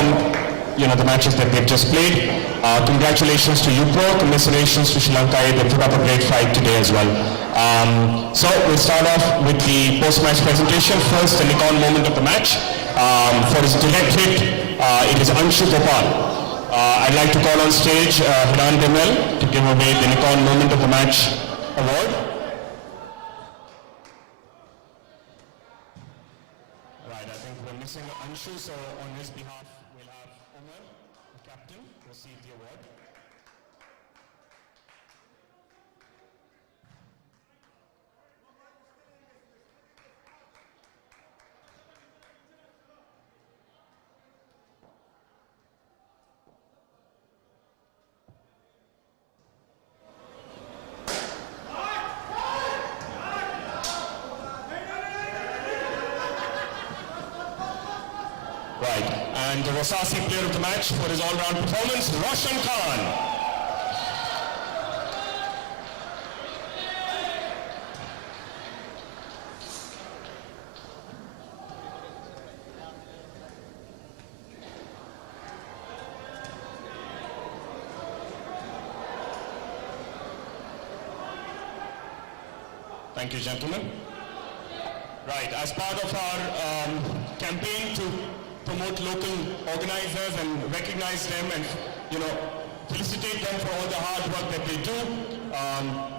from the matches that they've just played. Congratulations to UPro, commiserations to Sri Lanka. They put up a great fight today as well. So we'll start off with the post-match presentation. First, the Nikon moment of the match. For his direct hit, it is Anshu Gopal. I'd like to call on stage Hiran Demel to give away the Nikon moment of the match award. Right, I think we're missing Anshu, so on his behalf, we'll have Umar, the captain, receive the award. Right, and the Rasasi player of the match for his all-round performance, Roshan Khan. Thank you, gentlemen. Right, as part of our campaign to promote local organizers and recognize them and felicitate them for all the hard work that they do.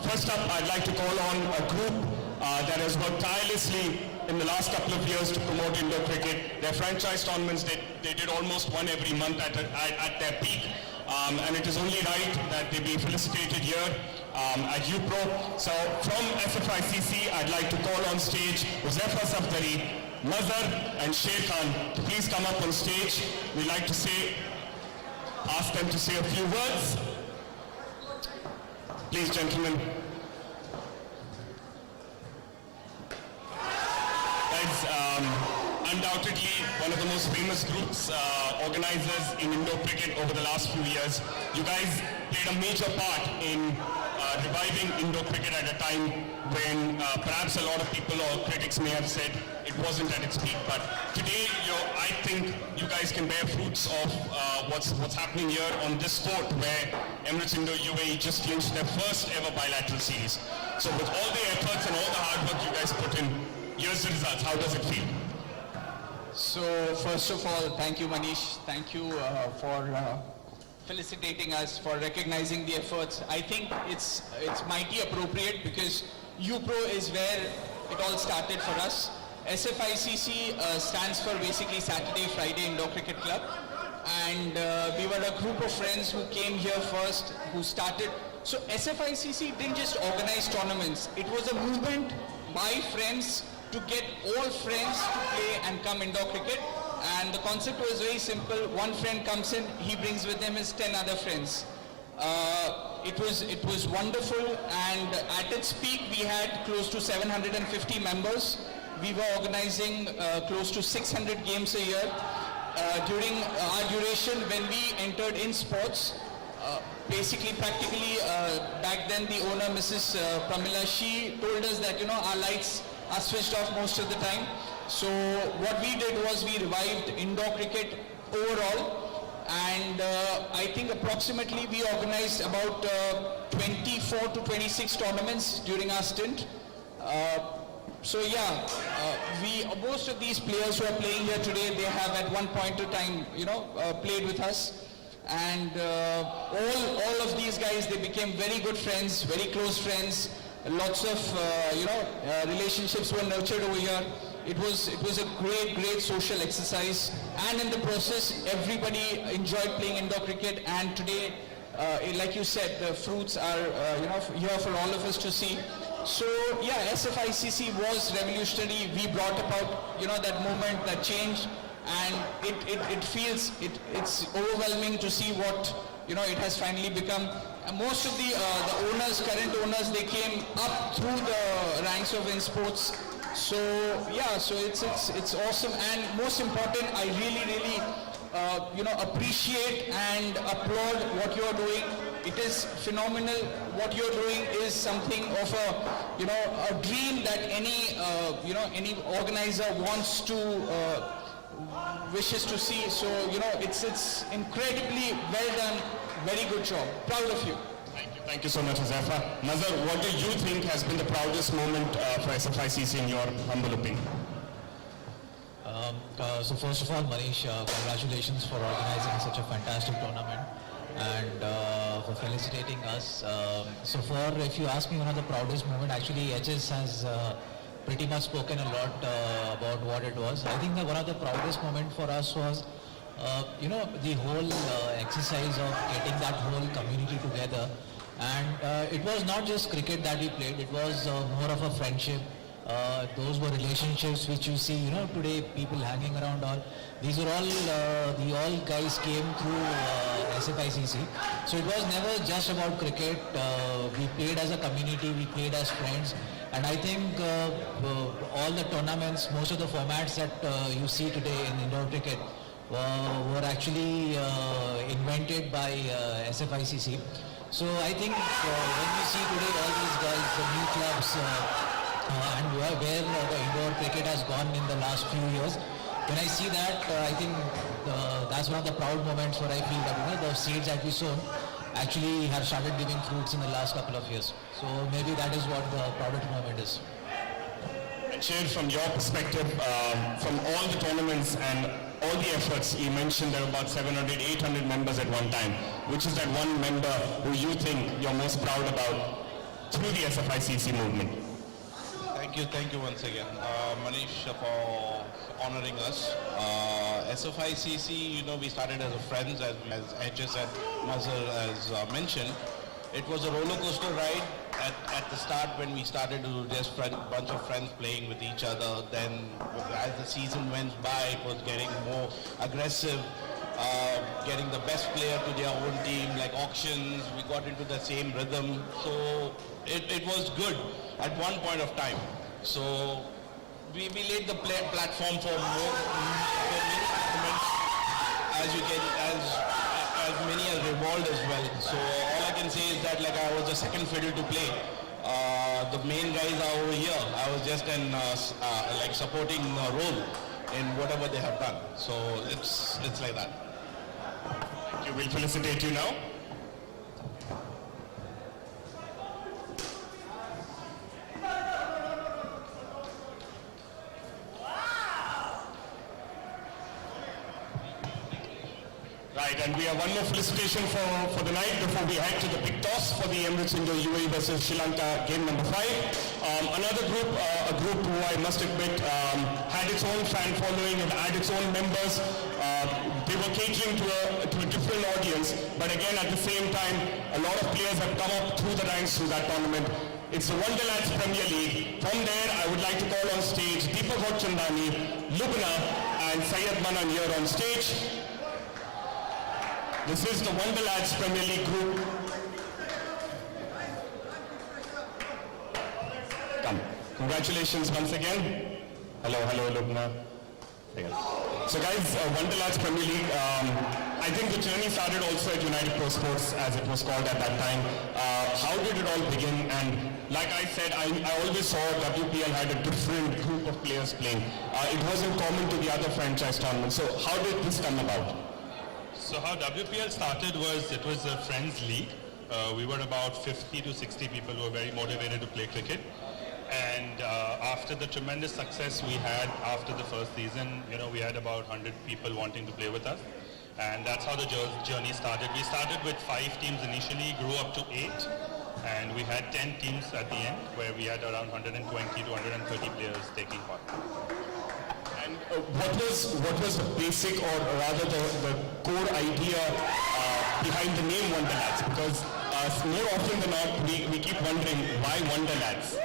First up, I'd like to call on a group that has worked tirelessly in the last couple of years to promote indoor cricket. Their franchise tournaments, they did almost one every month at their peak. And it is only right that they be felicitated here at UPro. So from SFICC, I'd like to call on stage Uzaifa Safdari, Mazhar and Sheikh Khan to please come up on stage. We'd like to ask them to say a few words. Please, gentlemen. Guys, undoubtedly one of the most famous groups, organizers in indoor cricket over the last few years. You guys played a major part in reviving indoor cricket at a time when perhaps a lot of people or critics may have said it wasn't at its peak. But today, I think you guys can bear fruits of what's happening here on this court, where Emirates Indo UAE just clinched their first ever bilateral series. So with all the efforts and all the hard work you guys put in, here's the results. How does it feel? So first of all, thank you, Manish. Thank you for felicitating us, for recognizing the efforts. I think it's mighty appropriate because UPro is where it all started for us. SFICC stands for basically Saturday, Friday Indoor Cricket Club. And we were a group of friends who came here first, who started. So SFICC didn't just organize tournaments. It was a movement by friends to get all friends to play and come indoor cricket. And the concept was very simple. One friend comes in, he brings with him his 10 other friends. It was wonderful, and at its peak we had close to 750 members. We were organizing close to 600 games a year. During our duration, when we entered in sports, practically back then the owner, Mrs. Pramila, she told us that our lights are switched off most of the time. So what we did was we revived indoor cricket overall, and I think approximately we organized about 24 to 26 tournaments during our stint. So yeah, most of these players who are playing here today, they have at one point of time, played with us. And all of these guys, they became very good friends, very close friends. Lots of relationships were nurtured over here. It was a great social exercise, and in the process everybody enjoyed playing indoor cricket. And today, like you said, the fruits are here for all of us to see. So yeah, SFICC was revolutionary. We brought about that movement, that change, and it's overwhelming to see what it has finally become. Most of the owners, current owners, they came up through the ranks of InSports. So yeah, so it's awesome, and most important, I really appreciate and applaud what you're doing. It is phenomenal. What you're doing is something of a dream that any organizer wants to wishes to see. So, it's incredibly well done. Very good job. Proud of you. Thank you so much, Azaifa. Nazar, what do you think has been the proudest moment for SFICC in your humble opinion? So first of all, Manish, congratulations for organizing such a fantastic tournament and for felicitating us. If you ask me, one of the proudest moment, actually HS has pretty much spoken a lot about what it was. I think that one of the proudest moment for us was, the whole exercise of getting that whole community together. And it was not just cricket that we played, it was more of a friendship. Those were relationships which you see, today people hanging around all. These are all, the all guys came through SFICC. So it was never just about cricket. We played as a community, we played as friends. And I think all the tournaments, most of the formats that you see today in indoor cricket were actually invented by SFICC. So I think when you see today all these guys, the new clubs, and where the indoor cricket has gone in the last few years, when I see that, I think that's one of the proud moments where I feel that the seeds that we sown actually have started giving fruits in the last couple of years. So maybe that is what the proudest moment is. And share from your perspective, from all the tournaments and all the efforts, you mentioned there are about 700, 800 members at one time. Which is that one member who you think you're most proud about through the SFICC movement? Thank you once again, Manish, for honoring us. SFICC, we started as a friends, as HS and Nazar has mentioned. It was a roller coaster ride at the start when we started to just bunch of friends playing with each other. Then as the season went by, it was getting more aggressive, getting the best player to their own team, like auctions. We got into the same rhythm. So it was good at one point of time. So we laid the platform for many tournaments, as many as revolved as well. So all I can say is that I was a second fiddle to play. The main guys are over here. I was just an supporting role in whatever they have done. So it's like that. Thank you. We'll felicitate you now. Right, and we have one more felicitation for the night before we head to the big toss for the Emirates Indo UAE versus Sri Lanka game number 5. Another group, a group who I must admit had its own fan following and had its own members. They were catering to a different audience, but again at the same time, a lot of players have come up through the ranks through that tournament. It's the Wonderlads Premier League. From there, I would like to call on stage Deepak Chandani, Lubna, and Syed Manan here on stage. This is the Wonderlads Premier League group. Come. Congratulations once again. Hello, Lubna. So guys, Wonderlads Premier League, I think the journey started also at United Pro Sports, as it was called at that time. How did it all begin? And like I said, I always saw WPL had a different group of players playing. It wasn't common to the other franchise tournaments. So how did this come about? So how WPL started was, it was a friends league. We were about 50 to 60 people who were very motivated to play cricket. And after the tremendous success we had after the first season, we had about 100 people wanting to play with us. And that's how the journey started. We started with 5 teams initially, grew up to 8. And we had 10 teams at the end, where we had around 120 to 130 players taking part. And what was the basic, or rather the core idea behind the name Wonderlads? Because more often than not, we keep wondering why Wonderlads?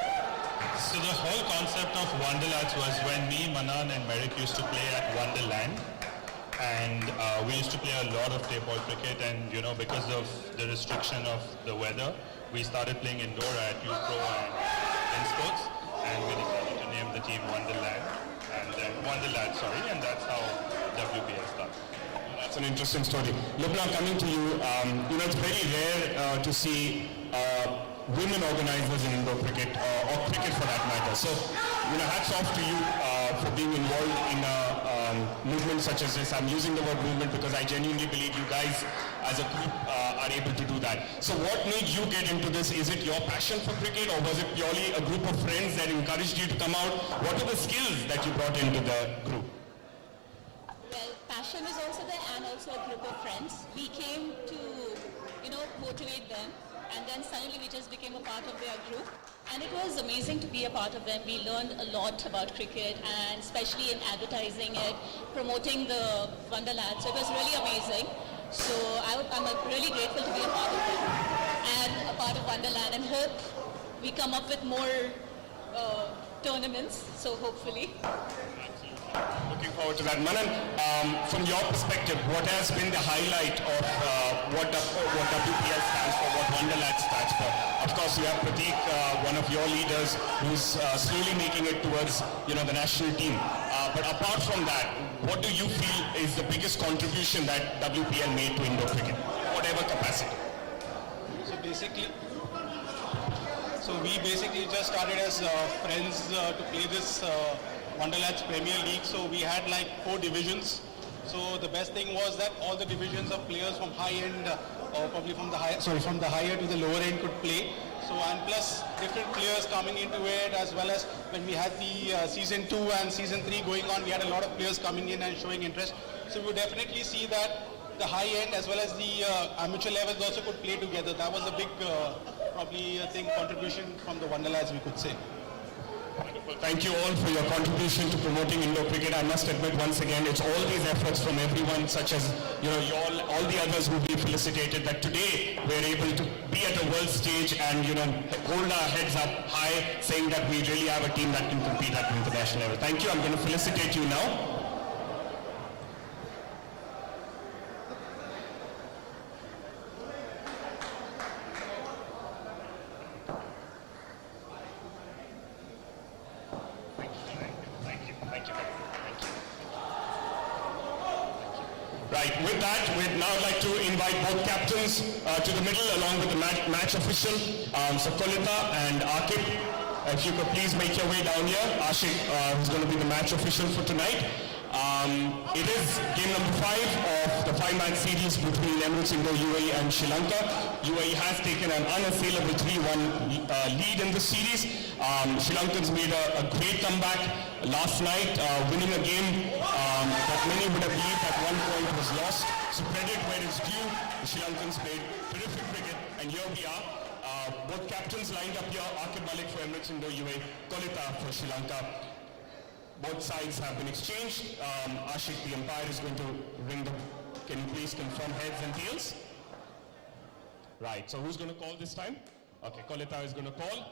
So the whole concept of Wonderlads was when me, Manan and Merrick used to play at Wonderland. And we used to play a lot of tape ball cricket, and because of the restriction of the weather, we started playing indoor at Youth Pro and in sports, and we decided to name the team Wonderland. And that's how WPL started. That's an interesting story. Lubna, coming to you, it's very rare to see women organizers in indoor cricket, or cricket for that matter. So, hats off to you for being involved in a movement such as this. I'm using the word movement because I genuinely believe you guys as a group are able to do that. So what made you get into this? Is it your passion for cricket, or was it purely a group of friends that encouraged you to come out? What are the skills that you brought into the group? Well, passion is also there, and also a group of friends. We came to, motivate them, and then suddenly we just became a part of their group. And it was amazing to be a part of them. We learned a lot about cricket, and especially in advertising it, promoting the Wonderland. So it was really amazing. So I'm really grateful to be a part of it and a part of Wonderland, and hope we come up with more tournaments. So hopefully. Looking forward to that. Manan, from your perspective, what has been the highlight of what WPL stands for, what Wonderland stands for? Of course, you have Prateek, one of your leaders, who's slowly making it towards, the national team. But apart from that, what do you feel is the biggest contribution that WPL made to Indo cricket, whatever capacity? So we basically just started as friends to play this Wonderland's Premier League. So we had like 4 divisions. So the best thing was that all the divisions of players from high end or probably from the higher to the lower end could play. So and plus different players coming into it, as well as when we had the season 2 and season 3 going on, we had a lot of players coming in and showing interest. So we would definitely see that the high end as well as the amateur levels also could play together. That was a big contribution from the Wonderlands, we could say. Wonderful. Thank you all for your contribution to promoting Indo cricket. I must admit once again, it's all these efforts from everyone, such as all the others who we felicitated, that today we're able to be at a world stage and hold our heads up high, saying that we really have a team that can compete at an international level. Thank you. I'm going to felicitate you now. Right, with that, we'd now like to invite both captains to the middle along with the match official, so Kolita and Akib. If you could please make your way down here. Ashik, who's going to be the match official for tonight. It is game number 5 of the 5-match series between Emirates, UAE and Sri Lanka. UAE has taken an unassailable 3-1 lead in this series. Sri Lankans made a great comeback last night, winning a game that many would have believed at one point was lost. So credit where it's due. The Sri Lankans played terrific cricket, and here we are. Both captains lined up here, Akib Malik for Emirates UAE, Kolita for Sri Lanka. Both sides have been exchanged. Ashik, the umpire, is going to ring the... Can you please confirm heads and tails? Right, so who's going to call this time? Okay, Kolita is going to call.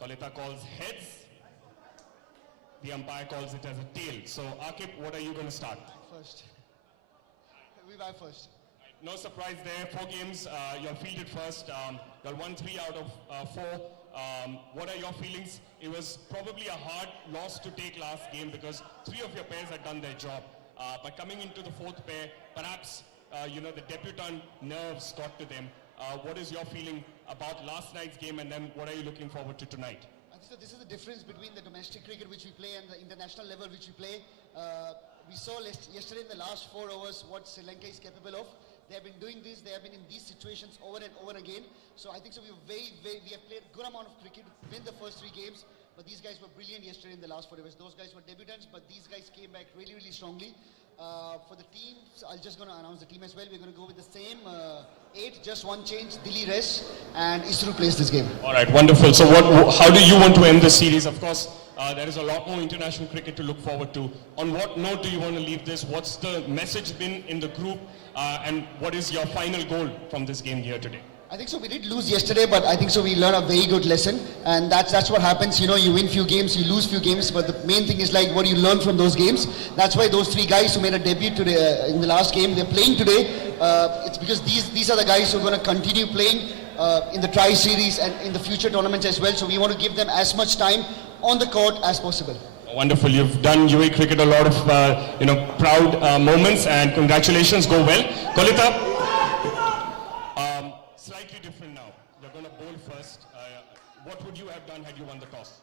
Kolita calls heads. The umpire calls it as a tail. So, Akib, what are you going to start? First. We buy first. No surprise there. 4 games, you're fielded first. You're won 3 out of 4. What are your feelings? It was probably a hard loss to take last game because 3 of your pairs had done their job. But coming into the 4th pair, perhaps the debutant nerves got to them. What is your feeling about last night's game, and then what are you looking forward to tonight? I think so this is the difference between the domestic cricket which we play and the international level which we play. We saw yesterday in the last 4 hours what Sri Lanka is capable of. They have been doing this, they have been in these situations over and over again. So I think so we have played a good amount of cricket, win the first 3 games, but these guys were brilliant yesterday in the last 4 hours. Those guys were debutants, but these guys came back really, really strongly. For the team, so I'm just going to announce the team as well. We're going to go with the same 8, just one change. Dilly rests and Isru plays this game. All right, wonderful. So how do you want to end the series? Of course, there is a lot more international cricket to look forward to. On what note do you want to leave this? What's the message been in the group? And what is your final goal from this game here today? I think so we did lose yesterday, but I think so we learned a very good lesson, and that's what happens. You win few games, you lose few games, but the main thing is like what you learn from those games. That's why those 3 guys who made a debut today in the last game, they're playing today. It's because these are the guys who are going to continue playing in the tri-series and in the future tournaments as well. So we want to give them as much time on the court as possible. Wonderful. You've done UAE cricket a lot of proud moments, and congratulations. Go well, Kolita. Slightly different now. You're going to bowl first. What would you have done had you won the toss?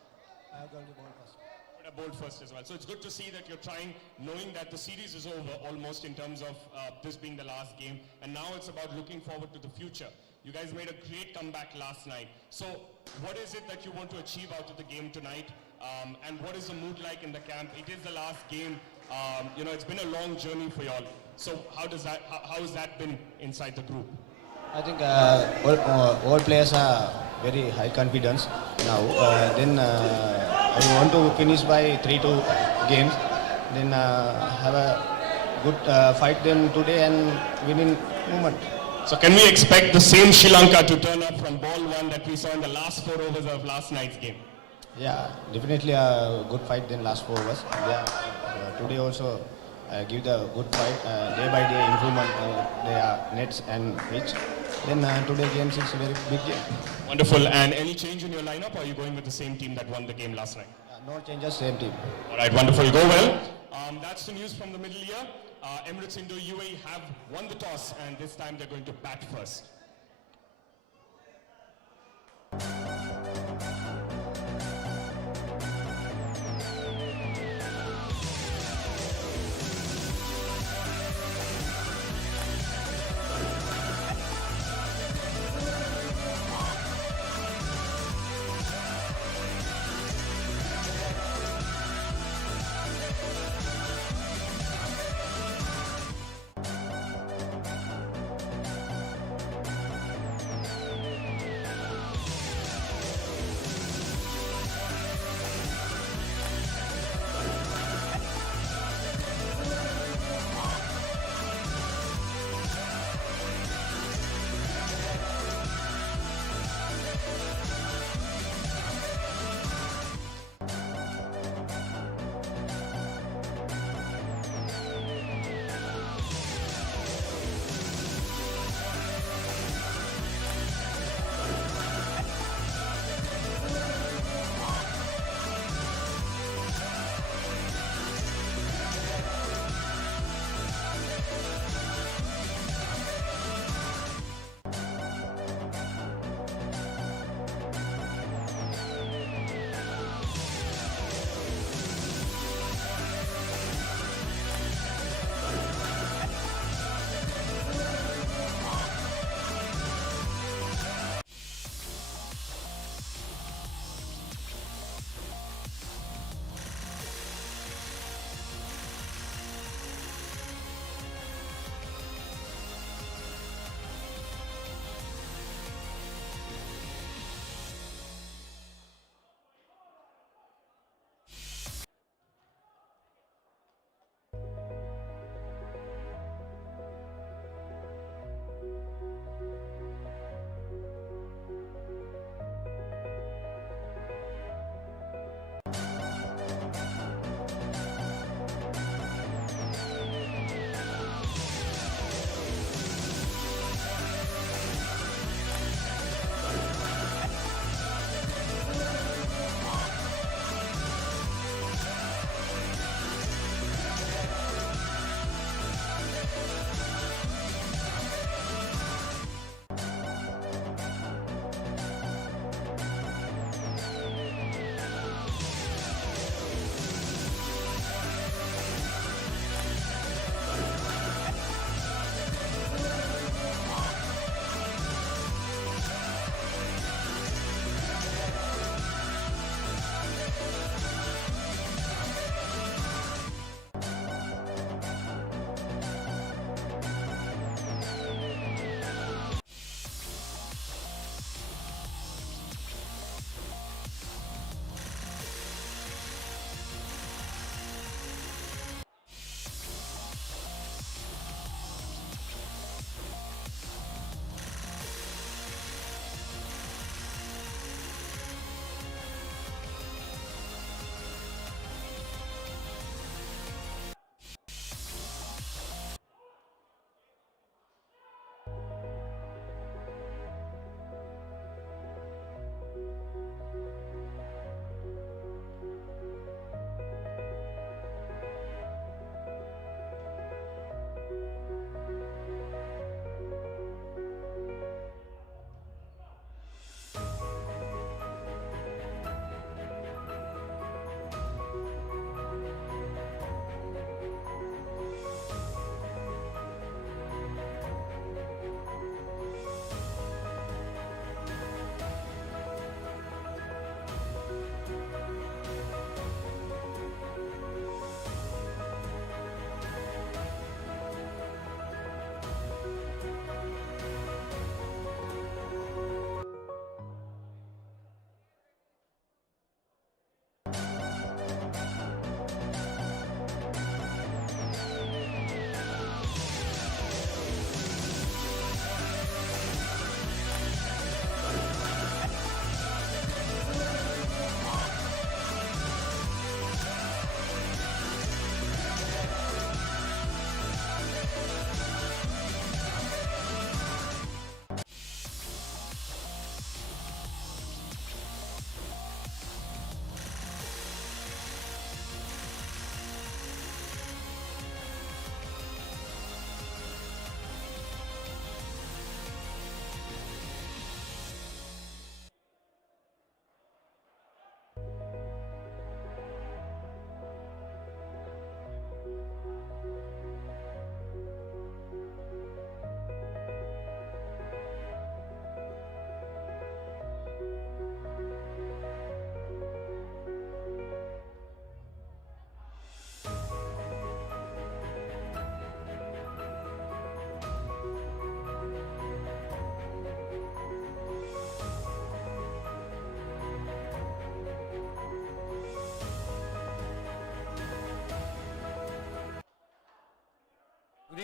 I have done the ball first. Would I bowled first as well. So it's good to see that you're trying, knowing that the series is over almost in terms of this being the last game. And now it's about looking forward to the future. You guys made a great comeback last night. So what is it that you want to achieve out of the game tonight? And what is the mood like in the camp? It is the last game. It's been a long journey for y'all. So how has that been inside the group? I think all players are very high confidence now. I want to finish by 3-2 games. Then have a good fight them today and winning moment. So can we expect the same Sri Lanka to turn up from ball one that we saw in the last 4 overs of last night's game? Yeah, definitely a good fight than last 4 overs. Yeah, today also give the good fight, day by day improvement their nets and pitch. Then today games is a very big game. Wonderful. And any change in your lineup, or are you going with the same team that won the game last night? No changes, same team. All right, wonderful. Go well. That's the news from the middle ear. Emirates Indo UAE have won the toss, and this time they're going to bat first.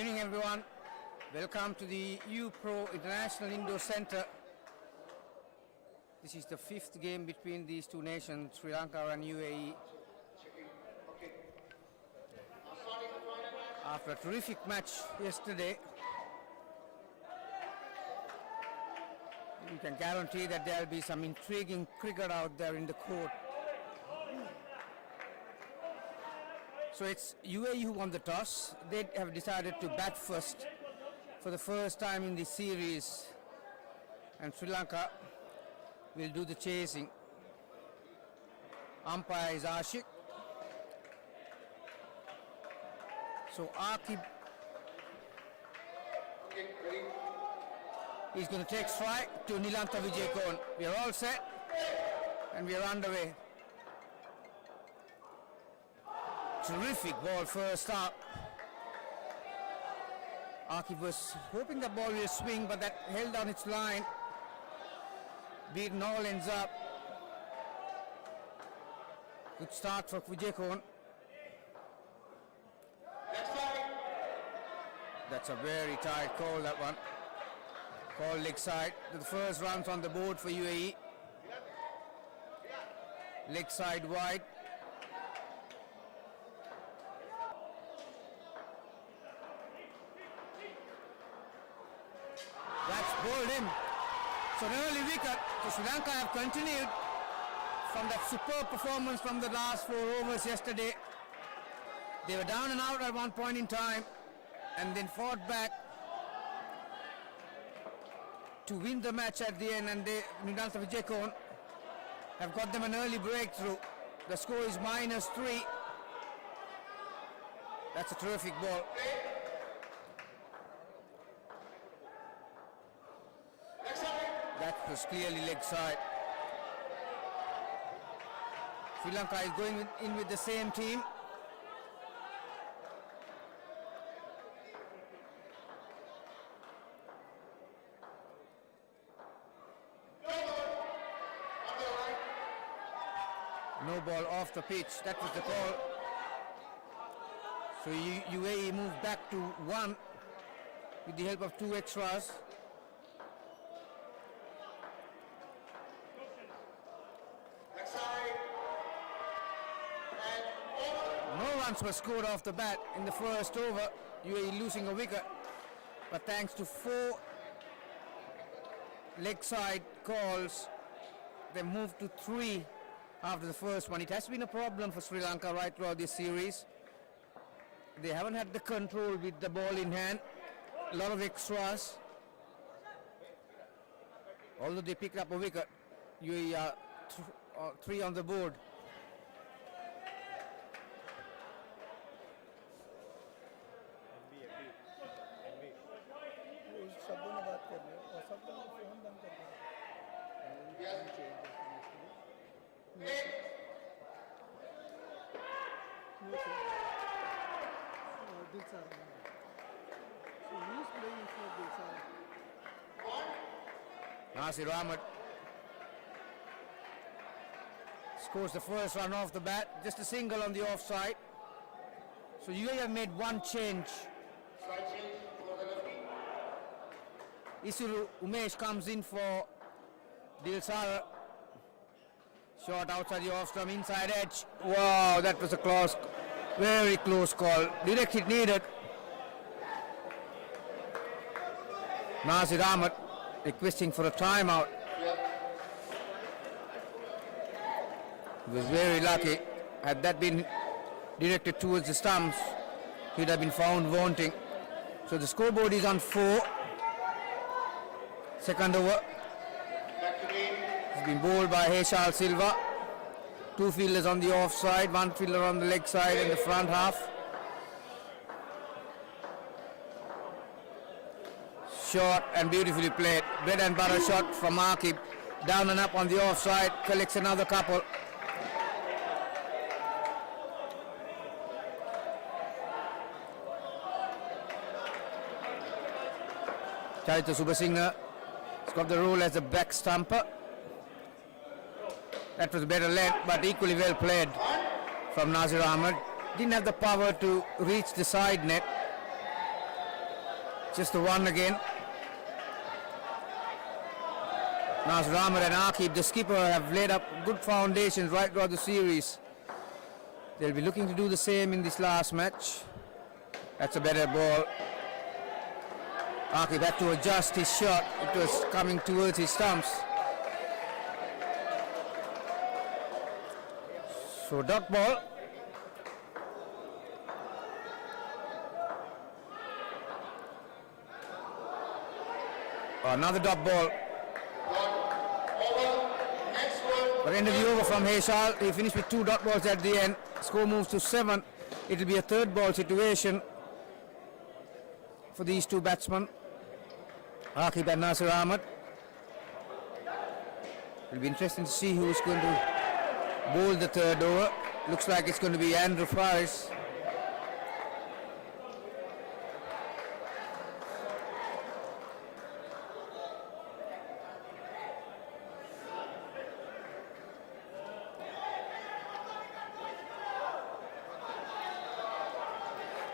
evening, everyone. Welcome to the U-Pro International Indoor Centre. This is the fifth game between these two nations, Sri Lanka and UAE. After a terrific match yesterday, you can guarantee that there will be some intriguing cricket out there in the court. So it's UAE who won the toss. They have decided to bat first for the first time in this series, and Sri Lanka will do the chasing. Umpire is Ashik. So Akib is going to take strike to Nilantha Vijayakon. We are all set and we are underway. Terrific ball first up. Akib was hoping the ball will swing, but that held on its line. Beaten all ends up. Good start for Vijayakon. That's a very tight call, that one. Call leg side. The first runs on the board for UAE. Leg side wide. That's bowled in. So an early wicket. So Sri Lanka have continued from that superb performance from the last 4 overs yesterday. They were down and out at one point in time and then fought back to win the match at the end, and Nilantha Vijayakon have got them an early breakthrough. The score is -3. That's a terrific ball. That was clearly leg side. Sri Lanka is going in with the same team. No ball off the pitch. That was the call. So UAE moved back to 1 with the help of 2 extras. No runs were scored off the bat in the first over. UAE losing a wicket. But thanks to 4 leg side calls, they moved to 3 after the first one. It has been a problem for Sri Lanka right throughout this series. They haven't had the control with the ball in hand. A lot of extras. Although they picked up a wicket, UAE are 3 on the board. Nasir Ahmed scores the first run off the bat, just a single on the offside. So UAE have made 1 change. Isuru Umesh comes in for Dilsara. Shot outside the off stump, inside edge. Wow, that was a close, very close call. Direct hit needed. Nasir Ahmed requesting for a timeout. He was very lucky. Had that been directed towards the stumps, he'd have been found wanting. So the scoreboard is on 4. Second over. It's been bowled by Heshal Silva. 2 fielders on the offside, 1 fielder on the leg side in the front half. Short and beautifully played. Bread and butter shot from Akib. Down and up on the offside. Collects another couple. Charita Subasinghe has got the role as a back stumper. That was better led, but equally well played from Nasir Ahmed. Didn't have the power to reach the side net. Just the one again. Nasir Ahmed and Aqib, the skipper, have laid up good foundations right throughout the series. They'll be looking to do the same in this last match. That's a better ball. Aqib had to adjust his shot. It was coming towards his stumps. So dot ball. Another dot ball. But end of the over from Heshal. He finished with 2 dot balls at the end. Score moves to 7. It will be a third ball situation for these two batsmen, Aqib and Nasir Ahmed. It will be interesting to see who is going to bowl the third over. Looks like it's going to be Andrew Faris.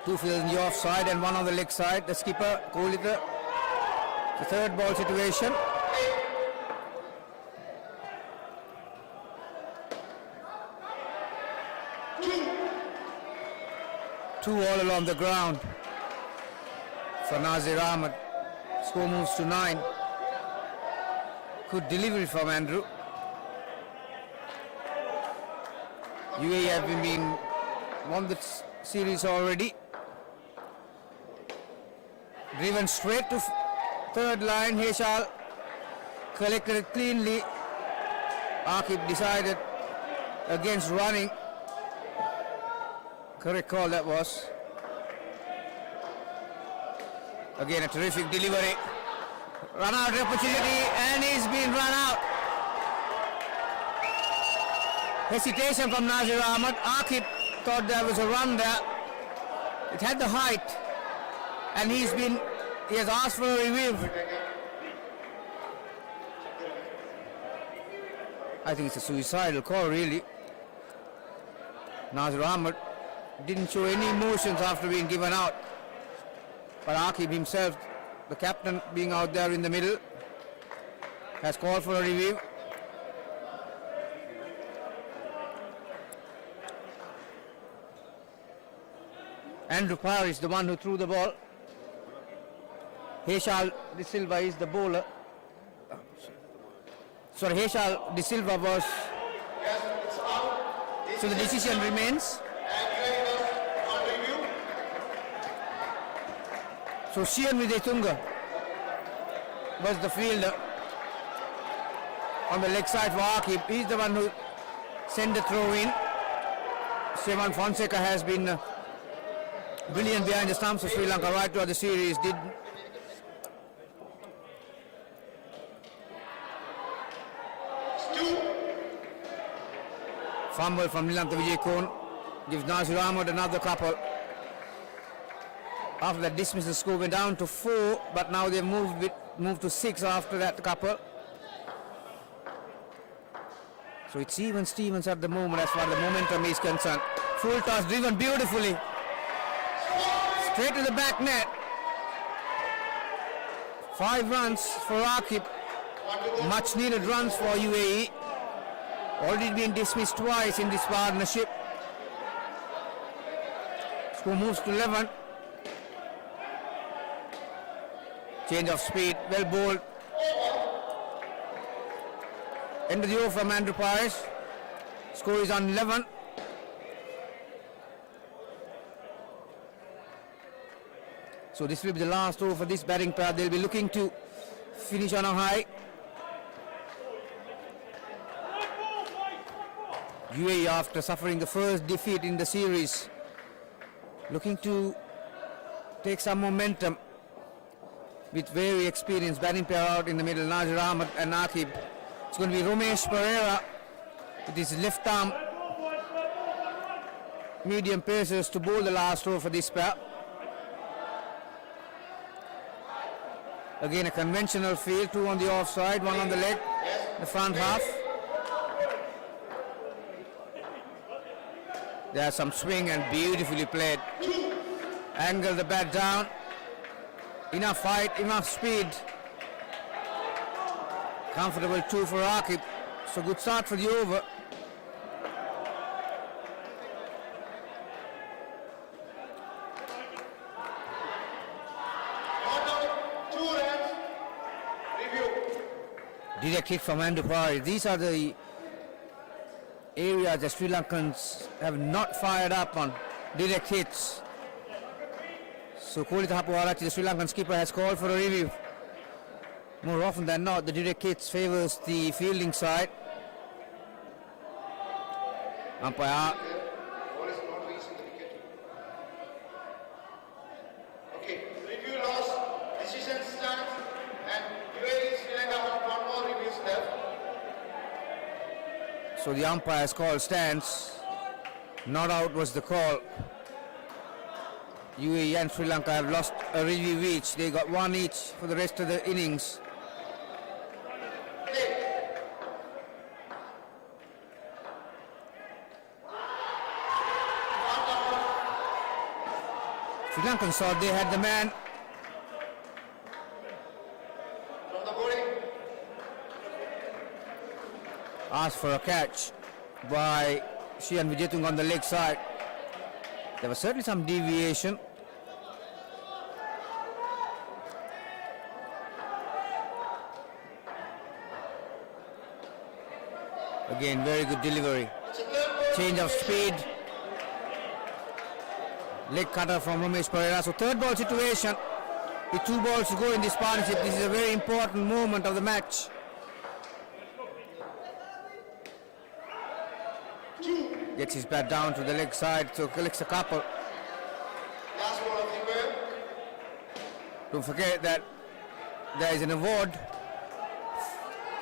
Two fields in the off side and one on the leg side. The skipper, Kolita. The third ball situation. Two all along the ground for Nasir Ahmed. Score moves to 9. Good delivery from Andrew. UAE have been won the series already. Driven straight to third line. Heshal collected it cleanly. Aqib decided against running. Correct call that was. Again a terrific delivery. Run out opportunity and he's been run out. Hesitation from Nasir Ahmed. Aqib thought there was a run there. It had the height and he has asked for a review. I think it's a suicidal call really. Nasir Ahmed didn't show any emotions after being given out. But Aqib himself, the captain being out there in the middle, has called for a review. Andrew Parr is the one who threw the ball. Heshal De Silva is the bowler. Sorry, Heshal De Silva was. So the decision remains. So Shian Widetunga was the fielder on the leg side for Aqib. He's the one who sent the throw in. Sevan Fonseca has been brilliant behind the stumps of Sri Lanka right throughout the series. Fumble from Nilantha Vijayakon gives Nasir Ahmed another couple. After that dismissal, score went down to 4, but now they've moved to 6 after that couple. So it's even Stevens at the moment as far as the momentum is concerned. Full toss driven beautifully. Straight to the back net. 5 runs for Aqib. Much needed runs for UAE. Already been dismissed twice in this partnership. Score moves to 11. Change of speed, well bowled. End of the over from Andrew Paris. Score is on 11. So this will be the last over for this batting pair. They'll be looking to finish on a high. UAE, after suffering the first defeat in the series, looking to take some momentum with very experienced batting pair out in the middle, Nasir Ahmed and Aqib. It's going to be Romesh Pereira with his left arm medium pacers to bowl the last over for this pair. Again a conventional field, 2 on the offside, 1 on the leg, the front half. There's some swing and beautifully played. Angle the bat down. Enough fight, enough speed. Comfortable 2 for Akib. So good start for the over. Direct hit from Andrew Pari. These are the areas that Sri Lankans have not fired up on. Direct hits. So Kolita Hapuarachi, the Sri Lankan skipper, has called for a review. More often than not, the direct hits favours the fielding side. Umpire. Okay, review loss, decision stands, and UAE Sri Lanka have one more reviews left. So the umpire's call stands. Not out was the call. UAE and Sri Lanka have lost a review each. They got one each for the rest of the innings. Sri Lankans thought they had the man. From the boarding, Asked for a catch by Shian Vijayatung on the leg side. There was certainly some deviation. Again, very good delivery. Change of speed. Leg cutter from Ramesh Pereira. So third ball situation. With 2 balls to go in this partnership, this is a very important moment of the match. Gets his bat down to the leg side, so collects a couple. last ball of the over. Don't forget that there is an award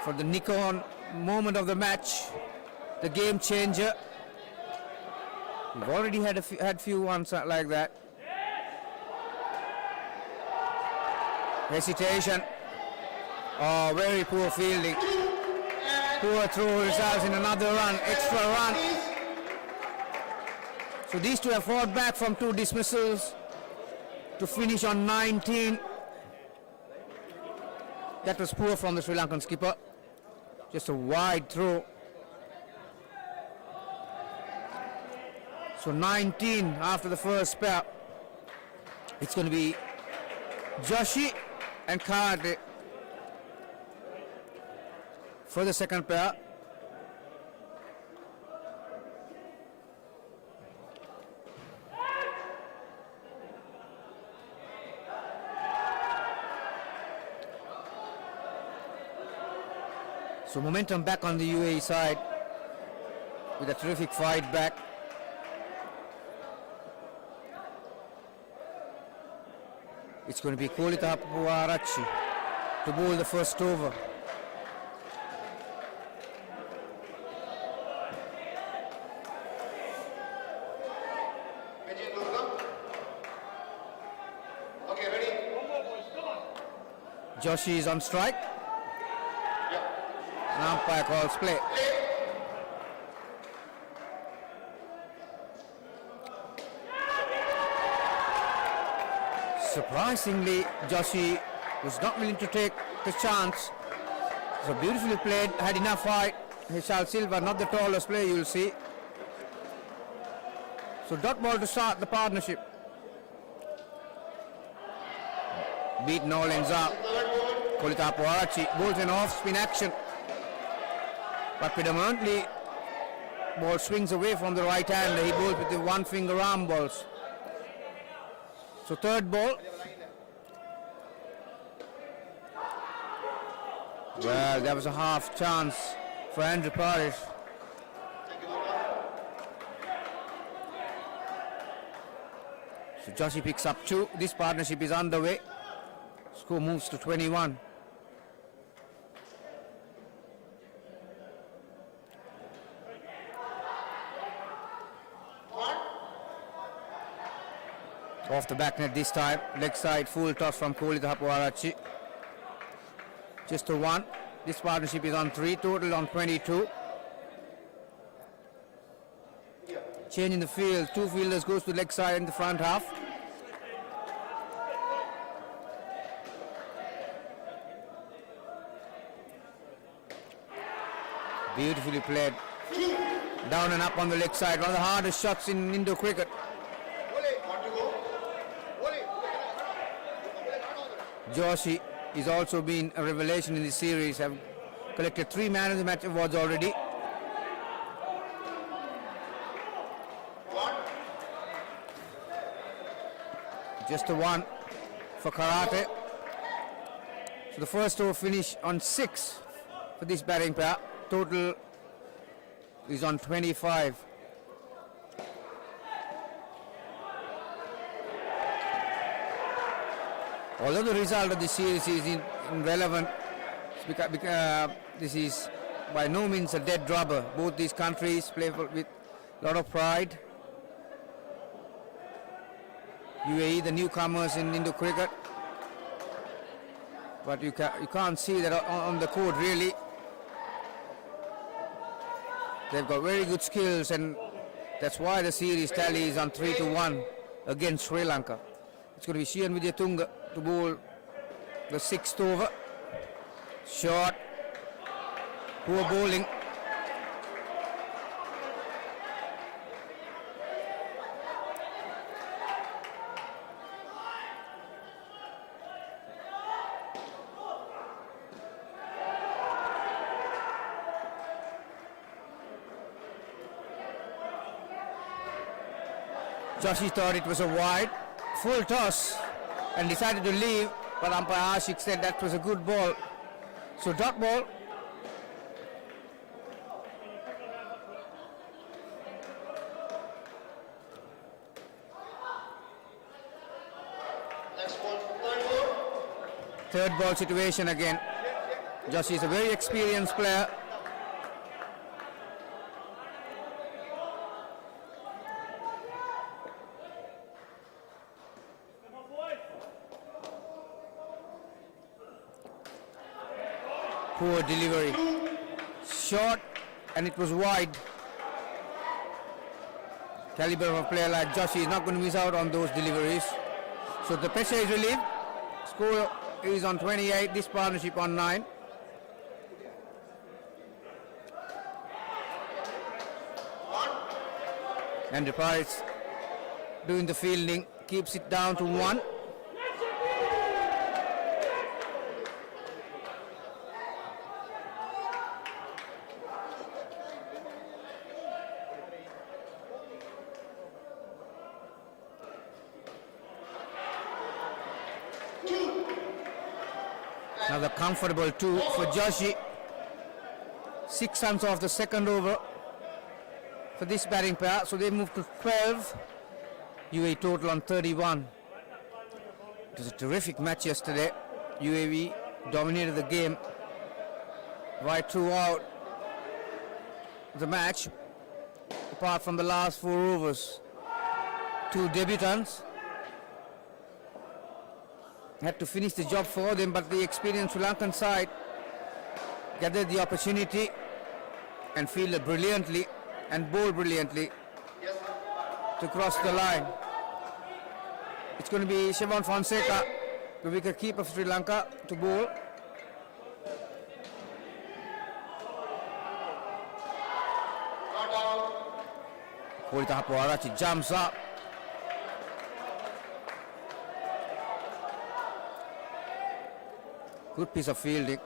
for the Nikon moment of the match, the game changer. We've already had had few ones like that. Hesitation. Oh, very poor fielding. Poor throw results in another run, extra run. So these two have fought back from 2 dismissals to finish on 19. That was poor from the Sri Lankan skipper. Just a wide throw. So 19 after the first spell. It's going to be Joshi and Karate for the second pair. So momentum back on the UAE side with a terrific fight back. It's going to be Kolita Hapuarachi to bowl the first over. Okay, ready? Joshi is on strike. An umpire calls play. Surprisingly, Joshi was not willing to take the chance. So beautifully played, had enough height. Hishal Silva, not the tallest player you'll see. So dot ball to start the partnership. Beaten all ends up. Kolita Hapuarachi bowls an off-spin action. But predominantly, ball swings away from the right hand. He bowls with the one-finger arm balls. So third ball. Well, there was a half chance for Andrew Parish. So Joshi picks up 2. This partnership is underway. Score moves to 21. Off the back net this time. Leg side full toss from Kolita Hapuarachi. Just a 1. This partnership is on 3. Total on 22. Change in the field. 2 fielders goes to leg side in the front half. Beautifully played. Down and up on the leg side. One of the hardest shots in Indo cricket. Joshi is also been a revelation in this series. Have collected 3 man of the match awards already. Just a 1 for Karate. So the first over finish on 6 for this batting pair. Total is on 25. Although the result of this series is irrelevant, because this is by no means a dead rubber. Both these countries play with a lot of pride. UAE, the newcomers in Indo cricket, but you can't see that on the court really. They've got very good skills, and that's why the series tally is on 3-1 against Sri Lanka. It's going to be Shian Wijayatunga to bowl the 6th over. Short, poor bowling. Joshi thought it was a wide, full toss and decided to leave, but umpire Ashik said that was a good ball. So dot ball. Third ball situation again. Joshi is a very experienced player. Poor delivery. Short, and it was wide. Caliber of a player like Joshi is not going to miss out on those deliveries. So the pressure is relieved. Score is on 28, this partnership on 9. And the Pirates doing the fielding, keeps it down to 1. Another comfortable 2 for Joshi. 6 runs off the second over for this batting pair, so they move to 12. UAE total on 31. It was a terrific match yesterday. UAE dominated the game right throughout the match, apart from the last 4 overs. 2 debutants had to finish the job for them, but the experienced Sri Lankan side gathered the opportunity and fielded brilliantly and bowled brilliantly to cross the line. It's going to be Sivan Fonseca, the wicket keeper of Sri Lanka, to bowl. Kulita Hapuarachi jumps up. Good piece of fielding.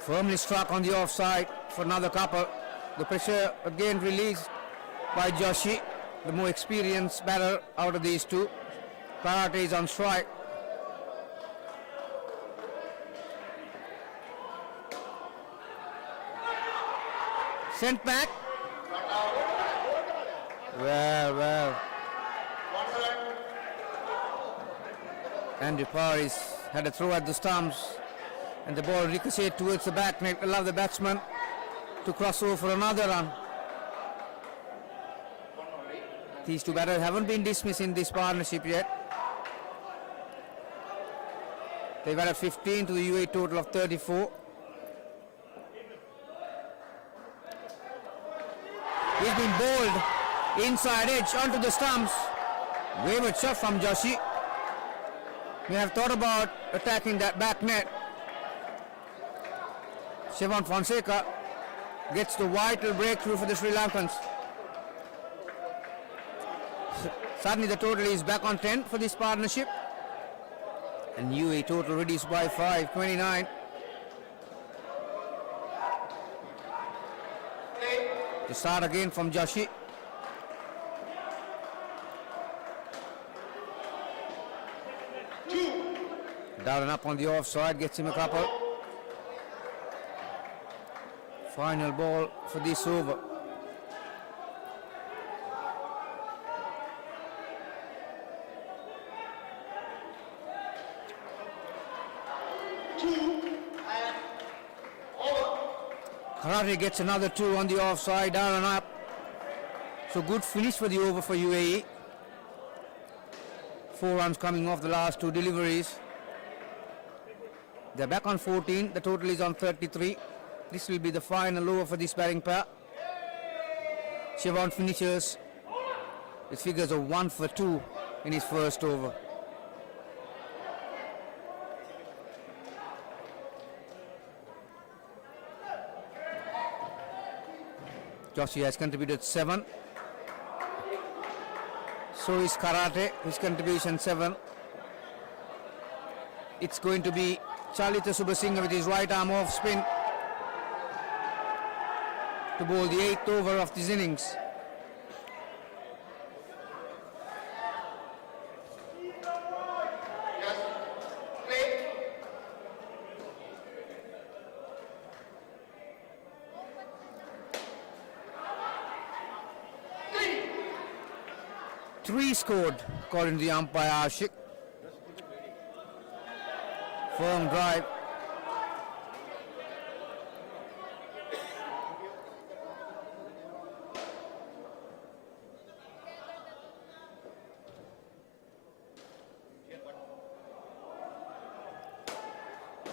Firmly struck on the offside for another couple. The pressure again released by Joshi, the more experienced batter out of these two. Karate is on strike. Sent back. Well. Andy Parris had a throw at the stumps, and the ball ricocheted towards the back net, allowed the batsman to cross over for another run. These two batters haven't been dismissed in this partnership yet. They've added 15 to the UAE total of 34. He's been bowled inside edge onto the stumps. Wayward shot from Joshi. May have thought about attacking that back net. Sivan Fonseca gets the vital breakthrough for the Sri Lankans. Suddenly the total is back on 10 for this partnership. And UAE total reduced by 5, 29. To start again from Joshi. Down and up on the offside, gets him a couple. Final ball for this over. Karate gets another 2 on the offside, down and up. So good finish for the over for UAE. 4 runs coming off the last 2 deliveries. They're back on 14, the total is on 33. This will be the final over for this batting pair. Sivan finishes with figures of 1 for 2 in his first over. Joshi has contributed 7. So is Karate, his contribution 7. It's going to be Chalita Subasinghe with his right arm off spin to bowl the 8th over of this innings. Three scored, according to the umpire Ashik. Firm drive.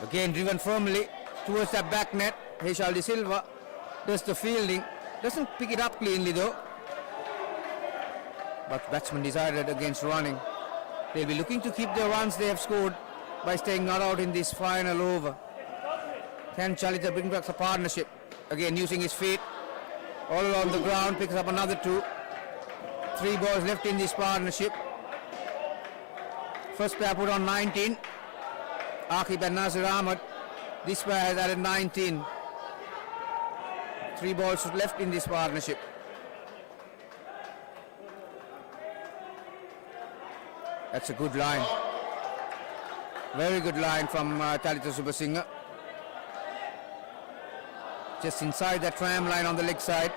Again driven firmly towards that back net. Heshal De Silva does the fielding. Doesn't pick it up cleanly though. But batsman decided against running. They'll be looking to keep the runs they have scored by staying not out in this final over. Can Chalita bring back the partnership? Again using his feet all along the ground, picks up another 2. 3 balls left in this partnership. First pair put on 19. Akib and Nazir Ahmed. This pair has added 19. 3 balls left in this partnership. That's a good line. Very good line from Chalita Subasinghe. Just inside that tram line on the leg side.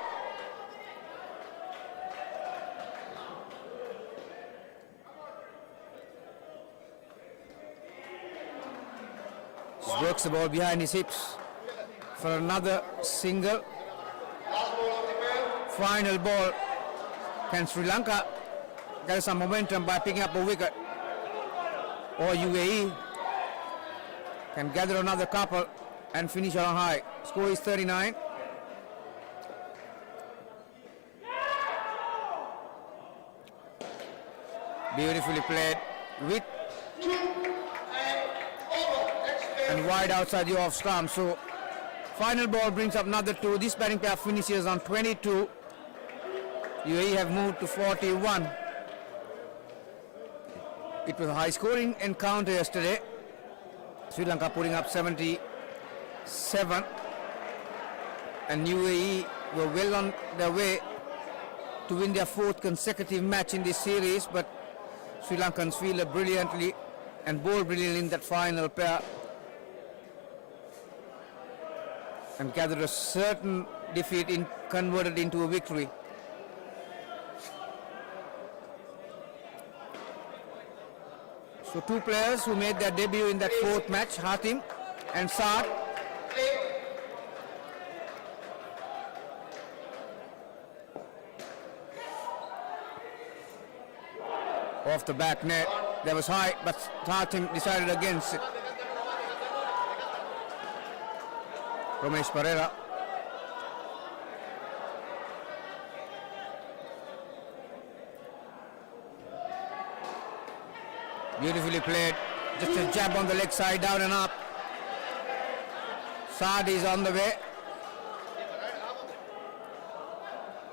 Just works the ball behind his hips for another single. Final ball. Can Sri Lanka get some momentum by picking up a wicket? Or UAE can gather another couple and finish on high. Score is 39. Beautifully played with and wide outside the off stump. So final ball brings up another 2. This batting pair finishes on 22. UAE have moved to 41. It was a high scoring encounter yesterday. Sri Lanka putting up 77 and UAE were well on their way to win their 4th consecutive match in this series, but Sri Lankans fielded brilliantly and bowled brilliantly in that final pair and gathered a certain defeat converted into a victory. So 2 players who made their debut in that 4th match, Hatim and Saad. Off the back net, there was high, but Hatim decided against it. Romesh Pereira. Beautifully played. Just a jab on the leg side, down and up. Saad is on the way.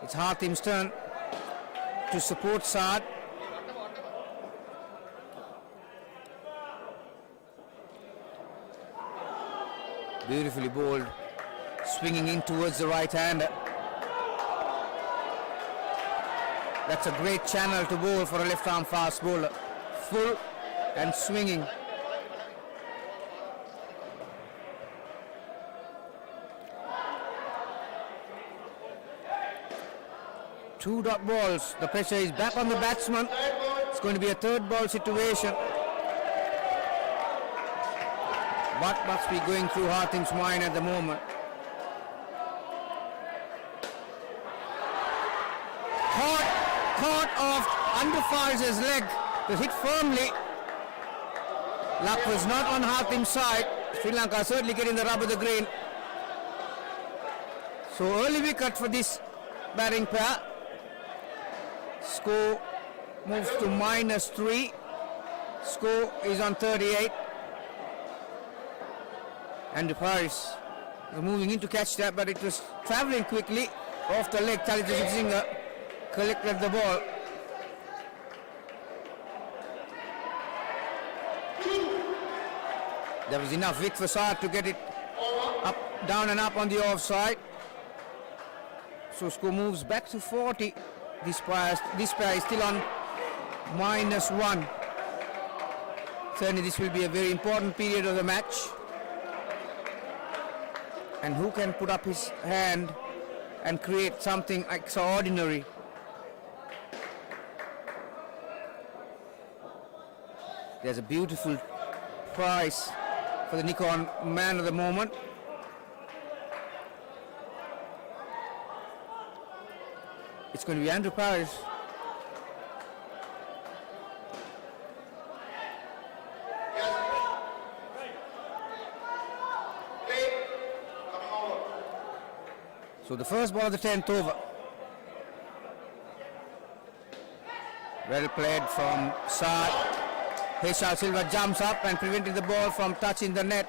It's Hatim's turn to support Saad. Beautifully bowled, swinging in towards the right hand. That's a great channel to bowl for a left arm fast bowler. Full and swinging. Two dot balls. The pressure is back on the batsman. It's going to be a third ball situation. What must be going through Hatim's mind at the moment? Caught off under Farz's leg to hit firmly. Luck was not on Hatim's side. Sri Lanka certainly getting the rub of the green. So early wicket for this batting pair. Score moves to -3. Score is on 38. And Paris was moving in to catch that, but it was travelling quickly off the leg. Talitha Singer collected the ball. There was enough width for Saad to get it up, down and up on the offside. So score moves back to 40. This pair is still on -1. Certainly this will be a very important period of the match. And who can put up his hand and create something extraordinary? There's a beautiful prize for the Nikon man of the moment. It's going to be Andrew Paris. So the first ball of the 10th over. Well played from Saad. Heshal Silva jumps up and prevented the ball from touching the net.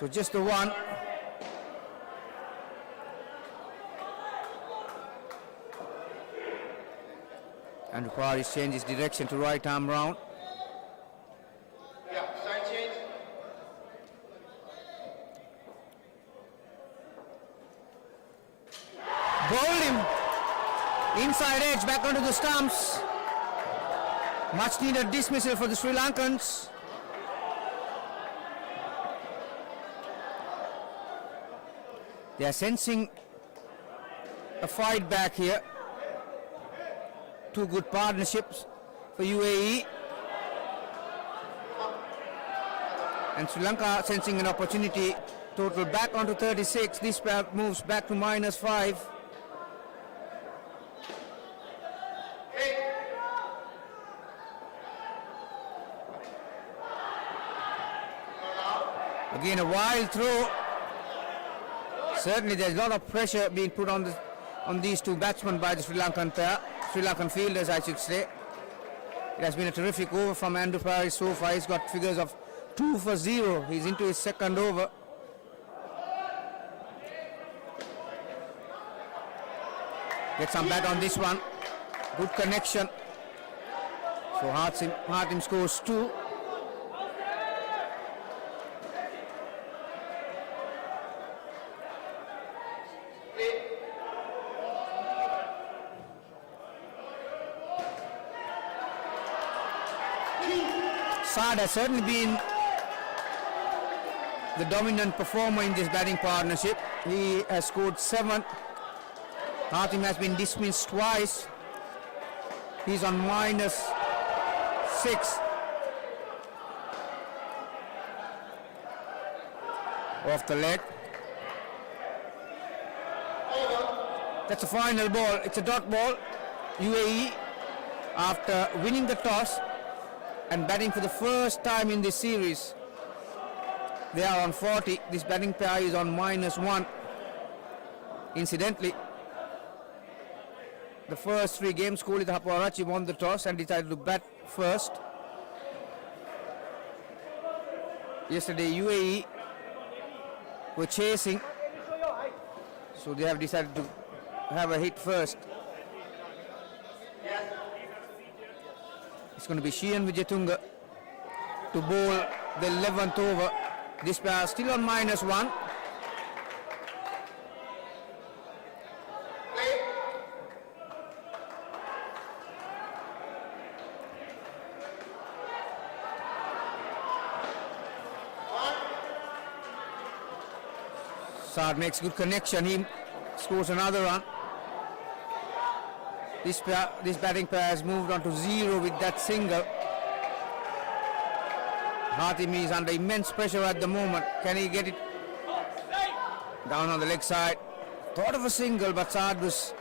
So just the one. And Paris changes direction to right arm round. Bowled him. Inside edge back onto the stumps. Much needed dismissal for the Sri Lankans. They are sensing a fight back here. Two good partnerships for UAE. And Sri Lanka sensing an opportunity. Total back onto 36. This pair moves back to -5. Again a wild throw. Certainly there's a lot of pressure being put on these two batsmen by the Sri Lankan pair. Sri Lankan fielders, I should say. It has been a terrific over from Andrew Paris so far. He's got figures of 2 for 0. He's into his second over. Get some bat on this one. Good connection. So Hatim scores 2. Saad has certainly been the dominant performer in this batting partnership. He has scored 7. Hatim has been dismissed twice. He's on -6. Off the leg. That's a final ball. It's a dot ball. UAE, after winning the toss and batting for the first time in this series, They are on 40. This batting pair is on -1. Incidentally, the first 3 games, Kohli Haparachi won the toss and decided to bat first. Yesterday, UAE were chasing, so they have decided to have a hit first. It's going to be Sheehan Wijetunga to bowl the 11th over. This pair still on -1. Saad makes good connection. He scores another run. This batting pair has moved on to 0 with that single. Hatim is under immense pressure at the moment. Can he get it down on the leg side? Thought of a single, but Saad was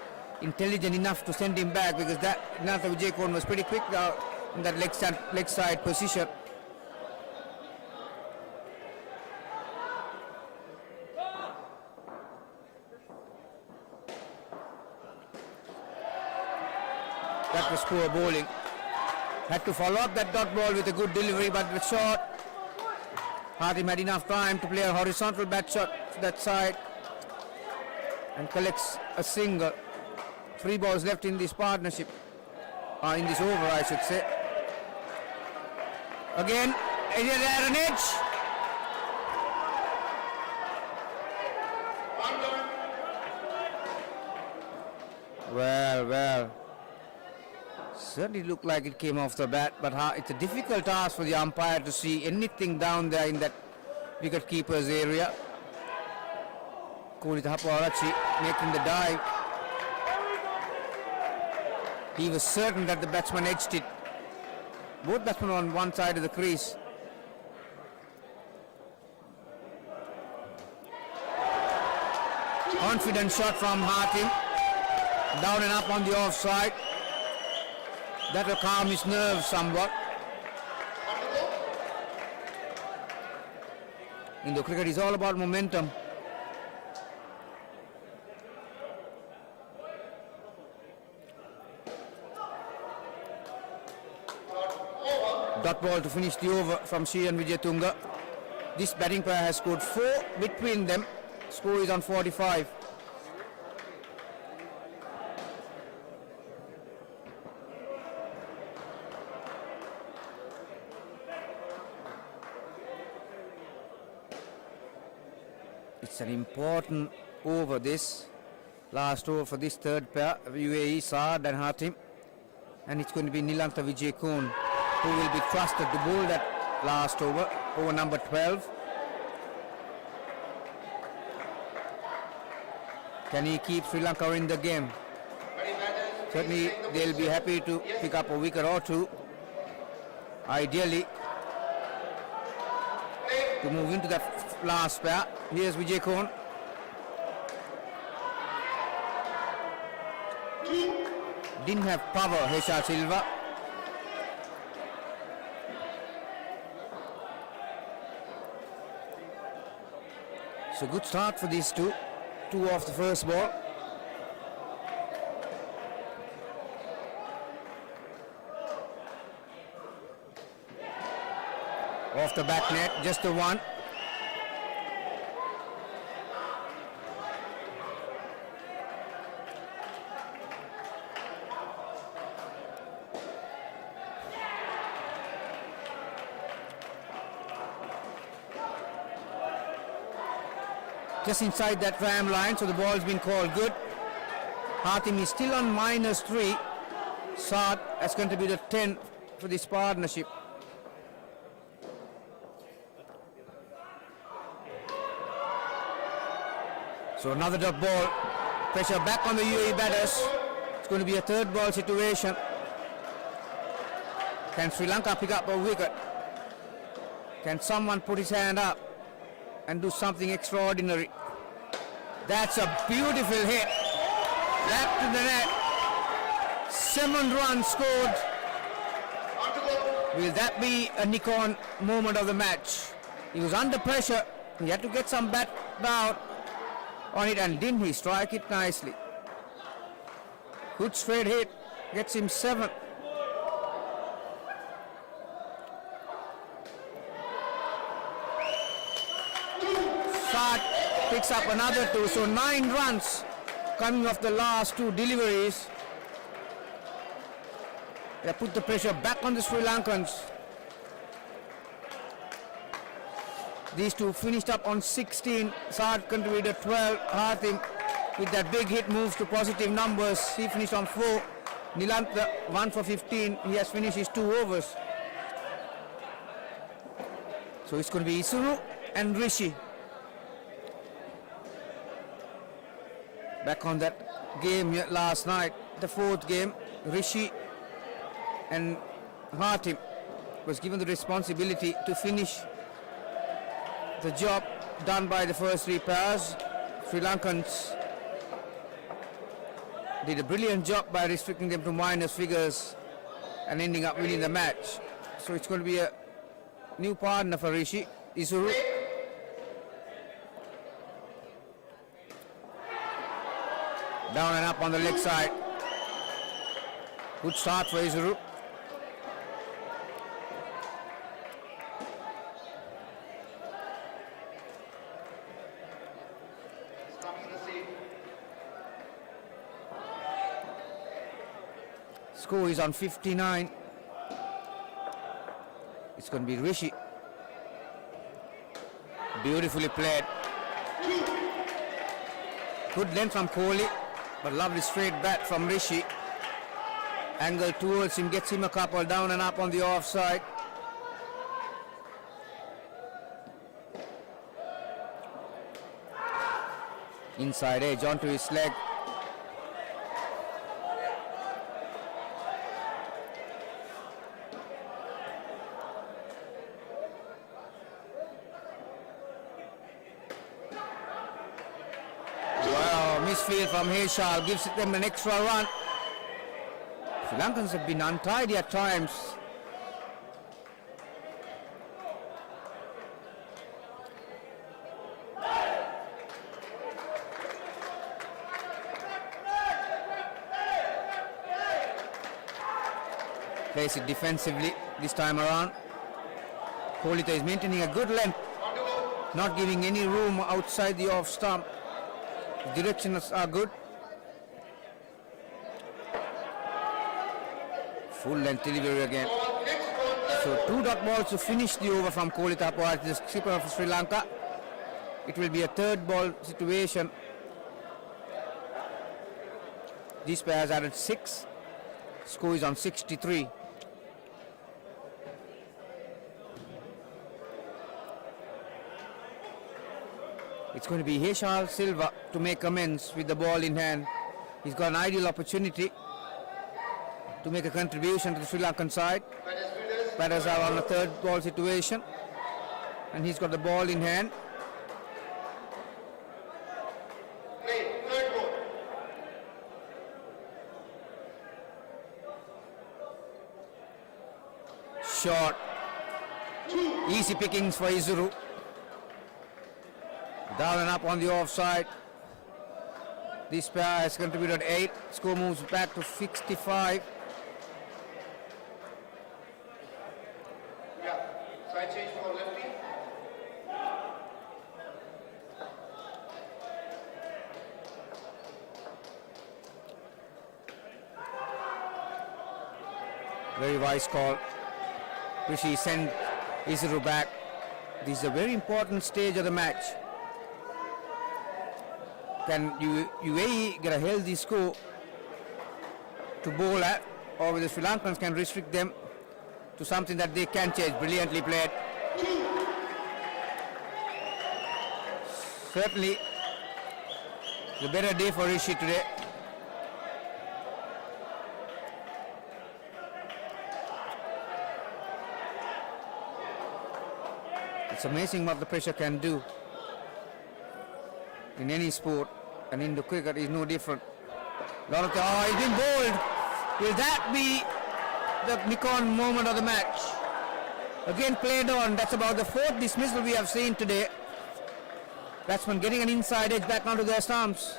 intelligent enough to send him back because that Nantha Vijayakon was pretty quick now in that leg side position. That was poor bowling. Had to follow up that dot ball with a good delivery, but the shot. Hatim had enough time to play a horizontal bat shot to that side and collects a single. 3 balls left in this partnership, in this over, I should say. Again, is there an edge? Well. Certainly looked like it came off the bat, but it's a difficult task for the umpire to see anything down there in that wicket keeper's area. Kohli Haparachi making the dive. He was certain that the batsman edged it. Both batsmen on one side of the crease. Confident shot from Hatim. Down and up on the offside. That will calm his nerves somewhat. In the cricket, it's all about momentum. Dot ball to finish the over from Sheehan Wijetunga. This batting pair has scored 4 between them. Score is on 45. It's an important over, this last over for this third pair, UAE, Saad and Hatim, and it's going to be Nilantha Vijayakon who will be trusted to bowl that last over number 12. Can he keep Sri Lanka in the game? Certainly they'll be happy to pick up a wicket or 2, ideally, to move into that last pair. Here's Vijayakon. Didn't have power, Hesha Silva. So good start for these two. 2 off the first ball. Off the back net, just the 1. Just inside that ram line, so the ball's been called good. Hatim is still on -3. Saad has contributed 10 for this partnership. So another dot ball. Pressure back on the UAE batters. It's going to be a 3rd ball situation. Can Sri Lanka pick up a wicket? Can someone put his hand up and do something extraordinary? That's a beautiful hit. Back to the net. 7 runs scored. Will that be a Nikon moment of the match? He was under pressure. He had to get some bat down on it, and didn't he strike it nicely? Good straight hit, gets him 7. Saad picks up another 2, so 9 runs coming off the last 2 deliveries. They put the pressure back on the Sri Lankans. These two finished up on 16. Saad contributed 12. Hatim with that big hit moves to positive numbers. He finished on 4. Nilantha 1 for 15. He has finished his 2 overs. So it's going to be Isuru and Rishi. Back on that game last night, the 4th game, Rishi and Hatim was given the responsibility to finish the job done by the first 3 pairs. Sri Lankans did a brilliant job by restricting them to minus figures and ending up winning the match. So it's going to be a new partner for Rishi, Isuru. Down and up on the leg side. Good start for Isuru. Score is on 59. It's going to be Rishi. Beautifully played. Good length from Kohli, but lovely straight bat from Rishi. Angle towards him, gets him a couple, down and up on the offside. Inside edge onto his leg. Misfield from Heshal gives them an extra run. Sri Lankans have been untidy at times. Plays it defensively this time around. Kolita is maintaining a good length, not giving any room outside the off stump. Directions are good. Full length delivery again. So 2 dot balls to finish the over from Kolita Poat, the skipper of Sri Lanka. It will be a 3rd ball situation. These pairs added 6. Score is on 63. It's going to be Heshal Silva to make amends with the ball in hand. He's got an ideal opportunity to make a contribution to the Sri Lankan side. Batters are on a 3rd ball situation, and he's got the ball in hand. Short. Easy pickings for Isuru. Down and up on the offside. This pair has contributed 8. Score moves back to 65. Side change for lefty. Very wise call. Rishi sent Isuru back. This is a very important stage of the match. Can UAE get a healthy score to bowl at, or the Sri Lankans can restrict them to something that they can change? Brilliantly played. Certainly the better day for Rishi today. It's amazing what the pressure can do in any sport, and in the cricket is no different. He's been bowled. Will that be the Nikon moment of the match? Again played on. That's about the fourth dismissal we have seen today. Batsman getting an inside edge back onto their stumps.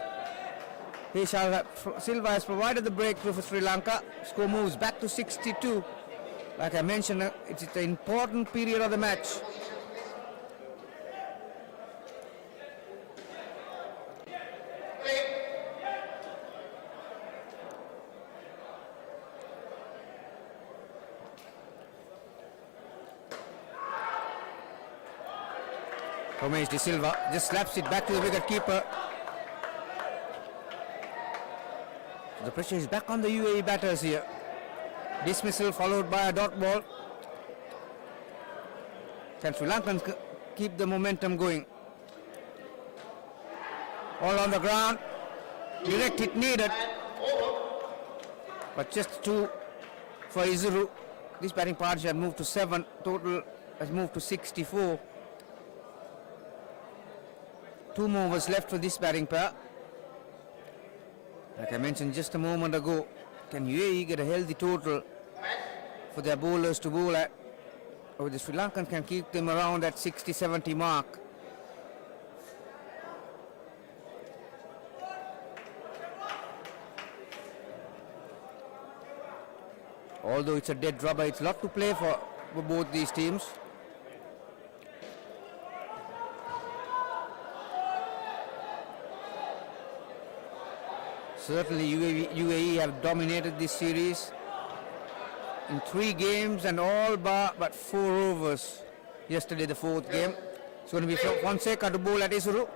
Silva has provided the breakthrough for Sri Lanka. Score moves back to 62. Like I mentioned, it's an important period of the match. Ramesh De Silva just slaps it back to the wicket keeper. The pressure is back on the UAE batters here. Dismissal followed by a dot ball. Can Sri Lankans keep the momentum going? All on the ground. Direct hit needed. But just 2 for Izuru. This batting partnership has moved to 7. Total has moved to 64. 2 more overs left for this batting pair. Like I mentioned just a moment ago, can UAE get a healthy total for their bowlers to bowl at? Or the Sri Lankans can keep them around that 60-70 mark. Although it's a dead rubber, it's a lot to play for both these teams. Certainly UAE have dominated this series in 3 games and all but 4 overs. Yesterday the 4th game. It's going to be Fonseca to bowl at Izuru.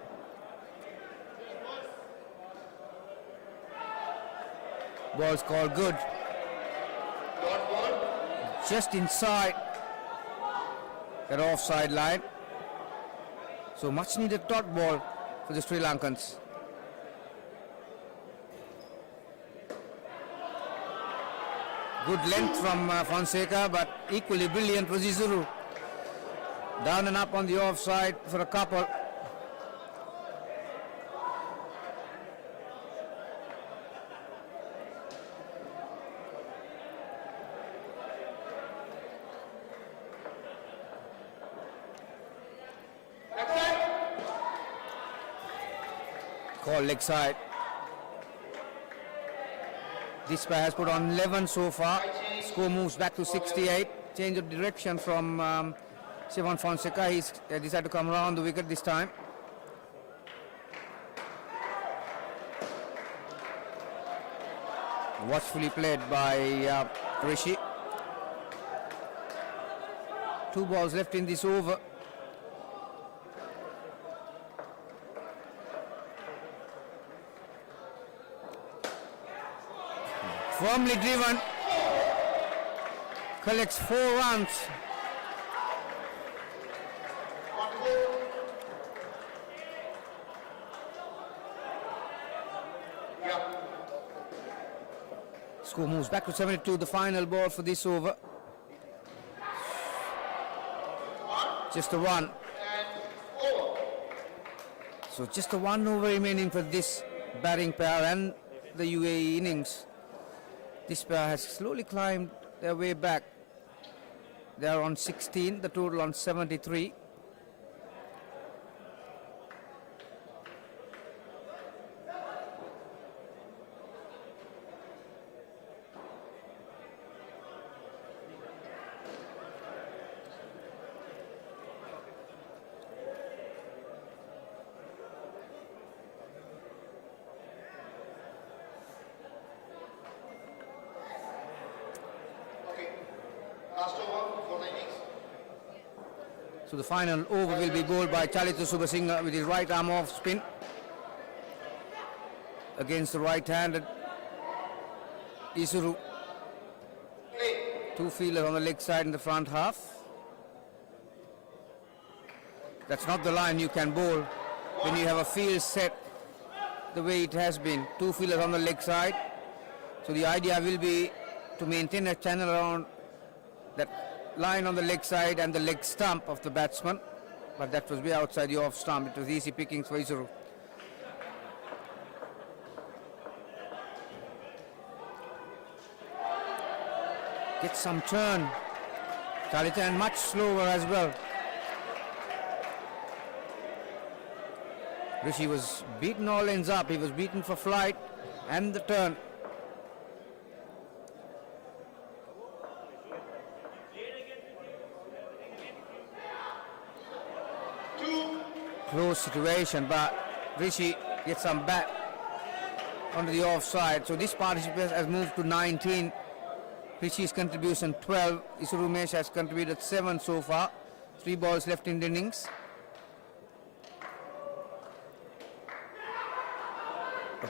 Ball's called good. Just inside that offside line. So much needed dot ball for the Sri Lankans. Good length from Fonseca, but equally brilliant was Izuru. Down and up on the offside for a couple. Call leg side. This pair has put on 11 so far. Score moves back to 68. Change of direction from Sivan Fonseca. He's decided to come around the wicket this time. Watchfully played by Rishi. 2 balls left in this over. Firmly driven, collects 4 runs. Score moves back to 72, the final ball for this over. Just a 1. So just a 1 over remaining for this batting pair and the UAE innings. This pair has slowly climbed their way back. They are on 16, the total on 73. So the final over will be bowled by Chalita Subasinghe with his right arm off spin against the right-handed Izuru. 2 fielders on the leg side in the front half. That's not the line you can bowl when you have a field set the way it has been. 2 fielders on the leg side. So the idea will be to maintain a channel around that line on the leg side and the leg stump of the batsman, but that was way outside the off stump. It was easy pickings for Izuru. Get some turn Kalita, and much slower as well. Rishi was beaten all ends up. He was beaten for flight and the turn. Close situation, but Rishi gets some back onto the offside. So this participant has moved to 19. Rishi's contribution 12. Isurumesh has contributed 7 so far. 3 balls left in the innings.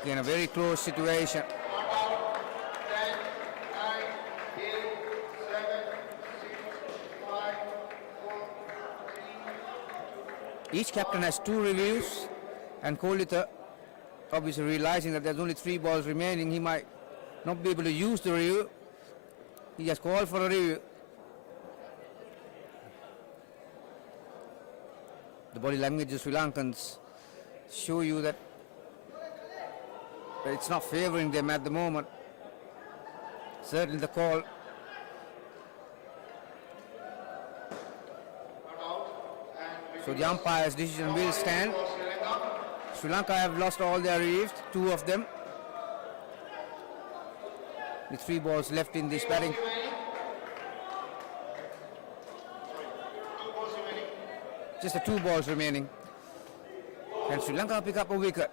Again, a very close situation. Each captain has 2 reviews, and Kolita, obviously realizing that there's only 3 balls remaining, he might not be able to use the review. He has called for a review. The body language of Sri Lankans show you that it's not favouring them at the moment. Certainly the call. So the umpire's decision will stand. Sri Lanka have lost all their reviews, 2 of them. With 3 balls left in this batting. Just the 2 balls remaining. Can Sri Lanka pick up a wicket?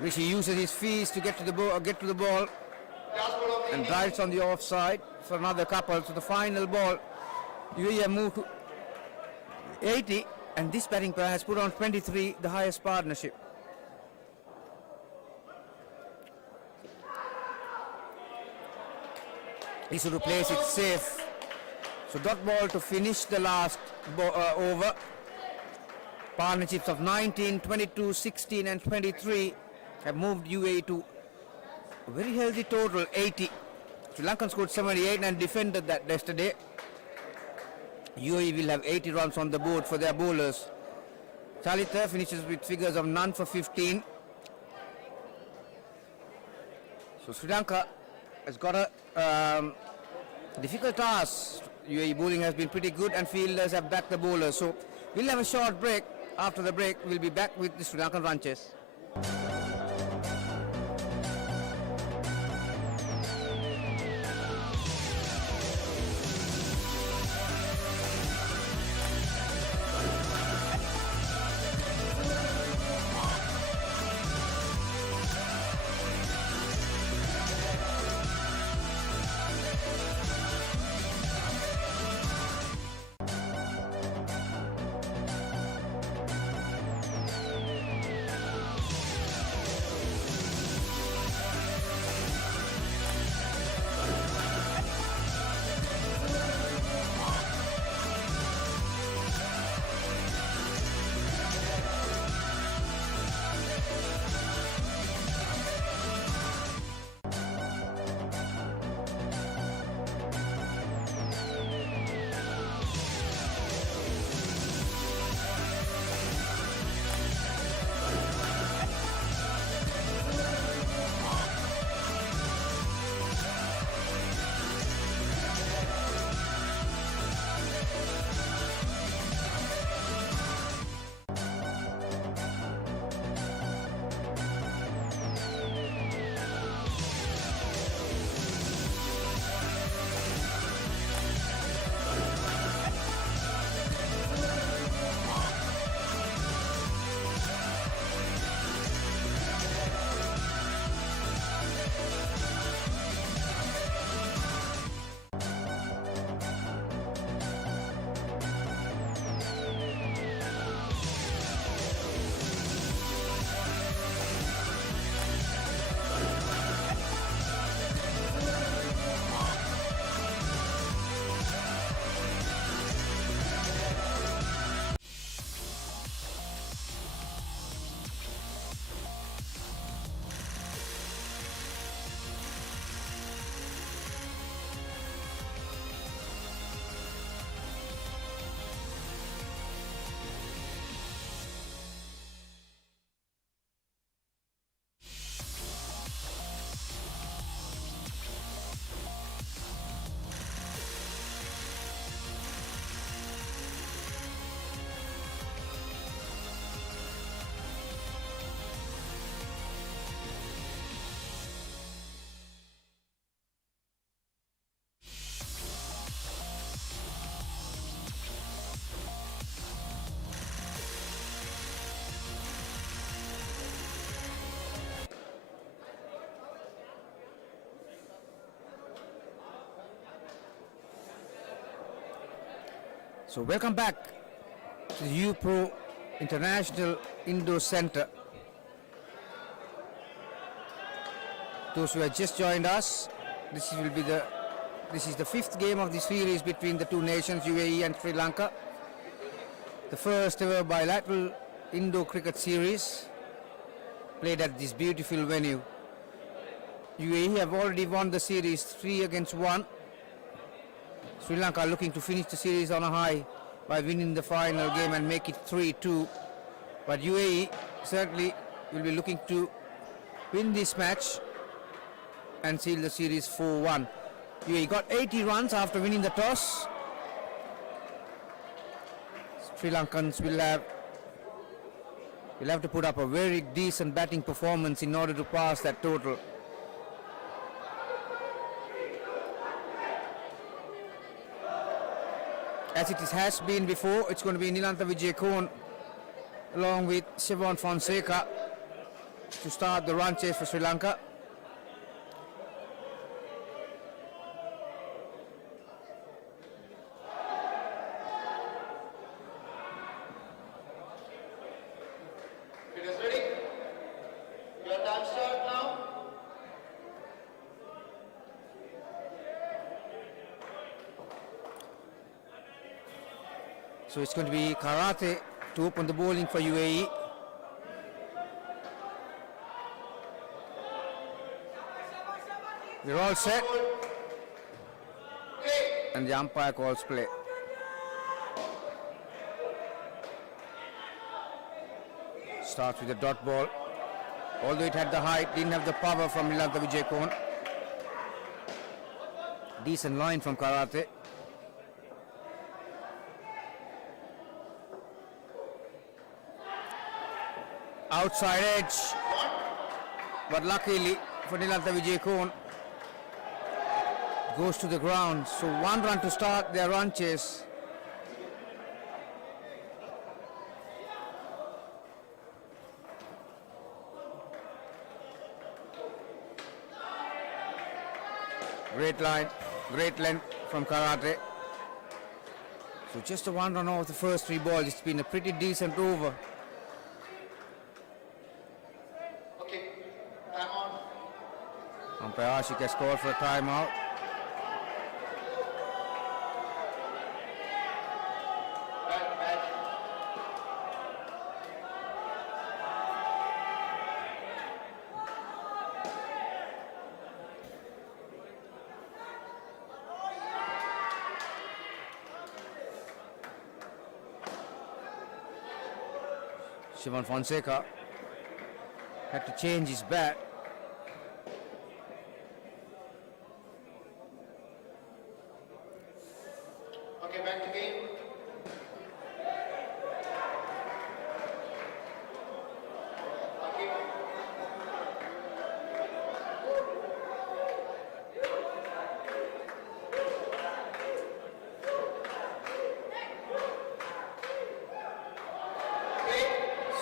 Rishi uses his feet to get to the ball, and drives on the offside for another couple. So the final ball, UAE have moved to 80, and this batting pair has put on 23, the highest partnership. He should replace it safe. So dot ball to finish the last over. Partnerships of 19, 22, 16 and 23 have moved UAE to a very healthy total, 80. Sri Lanka scored 78 and defended that yesterday. UAE will have 80 runs on the board for their bowlers. Chalita finishes with figures of none for 15. So Sri Lanka has got a difficult task. UAE bowling has been pretty good and fielders have backed the bowlers. So we'll have a short break. After the break, we'll be back with the Sri Lankan run chase. So welcome back to the UPro International Indoor Center. Those who have just joined us, this is the fifth game of the series between the two nations, UAE and Sri Lanka. The first ever bilateral indoor cricket series played at this beautiful venue. UAE have already won the series 3-1. Sri Lanka are looking to finish the series on a high by winning the final game and make it 3-2. But UAE certainly will be looking to win this match and seal the series 4-1. UAE got 80 runs after winning the toss. Sri Lankans will have to put up a very decent batting performance in order to pass that total. As it has been before, it's going to be Nilantha Vijayakorn along with Sivan Fonseca to start the run chase for Sri Lanka. So it's going to be Karate to open the bowling for UAE. We're all set. And the umpire calls play. Starts with a dot ball. Although it had the height, didn't have the power from Nilantha Vijayakorn. Decent line from Karate. Outside edge, but luckily for Nilantha Vijayakorn, goes to the ground. So 1 run to start their run chase. Great line, great length from Karate. So just a 1 run off the first 3 balls. It's been a pretty decent over. Umpire Ashik has called for a timeout. Sivan Fonseca had to change his bat.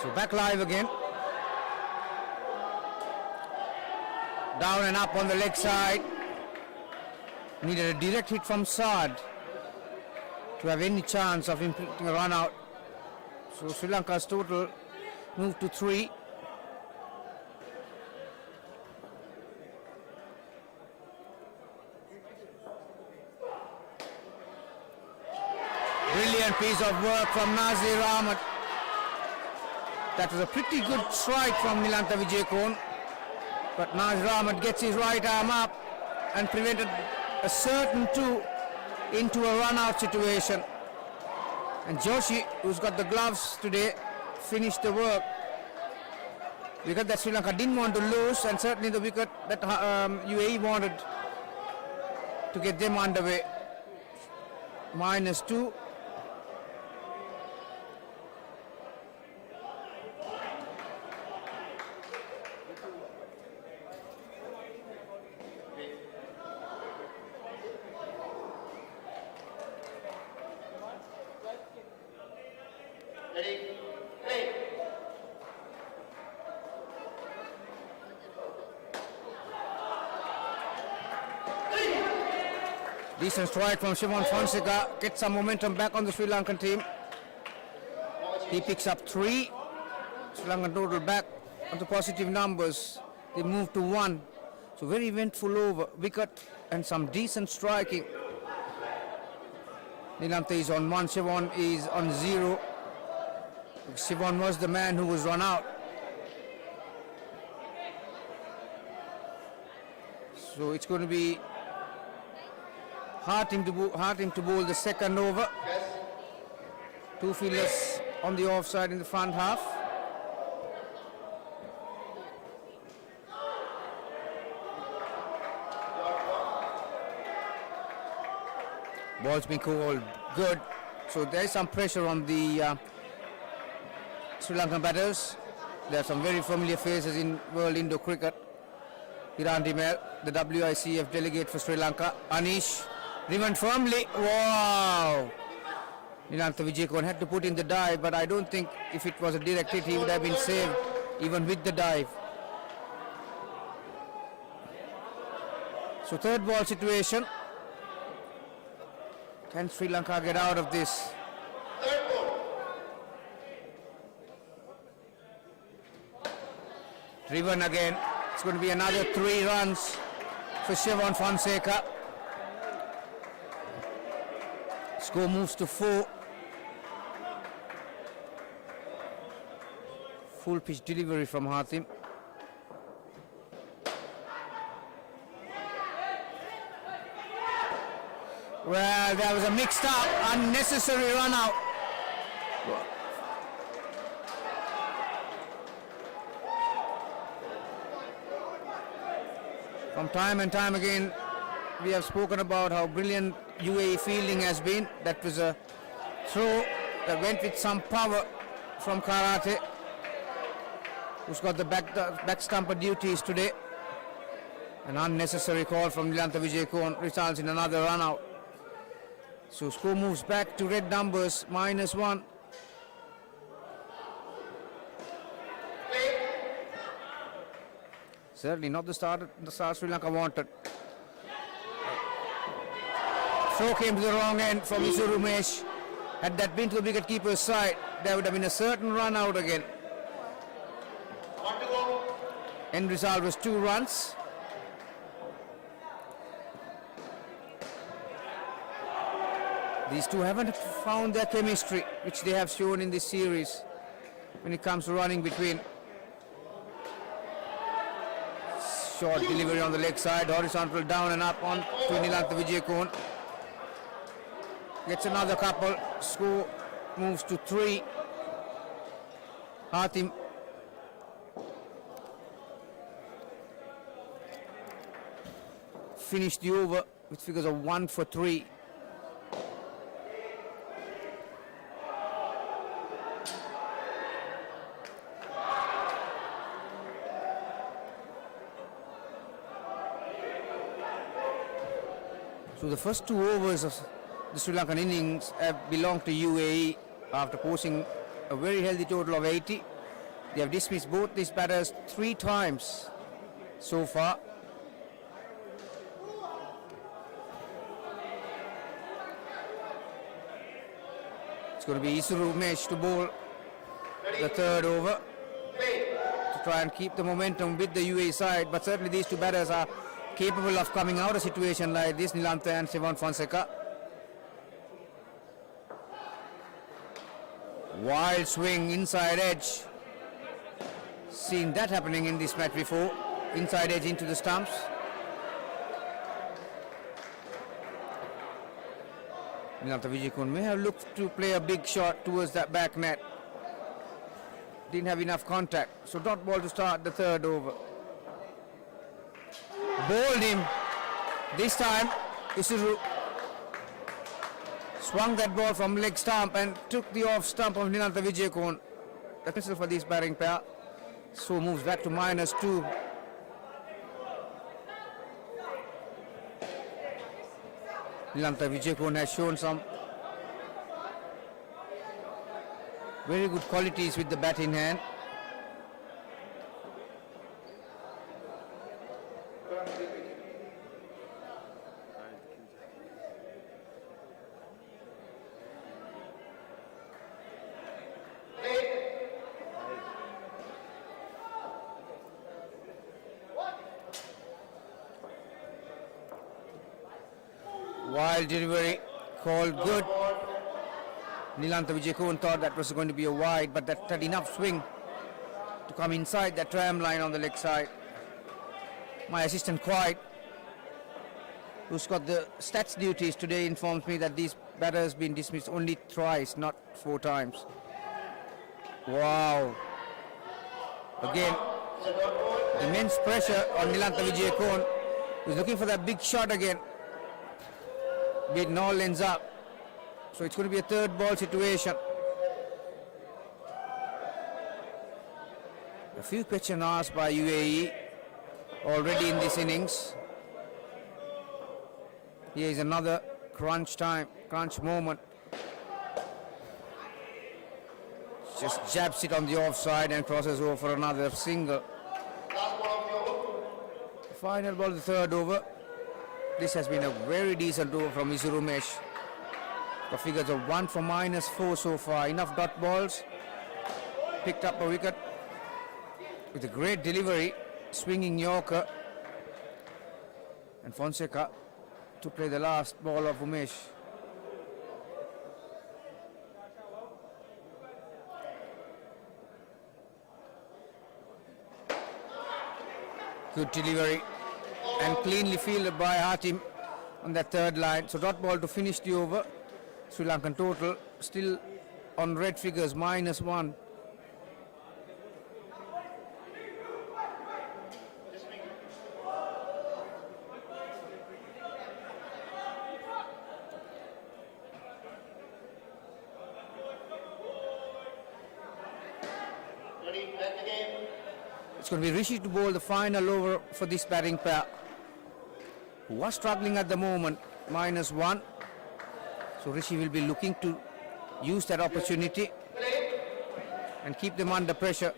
So back live again. Down and up on the leg side. Needed a direct hit from Saad to have any chance of inflicting a run out. So Sri Lanka's total moved to 3. Brilliant piece of work from Nazir Ahmed. That was a pretty good strike from Nilantha Vijayakorn, but Nazir Ahmed gets his right arm up and prevented a certain 2 into a run-out situation. And Joshi, who's got the gloves today, finished the work. Wicket that Sri Lanka didn't want to lose, and certainly the wicket that UAE wanted to get them underway. -2. Decent strike from Shimon Fonseca. Gets some momentum back on the Sri Lankan team. He picks up 3. Sri Lankan total back onto positive numbers. They move to 1. So very eventful over. Wicket and some decent striking. Nilantha is on 1. Shimon is on 0. Shimon was the man who was run out. So it's going to be hard him to bowl the second over. 2 fielders on the offside in the front half. Ball's been called good. So there's some pressure on the Sri Lankan batters. There are some very familiar faces in World Indo Cricket. Hiran Dimel, the WICF delegate for Sri Lanka. Anish, driven firmly. Wow! Nilantha Vijayakorn had to put in the dive, but I don't think if it was a direct hit, he would have been saved even with the dive. So third ball situation. Can Sri Lanka get out of this? Driven again. It's going to be another 3 runs for Shimon Fonseca. Score moves to 4. Full pitch delivery from Hatim. Well, there was a mixed up, unnecessary run out. From time and time again, we have spoken about how brilliant UAE fielding has been. That was a throw that went with some power from Karate, who's got the back stumper duties today. An unnecessary call from Nilantha Vijayakorn results in another run out. So score moves back to red numbers, -1. Certainly not the start Sri Lanka wanted. Throw came to the wrong end from Isuru Umesh. Had that been to the wicket-keeper's side, there would have been a certain run out again. End result was 2 runs. These two haven't found their chemistry, which they have shown in this series when it comes to running between. Short delivery on the leg side, horizontal down and up on to Nilantha Vijayakorn. Gets another couple, score moves to 3. Hatim finished the over with figures of 1 for 3. So the first 2 overs of the Sri Lankan innings have belonged to UAE after posting a very healthy total of 80. They have dismissed both these batters 3 times so far. It's going to be Isuru Umesh to bowl the third over to try and keep the momentum with the UAE side, but certainly these 2 batters are capable of coming out of a situation like this, Nilantha and Shimon Fonseca. Wild swing, inside edge. Seen that happening in this match before. Inside edge into the stumps. Nilantha Vijayakorn may have looked to play a big shot towards that back net. Didn't have enough contact, so dot ball to start the third over. Bowled him. This time, Isuru swung that ball from leg stump and took the off stump of Nilantha Vijayakorn. The missile for this batting pair. So moves back to -2. Lanka Vijayakorn has shown some very good qualities with the bat in hand. Wild delivery, called good. Nilanta Vijayakoon thought that was going to be a wide, but that had enough swing to come inside that tram line on the leg side. My assistant Quiet, who's got the stats duties today, informs me that these batters been dismissed only thrice, not 4 times. Wow. Again, immense pressure on Nilanta Vijayakoon, who's looking for that big shot again. Beaten all ends up. So it's going to be a third ball situation. A few questions asked by UAE already in this innings. Here is another crunch moment. Just jabs it on the offside and crosses over for another single. Final ball, the third over. This has been a very decent over from Isuru Umesh. The figures of 1 for -4 so far. Enough dot balls. Picked up a wicket with a great delivery, swinging Yorker. And Fonseca to play the last ball of Umesh. Good delivery and cleanly fielded by Hatim on that third line. So dot ball to finish the over. Sri Lankan total still on red figures, -1. It's going to be Rishi to bowl the final over for this batting pair, who was struggling at the moment, -1. So Rishi will be looking to use that opportunity and keep them under pressure.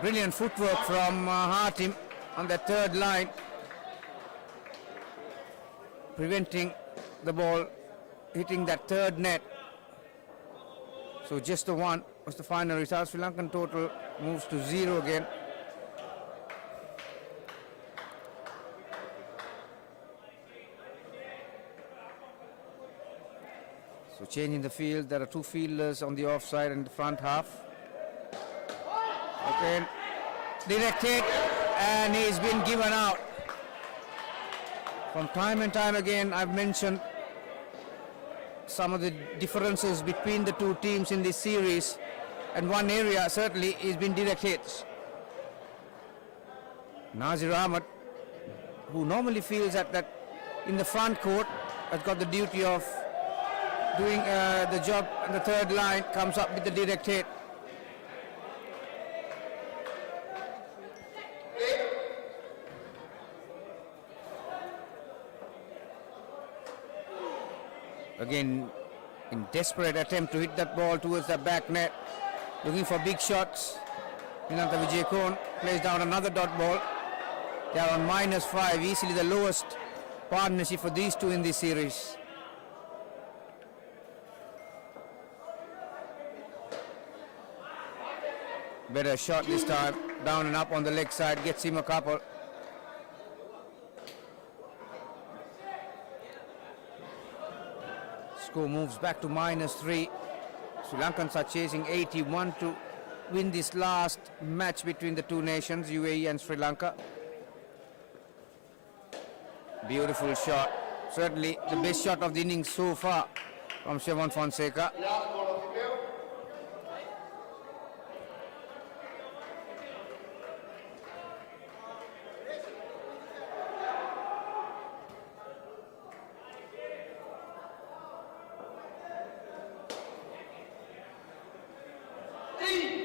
Brilliant footwork from Hatim on that third line, preventing the ball hitting that third net. So just the one was the final result. Sri Lankan total moves to 0 again. So changing the field, there are 2 fielders on the offside and the front half. Okay, direct hit, and he's been given out. From time and time again, I've mentioned some of the differences between the 2 teams in this series, and one area certainly has been direct hits. Nazir Ahmed, who normally fields at that in the front court, has got the duty of doing the job on the third line, comes up with the direct hit. Again, in desperate attempt to hit that ball towards the back net, looking for big shots. Nilanta Vijayakoon plays down another dot ball. They are on -5, easily the lowest partnership for these 2 in this series. Better shot this time, down and up on the leg side, gets him a couple. Score moves back to -3. Sri Lankans are chasing 81 to win this last match between the 2 nations, UAE and Sri Lanka. Beautiful shot. Certainly the best shot of the innings so far from Shevon Fonseca.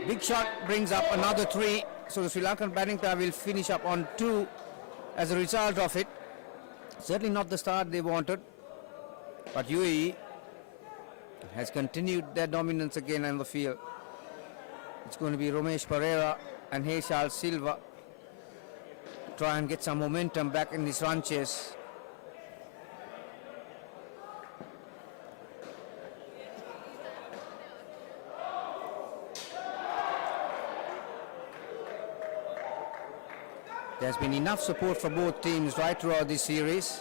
Big shot brings up another 3, so the Sri Lankan batting pair will finish up on 2 as a result of it. Certainly not the start they wanted, but UAE has continued their dominance again on the field. It's going to be Romesh Pereira and Heshal Silva to try and get some momentum back in this run chase. There's been enough support for both teams right throughout this series,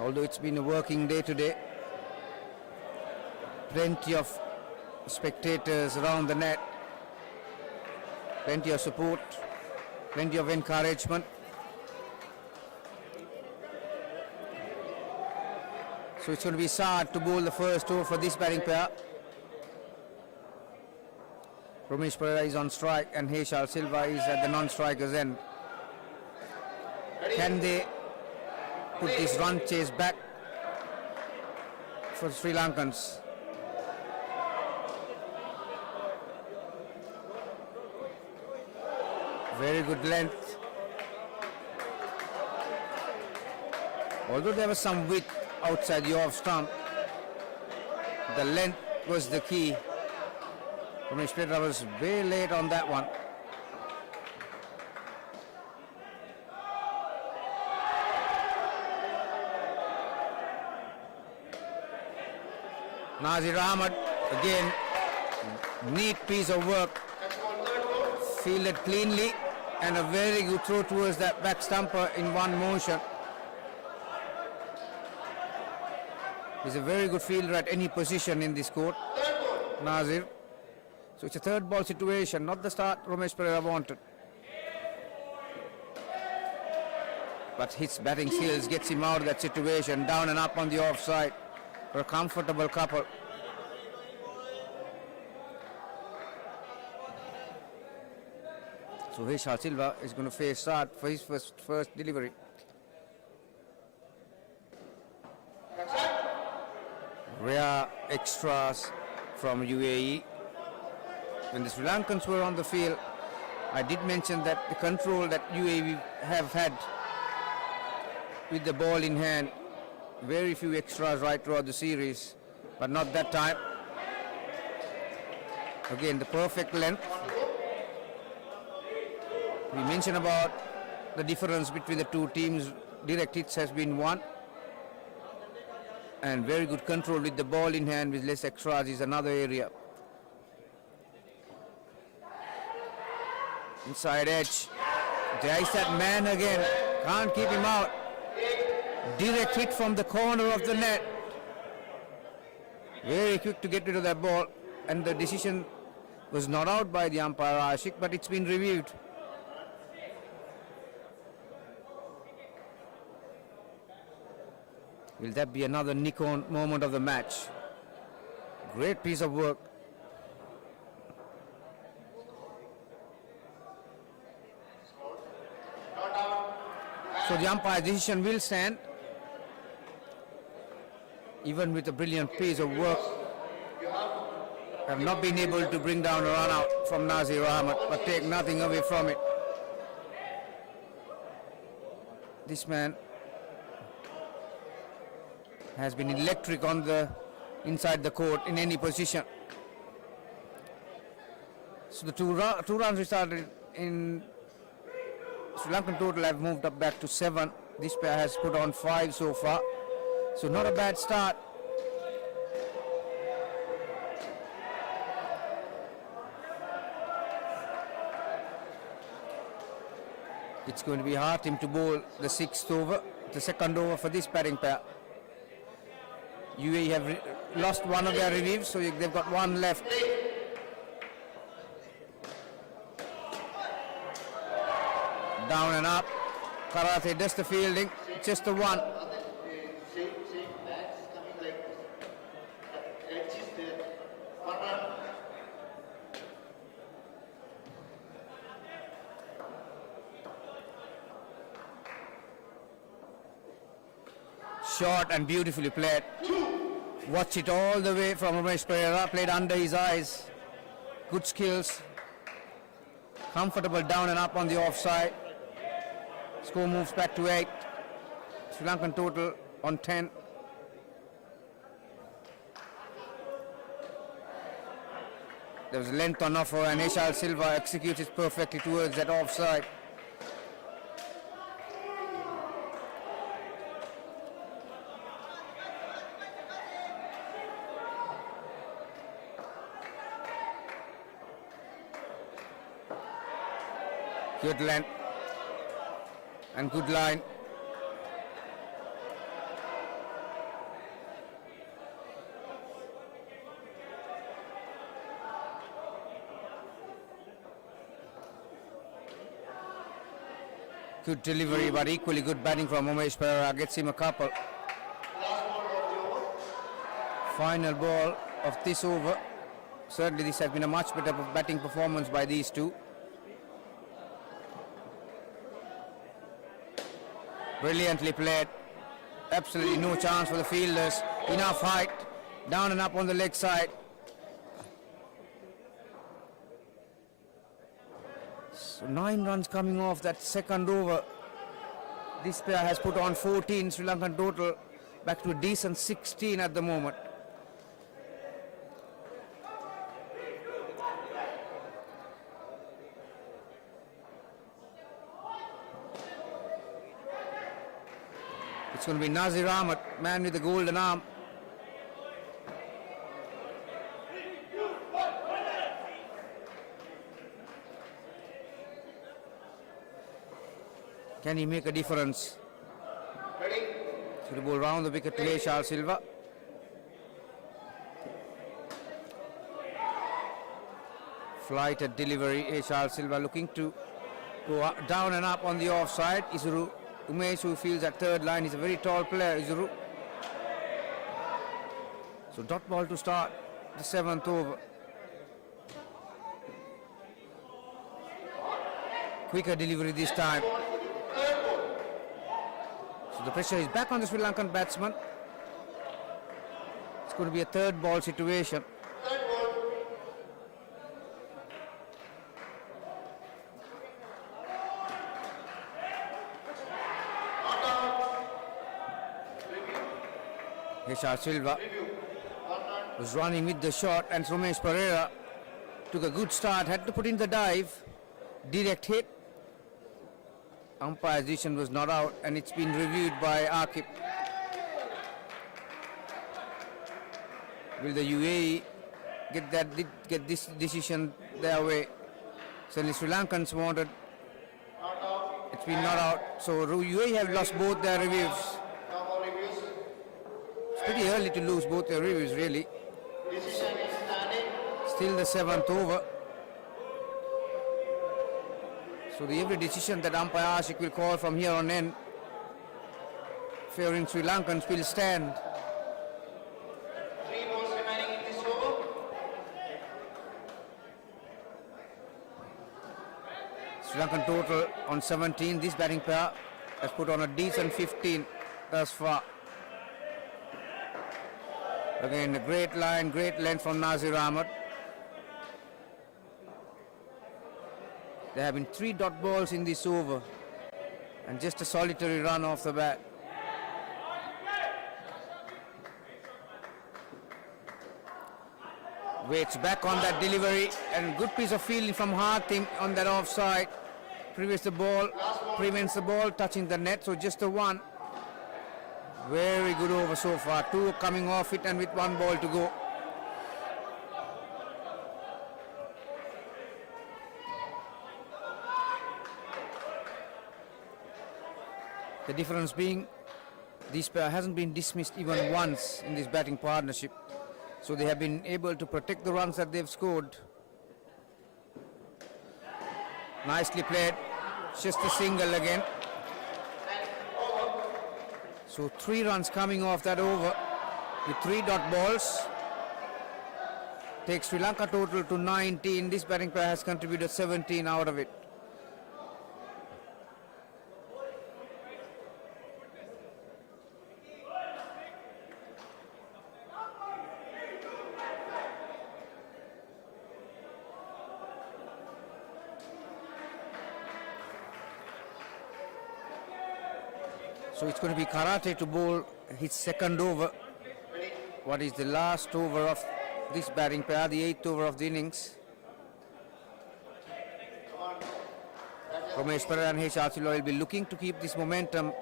although it's been a working day today. Plenty of spectators around the net, plenty of support, plenty of encouragement. So it's going to be Saad to bowl the first over for this batting pair. Ramesh Pereira is on strike and Heshal Silva is at the non-striker's end. Can they put this run chase back for the Sri Lankans? Very good length. Although there was some width outside the off stump, the length was the key. Ramesh Pereira was way late on that one. Nazir Ahmed, again, neat piece of work. Fielded cleanly and a very good throw towards that back stumper in one motion. He's a very good fielder at any position in this court, Nazir. So it's a third ball situation, not the start Ramesh Pereira wanted. But his batting skills gets him out of that situation, down and up on the offside for a comfortable couple. So Heshal Silva is going to face Saad for his first delivery. Rare extras from UAE. When the Sri Lankans were on the field, I did mention that the control that UAE have had with the ball in hand, very few extras right throughout the series, but not that time. Again, the perfect length. We mentioned about the difference between the two teams. Direct hits has been one, and very good control with the ball in hand with less extras is another area. Inside edge. There is that man again. Can't keep him out. Direct hit from the corner of the net. Very quick to get rid of that ball, and the decision was not out by the umpire Ashik, but it's been reviewed. Will that be another Nikon moment of the match? Great piece of work. So the umpire decision will stand. Even with a brilliant piece of work, have not been able to bring down a run out from Nazir Ahmed, but take nothing away from it. This man has been electric on the inside the court in any position. So the two runs resulted in Sri Lankan total have moved up back to 7. This pair has put on 5 so far. So not a bad start. It's going to be Hatim to bowl the 6th over, the 2nd over for this batting pair. UAE have lost one of their reviews, so they've got one left. Down and up. Karate does the fielding, just the one. Short and beautifully played. Watch it all the way from Ramesh Pereira, played under his eyes. Good skills. Comfortable down and up on the offside. Score moves back to 8. Sri Lankan total on 10. There was length on offer and Heshal Silva executes it perfectly towards that offside. Good length. and good line. Good delivery, but equally good batting from Umesh Pereira. Gets him a couple. Final ball of this over. Certainly this has been a much better batting performance by these two. Brilliantly played. Absolutely no chance for the fielders. Enough height. Down and up on the leg side. So 9 runs coming off that second over. This pair has put on 14 Sri Lankan total, back to a decent 16 at the moment. It's going to be Nazir Ahmed, man with the golden arm. Can he make a difference? To the ball round the wicket to Eshal Silva. Flighted delivery, Eshal Silva looking to go down and up on the offside. Isuru Umesh, who fields at third line, is a very tall player, Isuru. So dot ball to start the 7th over. Quicker delivery this time. So the pressure is back on the Sri Lankan batsman. It's going to be a third ball situation. Eshal Silva was running with the shot, and Umesh Pereira took a good start, had to put in the dive, direct hit. Umpire's decision was not out, and it's been reviewed by Akib. Will the UAE get this decision their way? Certainly Sri Lankans wanted. It's been not out. So UAE have lost both their reviews. It's pretty early to lose both their reviews, really. Still the 7th over. So the every decision that umpire Ashik will call from here on in, favoring Sri Lankans, will stand. 3 balls remaining in this over. Sri Lankan total on 17. This batting pair has put on a decent 15 thus far. Again, a great line, great length from Nazir Ahmed. There have been 3 dot balls in this over and just a solitary run off the bat. Waits back on that delivery, and good piece of fielding from Hartim on that offside. Prevents the ball touching the net, so just a 1. Very good over so far. 2 coming off it and with 1 ball to go. The difference being this pair hasn't been dismissed even once in this batting partnership. So they have been able to protect the runs that they've scored. Nicely played. Just a single again. So 3 runs coming off that over with 3 dot balls. Takes Sri Lanka total to 19. This batting pair has contributed 17 out of it. So it's going to be Karate to bowl his second over. What is the last over of this batting pair, the 8th over of the innings. Umesh Pereira and Eshal Silva will be looking to keep this momentum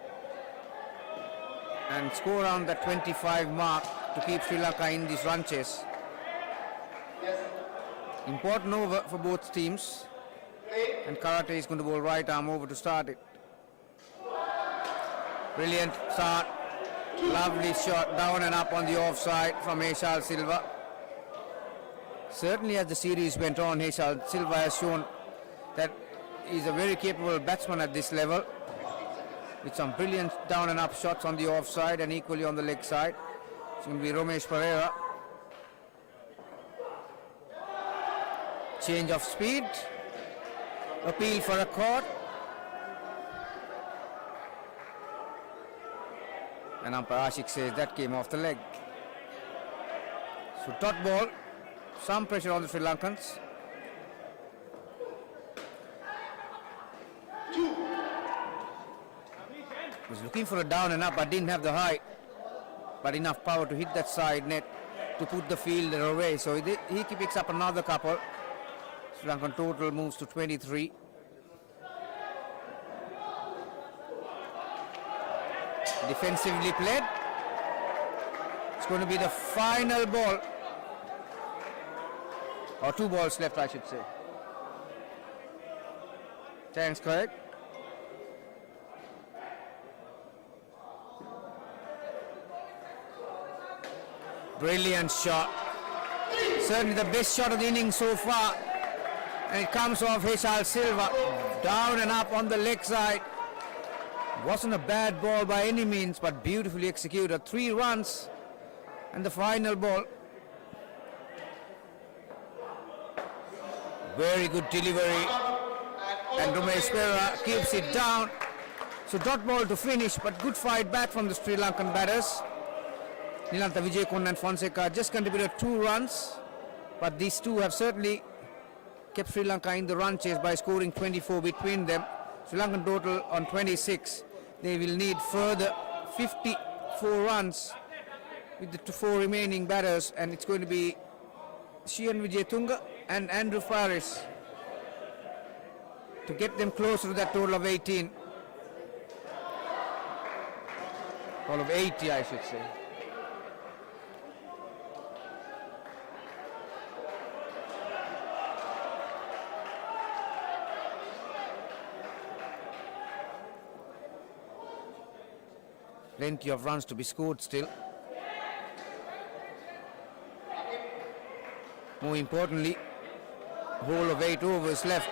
and score around the 25 mark to keep Sri Lanka in this run chase. Important over for both teams, and Karate is going to bowl right arm over to start it. Brilliant start. Lovely shot down and up on the offside from Heshal Silva. Certainly as the series went on, Heshal Silva has shown that he's a very capable batsman at this level, with some brilliant down and up shots on the offside and equally on the leg side. It's going to be Romesh Pereira. Change of speed. Appeal for a caught. And umpire Ashik says that came off the leg. So dot ball. Some pressure on the Sri Lankans. Was looking for a down and up, but didn't have the height, but enough power to hit that side net to put the fielder away. So he picks up another couple. Sri Lankan total moves to 23. Defensively played. It's going to be the final ball. Or 2 balls left, I should say. Thanks, correct. Brilliant shot. Certainly the best shot of the innings so far. And it comes off Heshal Silva. Down and up on the leg side. Wasn't a bad ball by any means, but beautifully executed. 3 runs and the final ball. Very good delivery. And Romesh Pereira keeps it down. So dot ball to finish, but good fight back from the Sri Lankan batters. Nilantha Vijayakonda and Fonseca just contributed 2 runs, but these two have certainly kept Sri Lanka in the run chase by scoring 24 between them. Sri Lankan total on 26. They will need further 54 runs with the 4 remaining batters, and it's going to be Shian Vijayatunga and Andrew Faris to get them closer to that total of 18. Total of 80, I should say. Plenty of runs to be scored still. More importantly, whole of 8 overs left.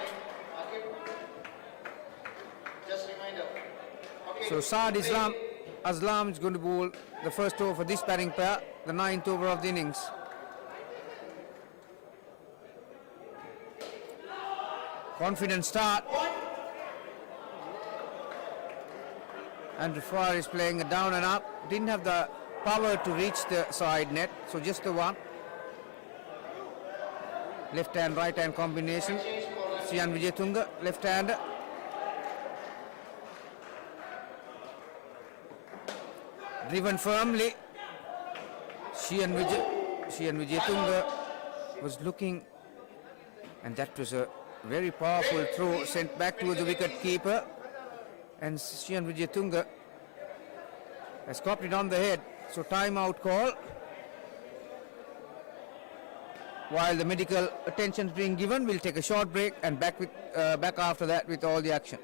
So Saad Aslam is going to bowl the first over for this batting pair, the 9th over of the innings. Confident start. Andrew Farr is playing a down and up. Didn't have the power to reach the side net, so just the one. Left hand, right hand combination. Shian Vijayatunga, left hander. Driven firmly. Shian Vijayatunga was looking, and that was a very powerful throw sent back towards the wicket keeper. And Shian Vijayatunga has copped it on the head. So time-out call. While the medical attention is being given, we'll take a short break and back after that with all the action.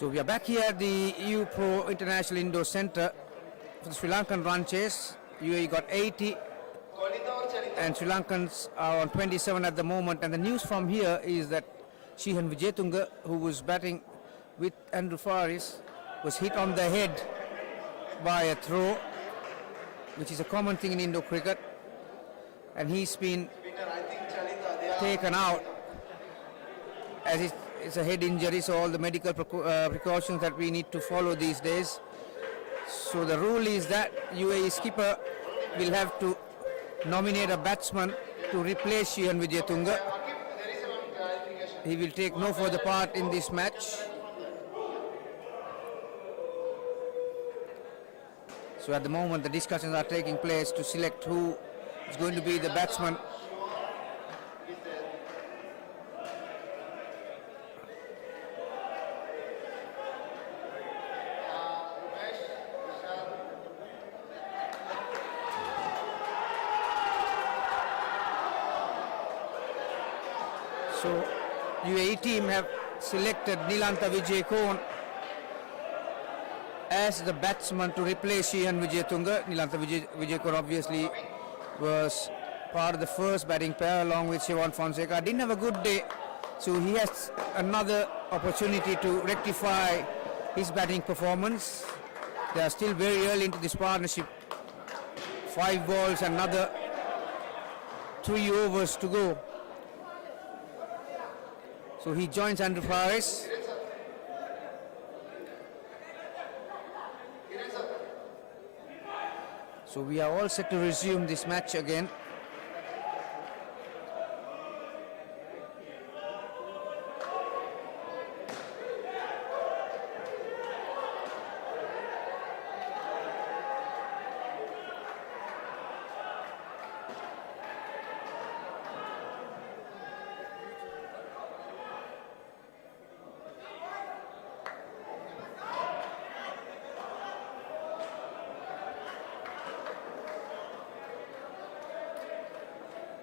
So we are back here at the EU Pro International Indoor Centre for the Sri Lankan run chase. UAE got 80 and Sri Lankans are on 27 at the moment. And the news from here is that Shihan Wijetunga, who was batting with Andrew Faris, was hit on the head by a throw, which is a common thing in Indo cricket, and he's been taken out as it's a head injury, so all the medical precautions that we need to follow these days. So the rule is that UAE skipper will have to nominate a batsman to replace Shihan Wijetunga. He will take no further part in this match. So at the moment the discussions are taking place to select who is going to be the batsman. So UAE team have selected Nilantha Vijayakon as the batsman to replace Shihan Wijetunga. Nilantha Vijayakon obviously was part of the first batting pair along with Shivan Fonseca. Didn't have a good day, so he has another opportunity to rectify his batting performance. They are still very early into this partnership. 5 balls, another 3 overs to go. So he joins Andrew Faris. So we are all set to resume this match again.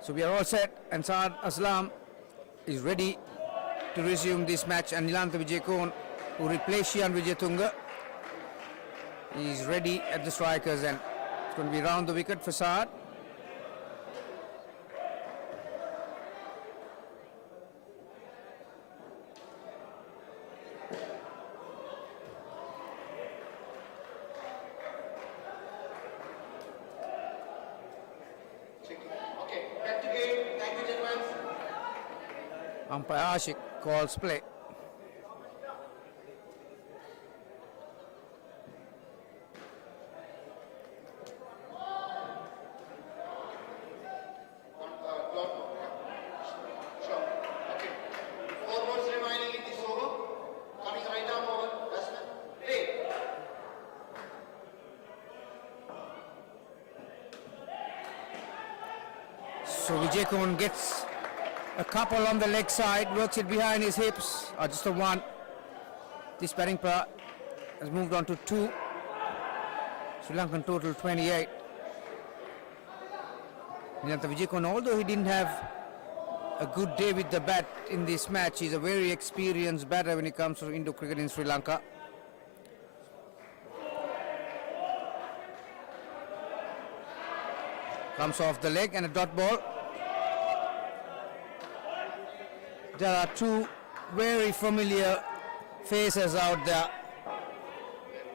So we are all set, and Saad Aslam is ready to resume this match, and Nilantha Vijayakon, who replaced Shihan Wijetunga, is ready at the strikers, and it's going to be round the wicket for Saad. Umpire Ashik calls play. So Vijayakon gets a couple on the leg side, works it behind his hips, or just a 1. This batting pair has moved on to 2. Sri Lankan total 28. Nilantha Vijayakon, although he didn't have a good day with the bat in this match, he's a very experienced batter when it comes to Indo cricket in Sri Lanka. Comes off the leg and a dot ball. There are 2 very familiar faces out there,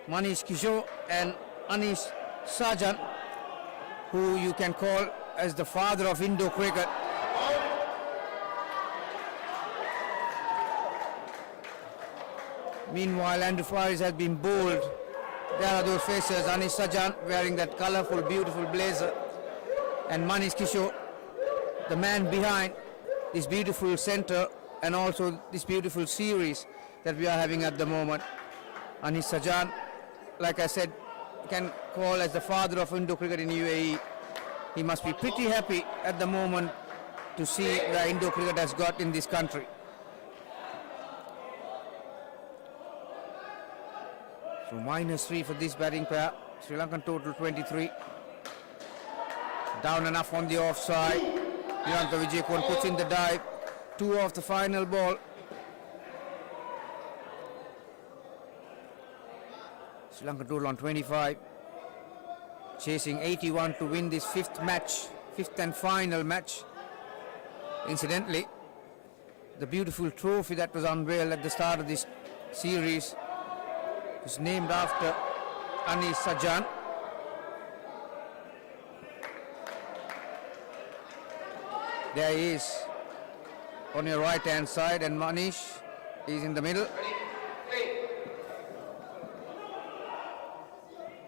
Manish Kishore and Anish Sajan, who you can call as the father of Indo cricket. Meanwhile, Andrew Faris has been bowled. There are those faces, Anish Sajan wearing that colourful, beautiful blazer, and Manish Kishore, the man behind this beautiful centre and also this beautiful series that we are having at the moment. Anish Sajan, like I said, can call as the father of Indo cricket in UAE. He must be pretty happy at the moment to see where Indo cricket has got in this country. So -3 for this batting pair. Sri Lankan total 23. Down enough on the offside. Nilantha Vijayakon puts in the dive. 2 off the final ball. Sri Lanka total on 25. Chasing 81 to win this fifth and final match. Incidentally, the beautiful trophy that was unveiled at the start of this series was named after Anis Sajjan. There he is on your right hand side, and Manish is in the middle.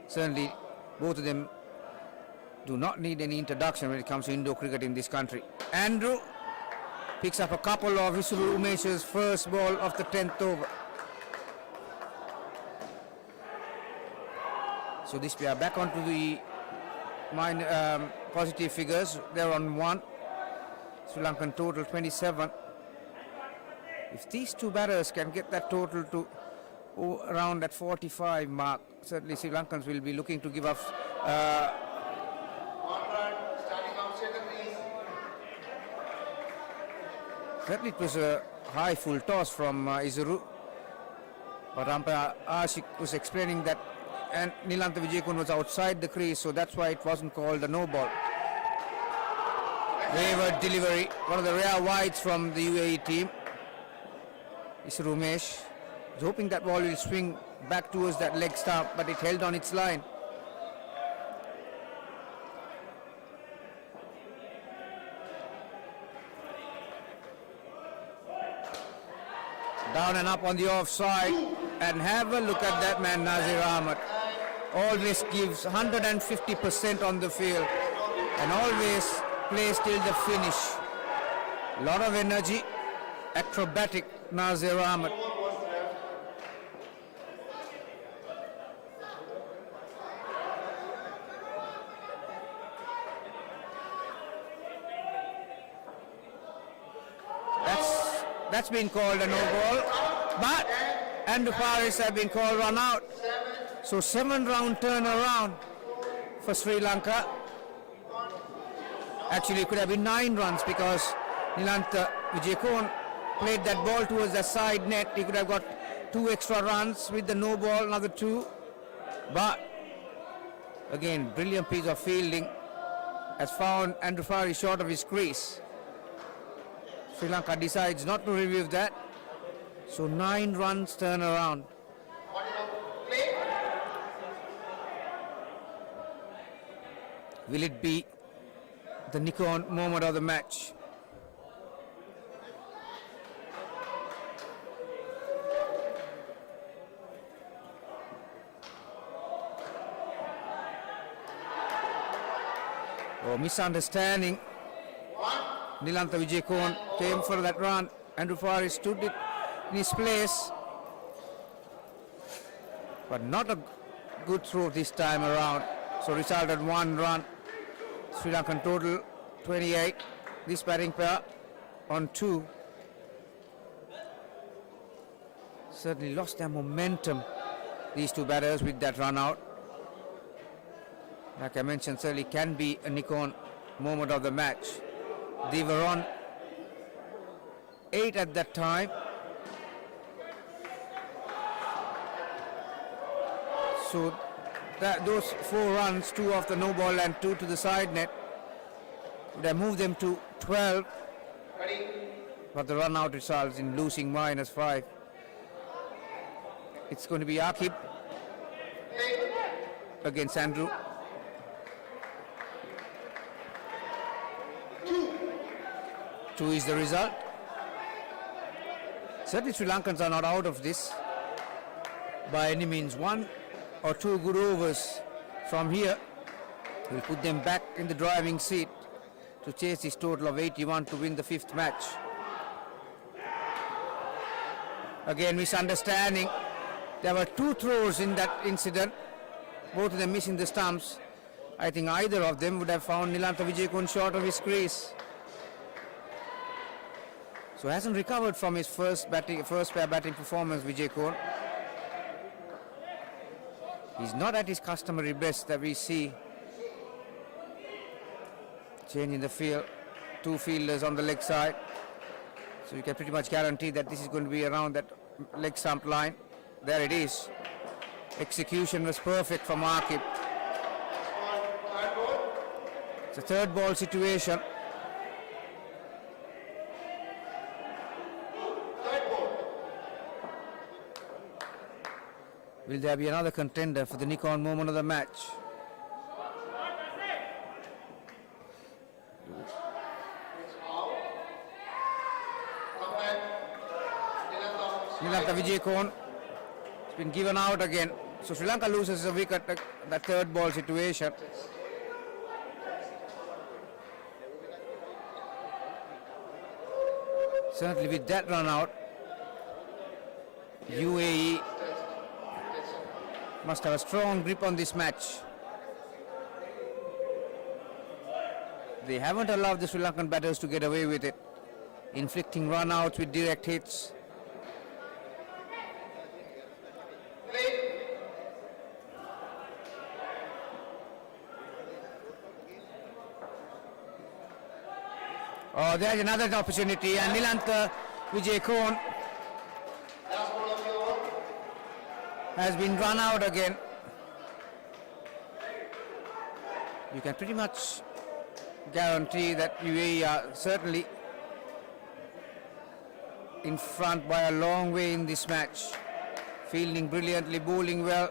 Certainly both of them do not need any introduction when it comes to indoor cricket in this country. Andrew picks up a couple of Isuru Umesh's first ball of the 10th over. So this we are back onto the positive figures. They're on 1. Sri Lankan total 27. If these two batters can get that total to around that 45 mark, certainly Sri Lankans will be looking to give up. Certainly it was a high full toss from Isuru, but umpire Ashik was explaining that and Nilantha Vijayakun was outside the crease, so that's why it wasn't called a no ball. Wayward delivery, one of the rare wides from the UAE team. Isuru Umesh was hoping that ball will swing back towards that leg stump, but it held on its line. Down and up on the offside, and have a look at that man, Nazir Ahmed. Always gives 150% on the field and always plays till the finish. Lot of energy, acrobatic Nazir Ahmed. That's been called a no ball, but Andrew Paris have been called run out. So 7-round turnaround for Sri Lanka. Actually it could have been 9 runs because Nilantha Vijayakun played that ball towards the side net. He could have got 2 extra runs with the no ball, another 2. But again, brilliant piece of fielding has found Andrew Paris short of his crease. Sri Lanka decides not to review that. So 9 runs turn around. Will it be the Nikon moment of the match? Oh, misunderstanding. Nilantha Vijayakun came for that run. Andrew Paris stood it in his place. But not a good throw this time around. So resulted 1 run. Sri Lankan total 28. This batting pair on 2. Certainly lost their momentum, these two batters, with that run out. Like I mentioned, certainly can be a Nikon moment of the match. They were on 8 at that time. So those 4 runs, 2 off the no ball and 2 to the side net, would have moved them to 12. But the run out results in losing -5. It's going to be Akib against Andrew. 2 is the result. Certainly Sri Lankans are not out of this by any means. 1 or 2 good overs from here will put them back in the driving seat to chase this total of 81 to win the 5th match. Again, misunderstanding. There were 2 throws in that incident, both of them missing the stumps. I think either of them would have found Nilantha Vijayakun short of his crease. So hasn't recovered from his first pair batting performance, Vijayakun. He's not at his customary best that we see. Change in the field, 2 fielders on the leg side. So you can pretty much guarantee that this is going to be around that leg stump line. There it is. Execution was perfect from Akib. It's a third ball situation. Will there be another contender for the Nikon moment of the match? Lanka Vijayakon has been given out again. So Sri Lanka loses a wicket at that third ball situation. Certainly with that run out, UAE must have a strong grip on this match. They haven't allowed the Sri Lankan batters to get away with it, inflicting run-outs with direct hits. Oh, there's another opportunity, and Nilantha Vijayakon has been run out again. You can pretty much guarantee that UAE are certainly in front by a long way in this match. Fielding brilliantly, bowling well,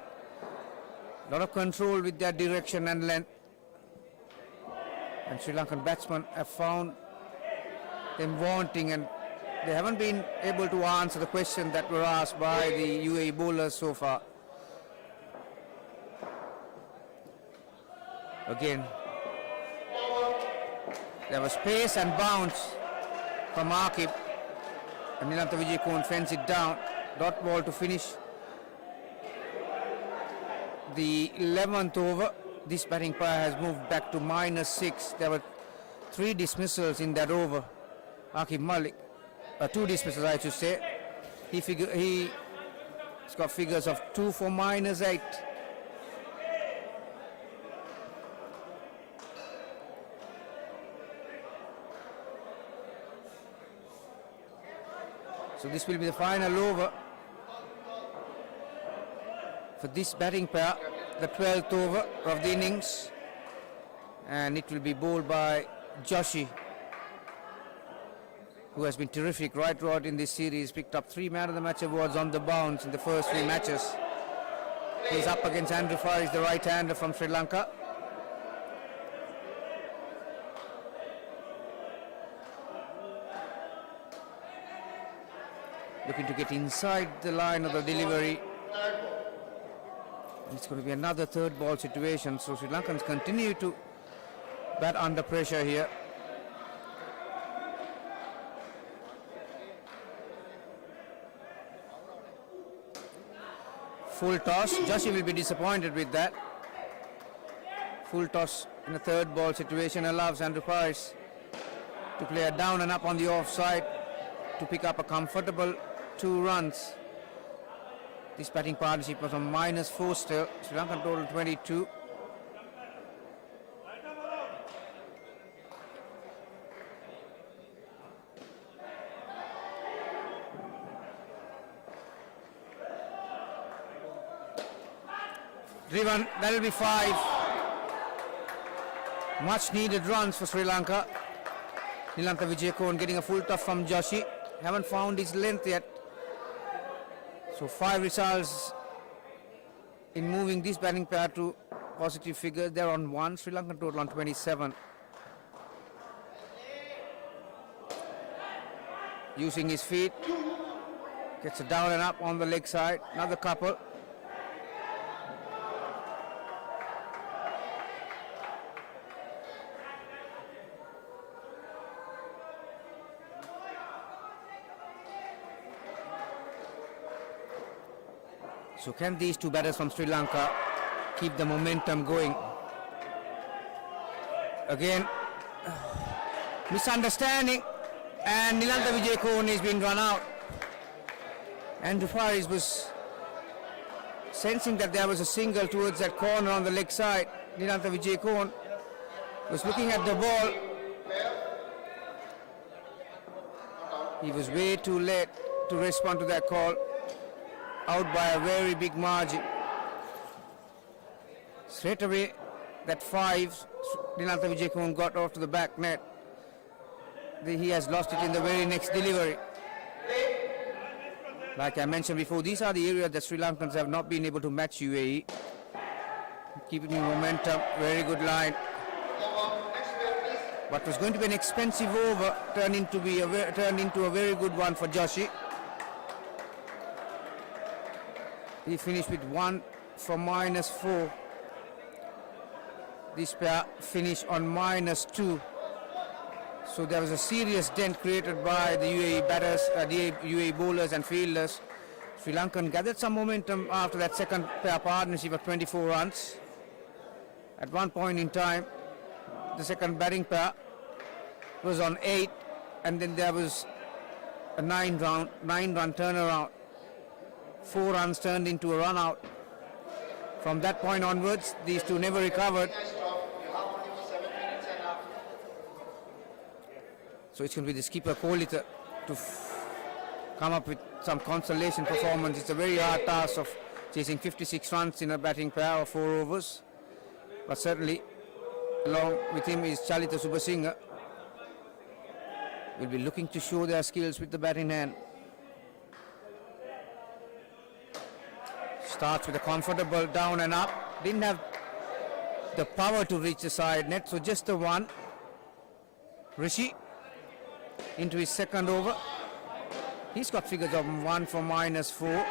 a lot of control with their direction and length. And Sri Lankan batsmen have found them wanting, and they haven't been able to answer the questions that were asked by the UAE bowlers so far. Again, there was pace and bounce from Akib, and Nilantha Vijayakon fends it down. Dot ball to finish the 11th over. This batting pair has moved back to -6. There were 3 dismissals in that over. Akib Malik, 2 dismissals I should say. He's got figures of 2 for -8. So this will be the final over for this batting pair, the 12th over of the innings, and it will be bowled by Joshi, who has been terrific right throughout in this series. Picked up 3 Man of the Match awards on the bounce in the first 3 matches. He's up against Andrew Faris, the right-hander from Sri Lanka. Looking to get inside the line of the delivery. And it's going to be another third ball situation, so Sri Lankans continue to bat under pressure here. Full toss. Joshi will be disappointed with that. Full toss in a third ball situation allows Andrew Faris to play a down and up on the offside to pick up a comfortable 2 runs. This batting partnership was on -4 still. Sri Lankan total 22. Driven, that'll be 5. Much needed runs for Sri Lanka. Nilantha Vijayakon getting a full toss from Joshi. Haven't found his length yet. So 5 results in moving this batting pair to positive figures. They're on 1. Sri Lankan total on 27. Using his feet. Gets a down and up on the leg side. Another couple. So can these 2 batters from Sri Lanka keep the momentum going? Again, misunderstanding, and Nilantha Vijayakon has been run out. Andrew Faris was sensing that there was a single towards that corner on the leg side. Nilantha Vijayakon was looking at the ball. He was way too late to respond to that call. Out by a very big margin. Straight away, that 5, Dinata Vijayakumar got off to the back net. He has lost it in the very next delivery. Like I mentioned before, these are the areas that Sri Lankans have not been able to match UAE. Keeping momentum, very good line. What was going to be an expensive over turned into a very good one for Joshi. He finished with 1 for -4. This pair finished on -2. So there was a serious dent created by the UAE batters, the UAE bowlers and fielders. Sri Lankan gathered some momentum after that second pair partnership of 24 runs. At one point in time, the second batting pair was on 8, and then there was a 9-run turnaround. 4 runs turned into a run out. From that point onwards, these two never recovered. So it's going to be the skipper Kolita to come up with some consolation performance. It's a very hard task of chasing 56 runs in a batting pair of 4 overs. But certainly, along with him is Chalita Subasinghe. Will be looking to show their skills with the bat in hand. Starts with a comfortable down and up. Didn't have the power to reach the side net, so just the one. Rishi into his second over. He's got figures of 1 for -4.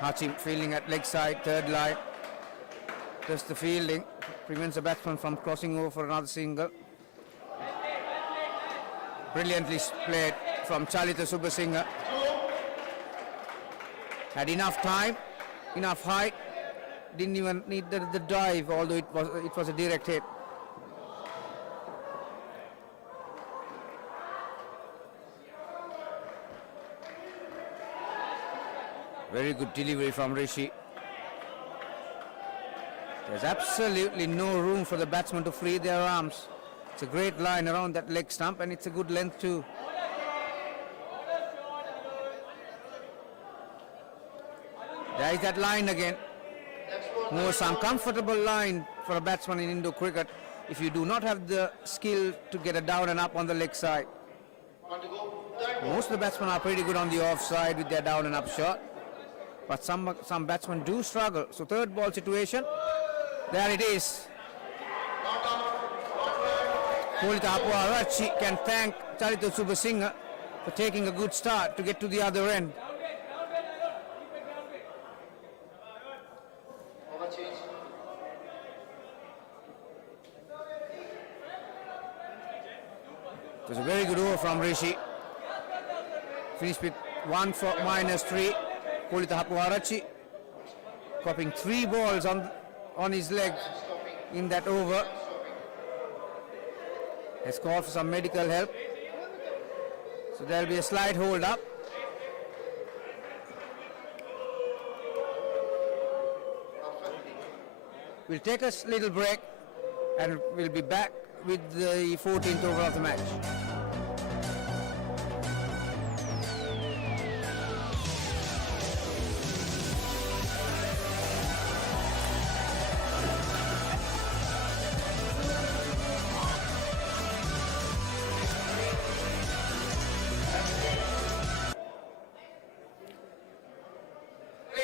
Hachim fielding at leg side, third line. Just the fielding prevents the batsman from crossing over for another single. Brilliantly played from Chalita Subasinghe. Had enough time, enough height. Didn't even need the dive, although it was a direct hit. Very good delivery from Rishi. There's absolutely no room for the batsman to free their arms. It's a great line around that leg stump, and it's a good length too. There is that line again. Most uncomfortable line for a batsman in Indo cricket if you do not have the skill to get a down and up on the leg side. Most of the batsmen are pretty good on the off side with their down and up shot, but some batsmen do struggle. So third ball situation, there it is. Kolita Apuarachi can thank Chalita Subasinghe for taking a good start to get to the other end. It was a very good over from Rishi. Finished with 1 for -3. Kolita Apuarachi copping 3 balls on his leg in that over. Has called for some medical help. So there will be a slight hold up. We'll take a little break and we'll be back with the 14th over of the match.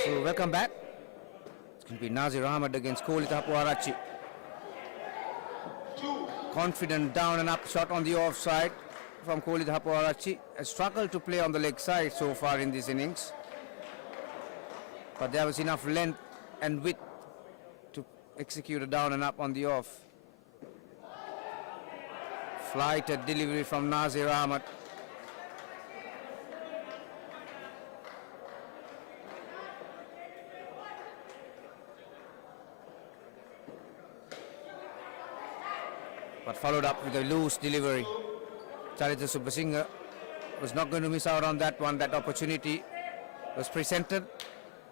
So welcome back. It's going to be Nazir Ahmed against Kolita Apuarachi. Confident down and up shot on the offside from Kolita Apuarachi. Has struggled to play on the leg side so far in this innings. But there was enough length and width to execute a down and up on the off. Flighted delivery from Nazir Ahmed. But followed up with a loose delivery. Chalita Subasinghe was not going to miss out on that one. That opportunity was presented,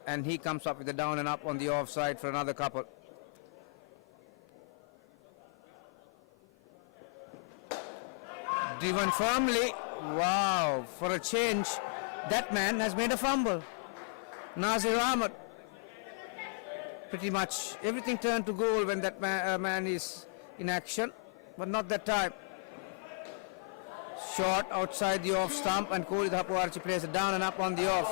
and he comes up with a down and up on the offside for another couple. Driven firmly. Wow, for a change, that man has made a fumble. Nazir Ahmed. Pretty much everything turned to goal when that man is in action, but not that time. Shot outside the off stump, and Kohli the Hapuarchi plays it down and up on the off.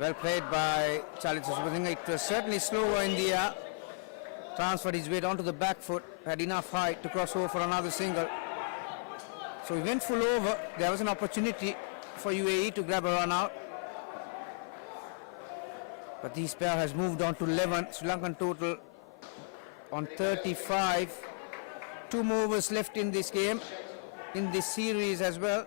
Well played by Charlie Subasinghe. It was certainly slower in the air. Transferred his weight onto the back foot, had enough height to cross over for another single. So he went full over. There was an opportunity for UAE to grab a run out. But this pair has moved on to 11. Sri Lankan total on 35. 2 more overs left in this game, in this series as well.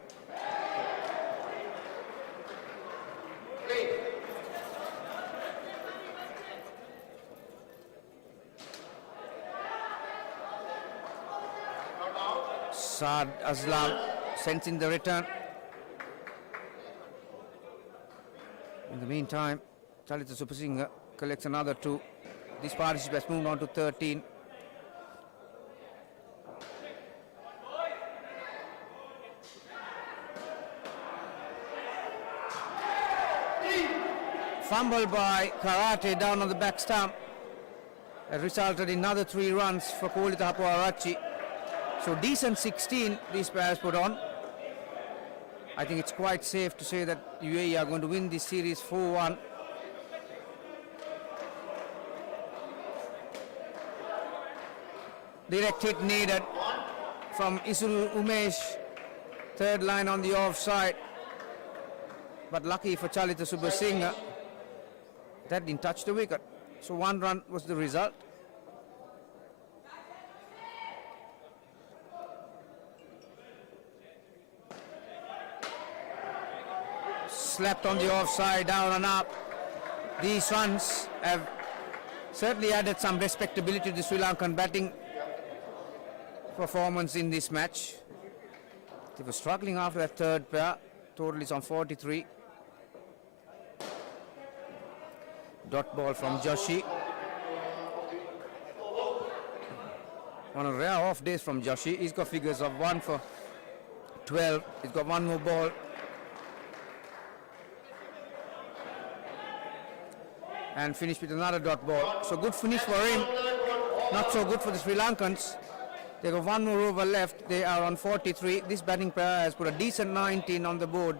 Saad Aslam sensing the return. In the meantime, Chalita Supasinghe collects another 2. This partnership has moved on to 13. Fumble by Karate down on the back stump. That resulted in another 3 runs for Kohli the Hapuarchi. So decent 16 these players put on. I think it's quite safe to say that UAE are going to win this series 4-1. Direct hit needed from Isul Umesh. Third line on the offside. But lucky for Chalita Subasinghe, that didn't touch the wicket. So 1 run was the result. Slapped on the offside, down and up. These runs have certainly added some respectability to the Sri Lankan batting performance in this match. They were struggling after that third pair. Total is on 43. Dot ball from Joshi. On a rare off days from Joshi. He's got figures of 1 for 12. He's got 1 more ball. And finished with another dot ball. So good finish for him. Not so good for the Sri Lankans. They got 1 more over left. They are on 43. This batting pair has put a decent 19 on the board.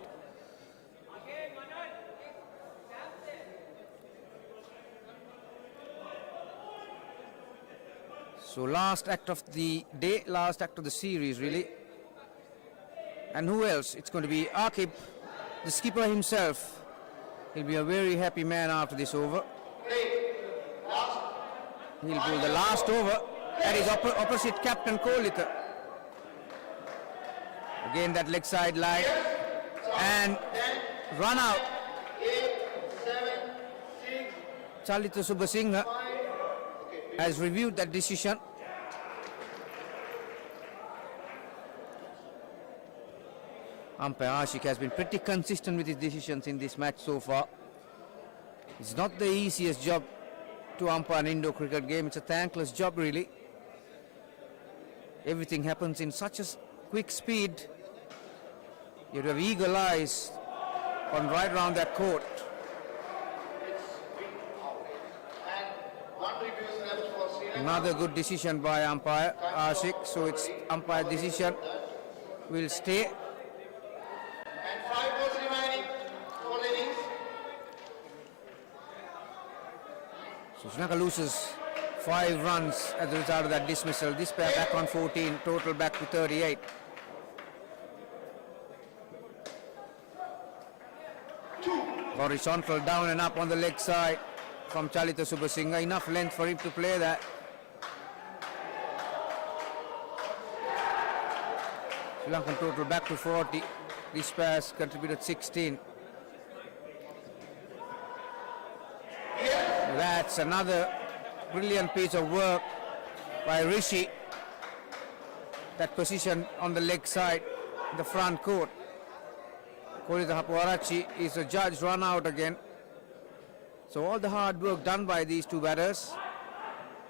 So last act of the day, last act of the series really. And who else? It's going to be Akib, the skipper himself. He'll be a very happy man after this over. He'll pull the last over. That is opposite Captain Kolita. Again that leg side line. And run out. Chalita Subasinghe has reviewed that decision. Umpire Ashik has been pretty consistent with his decisions in this match so far. It's not the easiest job to umpire an indoor cricket game. It's a thankless job really. Everything happens in such a quick speed. You have eagle eyes on right around that court. Another good decision by umpire Ashik. So it's umpire decision will stay. So Sri Lanka loses 5 runs as a result of that dismissal. This pair back on 14, total back to 38. Horizontal down and up on the leg side from Chalita Subasinghe. Enough length for him to play that. Sri Lankan total back to 40. This pair has contributed 16. That's another brilliant piece of work by Rishi. That position on the leg side, the front court. Kohli the Hapuarchi is a judge run out again. So all the hard work done by these two batters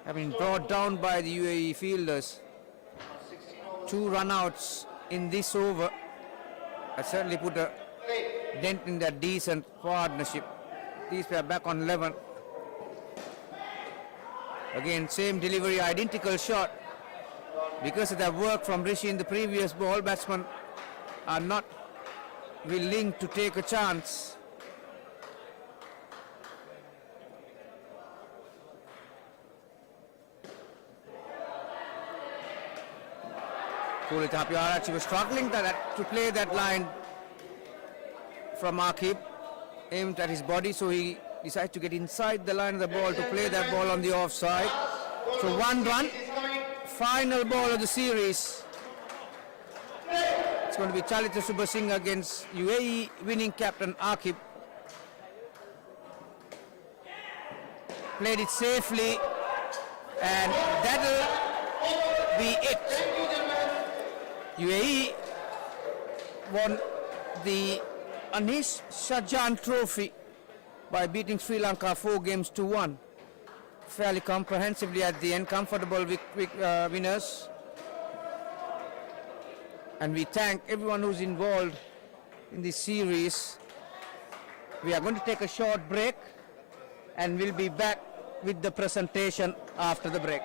have been brought down by the UAE fielders. 2 run-outs in this over has certainly put a dent in that decent partnership. These were back on 11. Again, same delivery, identical shot. Because of that work from Rishi in the previous ball, batsmen are not willing to take a chance. He was struggling to play that line from Akib, aimed at his body, so he decided to get inside the line of the ball to play that ball on the offside. So 1 run, final ball of the series. It's going to be Chalita Subha Singh against UAE winning captain Akib. Played it safely, and that'll be it. UAE won the Anish Shahjan Trophy by beating Sri Lanka 4 games to 1. Fairly comprehensively at the end, comfortable winners. And we thank everyone who's involved in this series. We are going to take a short break and we'll be back with the presentation after the break.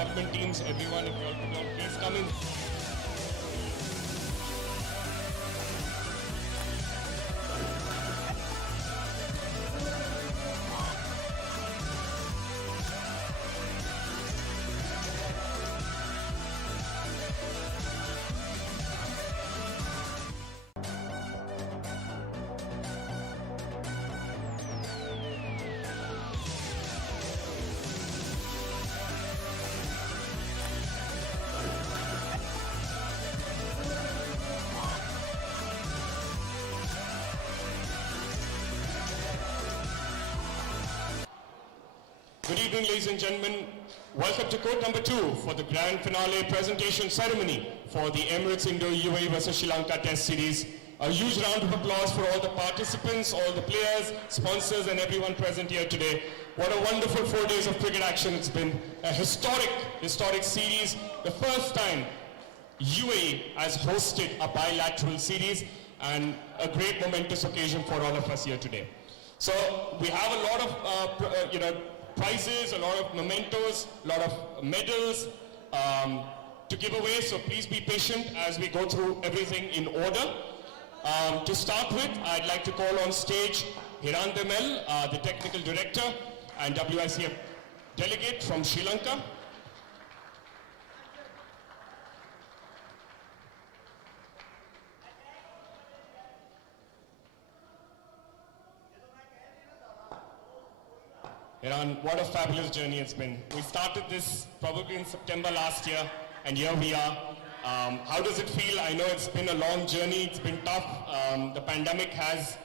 Development teams, everyone, if you all could all please come in. Good evening, ladies and gentlemen. Welcome to court number 2 for the grand finale presentation ceremony for the Emirates Indo-UAE vs Sri Lanka Test Series. A huge round of applause for all the participants, all the players, sponsors and everyone present here today. What a wonderful 4 days of cricket action it's been. A historic series. The first time UAE has hosted a bilateral series and a great momentous occasion for all of us here today. So we have a lot of prizes, a lot of mementos, a lot of medals to give away, so please be patient as we go through everything in order. To start with, I'd like to call on stage Hiran Demel, the Technical Director and WICF Delegate from Sri Lanka. Hiran, what a fabulous journey it's been. We started this probably in September last year, and here we are. How does it feel? I know it's been a long journey, it's been tough. The pandemic has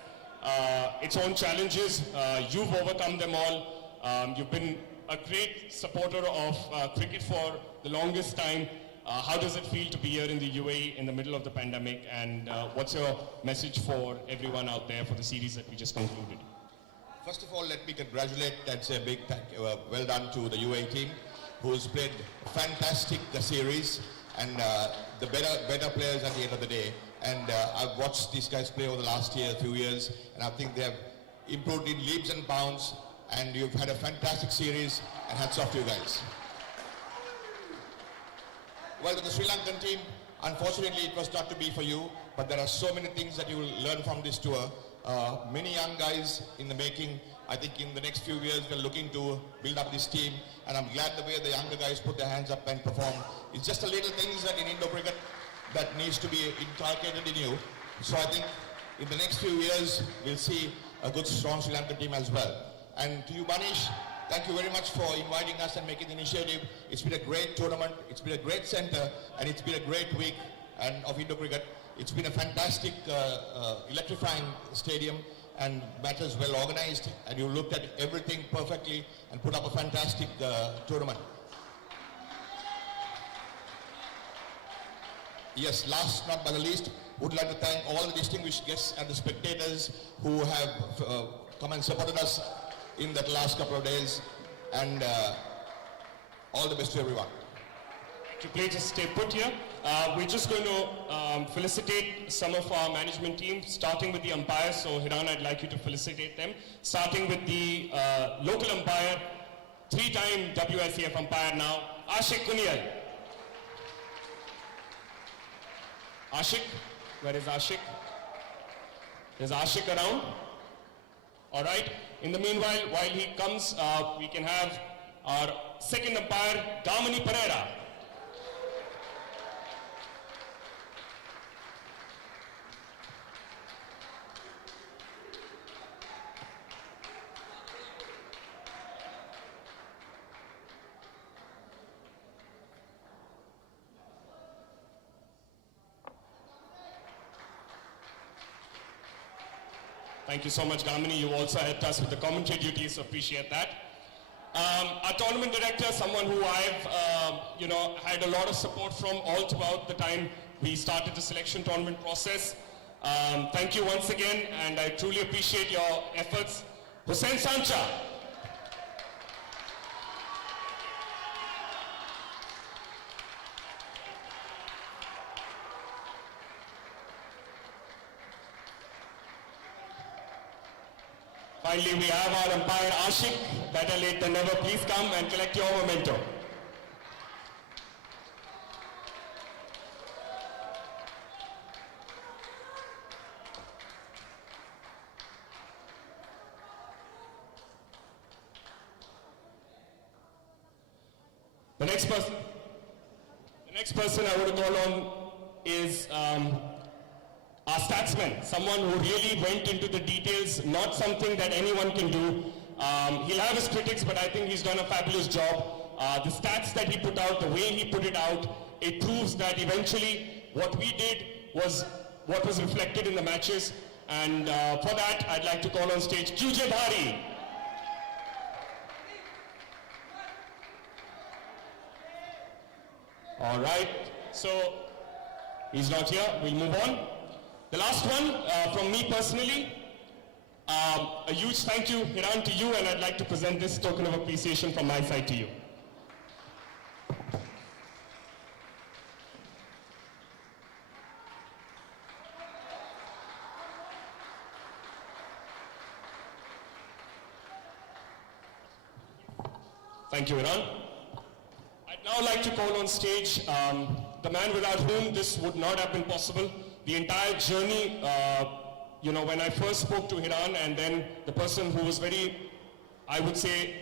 its own challenges. You've overcome them all. You've been a great supporter of cricket for the longest time. How does it feel to be here in the UAE in the middle of the pandemic? And what's your message for everyone out there for the series that we just concluded? First of all, let me congratulate and say a big well done to the UAE team, who's played a fantastic series. and the better players at the end of the day. And I've watched these guys play over the last few years, and I think they have improved in leaps and bounds, and you've had a fantastic series, and hats off to you guys. Well, with the Sri Lankan team, unfortunately it was not to be for you, but there are so many things that you will learn from this tour. Many young guys in the making. I think in the next few years we're looking to build up this team, and I'm glad the way the younger guys put their hands up and perform. It's just the little things that in Indo cricket that needs to be inculcated in you. So I think in the next few years we'll see a good strong Sri Lankan team as well. And to you, Manish, thank you very much for inviting us and making the initiative. It's been a great tournament, it's been a great center, and it's been a great week of Indo cricket. It's been a fantastic, electrifying stadium, and matches well organized, and you looked at everything perfectly and put up a fantastic tournament. Yes, last not but the least, would like to thank all the distinguished guests and the spectators who have come and supported us in that last couple of days, and all the best to everyone. To please just stay put here. We're just going to felicitate some of our management team, starting with the umpires. So Hiran, I'd like you to felicitate them. Starting with the local umpire, 3-time WICF umpire now, Ashik Kuniyal. Ashik, where is Ashik? Is Ashik around? All right. In the meanwhile, while he comes, we can have our second umpire, Damani Pereira. Thank you so much, Damini. You also helped us with the commentary duties, so appreciate that. Our tournament director, someone who I've, had a lot of support from all throughout the time we started the selection tournament process. Thank you once again, and I truly appreciate your efforts. Hussain Sancha. Finally, we have our umpire Ashik. Better late than never. Please come and collect your memento. The next person I want to call on is our statsman, someone who really went into the details, not something that anyone can do. He'll have his critics, but I think he's done a fabulous job. The stats that he put out, the way he put it out, it proves that eventually what we did was what was reflected in the matches. And for that, I'd like to call on stage QJ Dhari. All right, so he's not here, we'll move on. The last one, from me personally, a huge thank you, Hiran, to you, and I'd like to present this token of appreciation from my side to you. Thank you, Hiran. I'd now like to call on stage the man without whom this would not have been possible. The entire journey, when I first spoke to Hiran, and then the person who was very, I would say,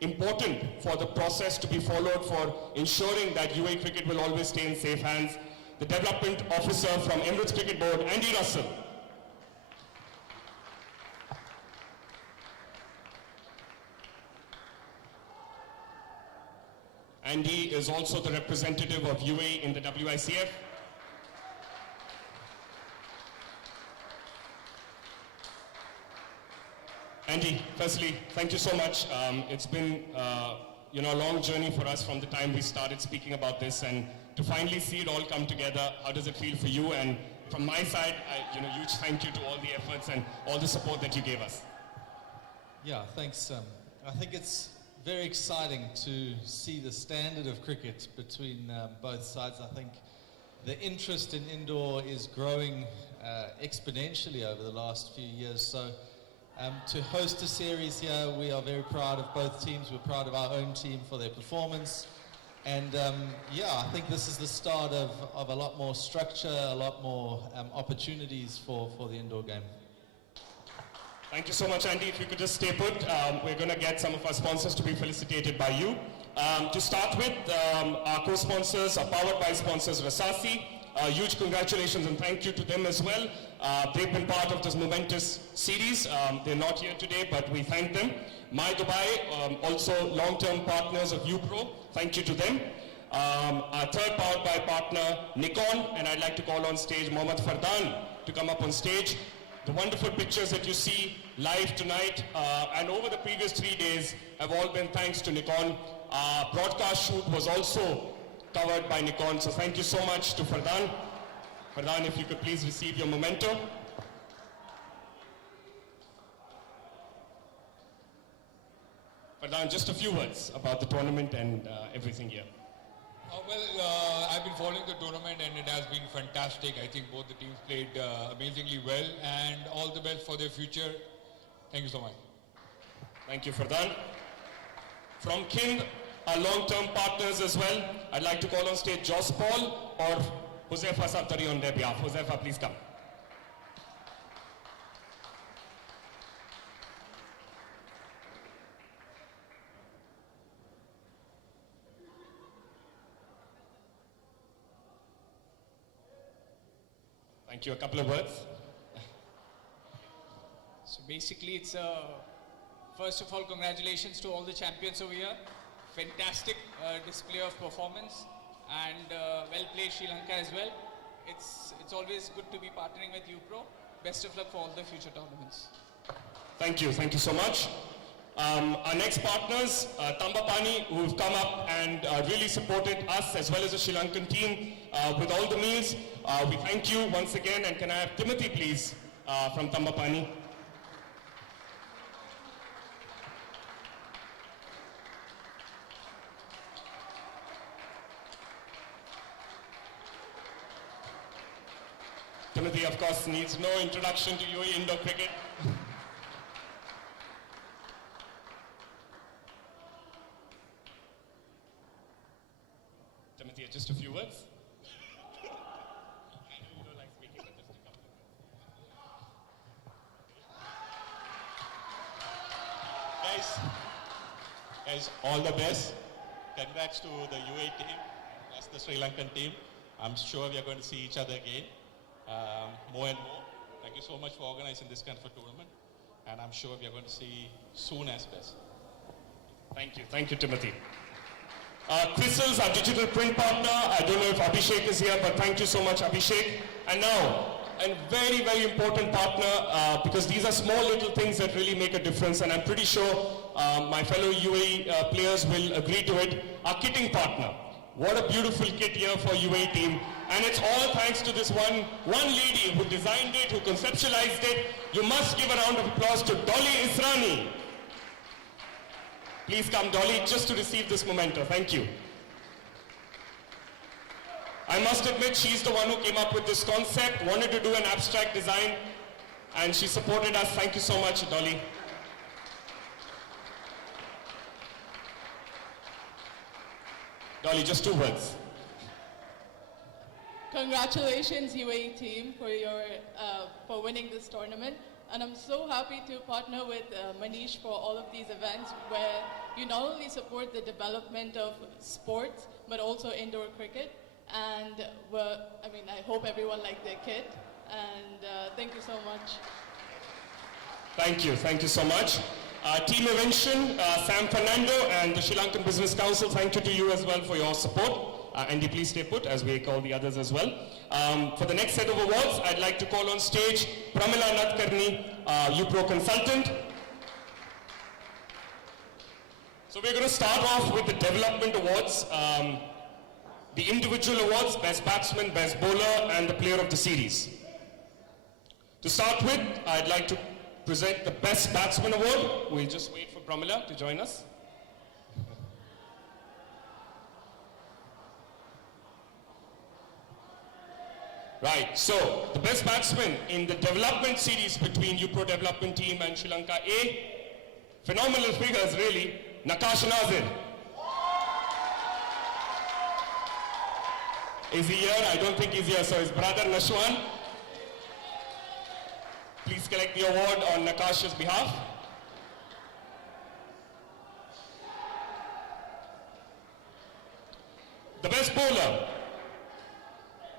important for the process to be followed for ensuring that UAE cricket will always stay in safe hands, the development officer from Emirates Cricket Board, Andy Russell. Andy is also the representative of UAE in the WICF. Andy, firstly, thank you so much. It's been a long journey for us from the time we started speaking about this, and to finally see it all come together, how does it feel for you? And from my side, huge thank you to all the efforts and all the support that you gave us. Yeah, thanks. I think it's very exciting to see the standard of cricket between both sides. I think the interest in indoor is growing exponentially over the last few years. So to host a series here, we are very proud of both teams. We're proud of our own team for their performance. And yeah, I think this is the start of a lot more structure, a lot more opportunities for the indoor game. Thank you so much, Andy. If you could just stay put, we're going to get some of our sponsors to be felicitated by you. To start with, our co-sponsors, our powered by sponsors, Rasasi. Huge congratulations and thank you to them as well. They've been part of this momentous series. They're not here today, but we thank them. My Dubai, also long-term partners of UPro. Thank you to them. Our third powered by partner, Nikon, and I'd like to call on stage Mohammad Fardan to come up on stage. The wonderful pictures that you see live tonight and over the previous 3 days have all been thanks to Nikon. Our broadcast shoot was also covered by Nikon, so thank you so much to Fardan. Fardan, if you could please receive your memento. Fardan, just a few words about the tournament and everything here. I've been following the tournament and it has been fantastic. I think both the teams played amazingly well and all the best for their future. Thank you so much. Thank you, Fardan. From King, our long-term partners as well, I'd like to call on stage Jos Paul or Josefa Sartari on their behalf. Josefa, please come. Thank you. A couple of words. So basically, it's first of all, congratulations to all the champions over here. Fantastic display of performance and well played Sri Lanka as well. It's always good to be partnering with UPro. Best of luck for all the future tournaments. Thank you so much. Our next partners, Tambapani, who've come up and really supported us as well as the Sri Lankan team with all the meals. We thank you once again, and can I have Timothy please from Tambapani? Timothy, of course, needs no introduction to UAE indoor cricket. Timothy, just a few words. I know you don't like speaking, but just a couple of words. Guys, all the best. Congrats to the UAE team, plus the Sri Lankan team. I'm sure we are going to see each other again, more and more. Thank you so much for organizing this kind of a tournament, and I'm sure we are going to see soon as best. Thank you, Timothy. Crystal's our digital print partner. I don't know if Abhishek is here, but thank you so much, Abhishek. And now, a very, very important partner, because these are small little things that really make a difference, and I'm pretty sure my fellow UAE players will agree to it. Our kitting partner. What a beautiful kit here for UAE team. And it's all thanks to this one lady who designed it, who conceptualized it. You must give a round of applause to Dolly Israni. Please come, Dolly, just to receive this memento. Thank you. I must admit, she's the one who came up with this concept, wanted to do an abstract design, and she supported us. Thank you so much, Dolly. Dolly, just 2 words. Congratulations, UAE team, for winning this tournament. And I'm so happy to partner with Manish for all of these events where you not only support the development of sports, but also indoor cricket. And I hope everyone liked their kit. And thank you so much. Thank you so much. Team Invention, Sam Fernando and the Sri Lankan Business Council, thank you to you as well for your support. Andy, please stay put as we call the others as well. For the next set of awards, I'd like to call on stage Pramila Nadkarni, UPro consultant. So we're going to start off with the development awards. The individual awards, best batsman, best bowler, and the player of the series. To start with, I'd like to present the best batsman award. We'll just wait for Pramila to join us. Right, so the best batsman in the development series between UPro development team and Sri Lanka A, phenomenal figures really, Nakash Nazir. Is he here? I don't think he's here, so his brother Nashwan. Please collect the award on Nakash's behalf. The best bowler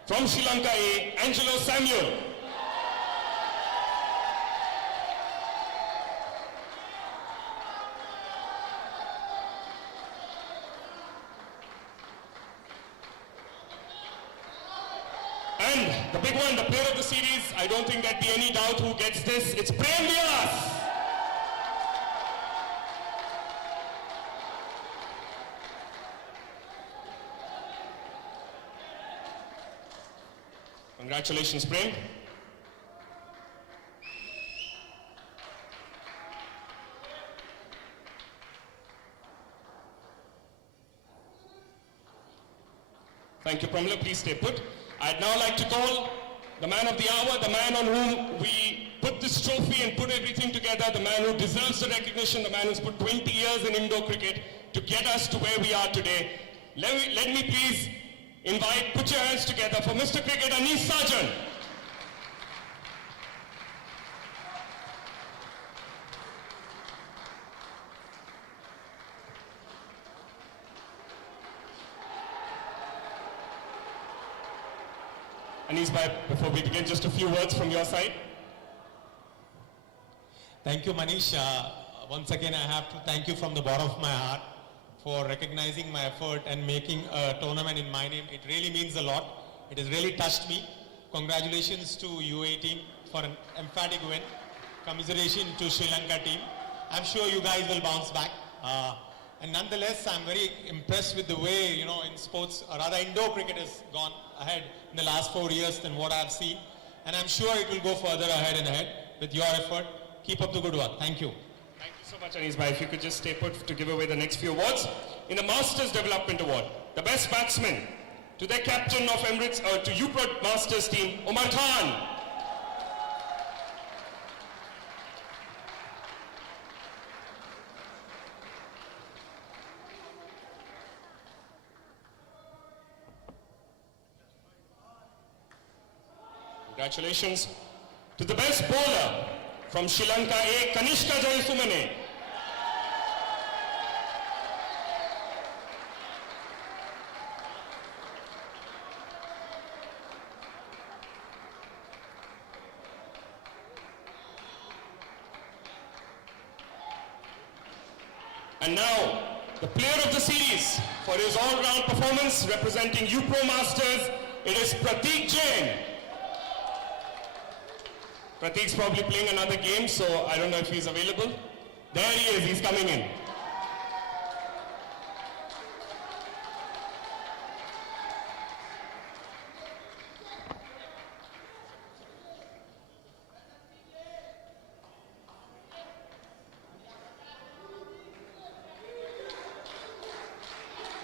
from Sri Lanka A, Angelo Samuel. And the big one, the player of the series, I don't think there'd be any doubt who gets this. It's Prem Vyas. Congratulations, Prem. Thank you, Pramila. Please stay put. I'd now like to call the man of the hour, the man on whom we put this trophy and put everything together, the man who deserves the recognition, the man who's put 20 years in indoor cricket to get us to where we are today. Let me please invite, put your hands together for Mr. Cricket Anish Sarjan. Anish bhai, before we begin, just a few words from your side. Thank you, Manish. Once again, I have to thank you from the bottom of my heart for recognizing my effort and making a tournament in my name. It really means a lot. It has really touched me. Congratulations to UAE team for an emphatic win. Commiseration to Sri Lanka team. I'm sure you guys will bounce back. And nonetheless, I'm very impressed with the way, in sports, or rather indoor cricket has gone ahead in the last 4 years than what I've seen. And I'm sure it will go further ahead and ahead with your effort. Keep up the good work. Thank you. Thank you so much, Anish bhai. If you could just stay put to give away the next few awards. In the Masters Development Award, the best batsman to their captain of Emirates, to UPro Masters team, Umar Khan. Congratulations to the best bowler from Sri Lanka A, Kanishka Jayasumane. And now, the player of the series for his all-round performance representing UPro Masters, it is Prateek Jain. Prateek's probably playing another game, so I don't know if he's available. There he is, he's coming in.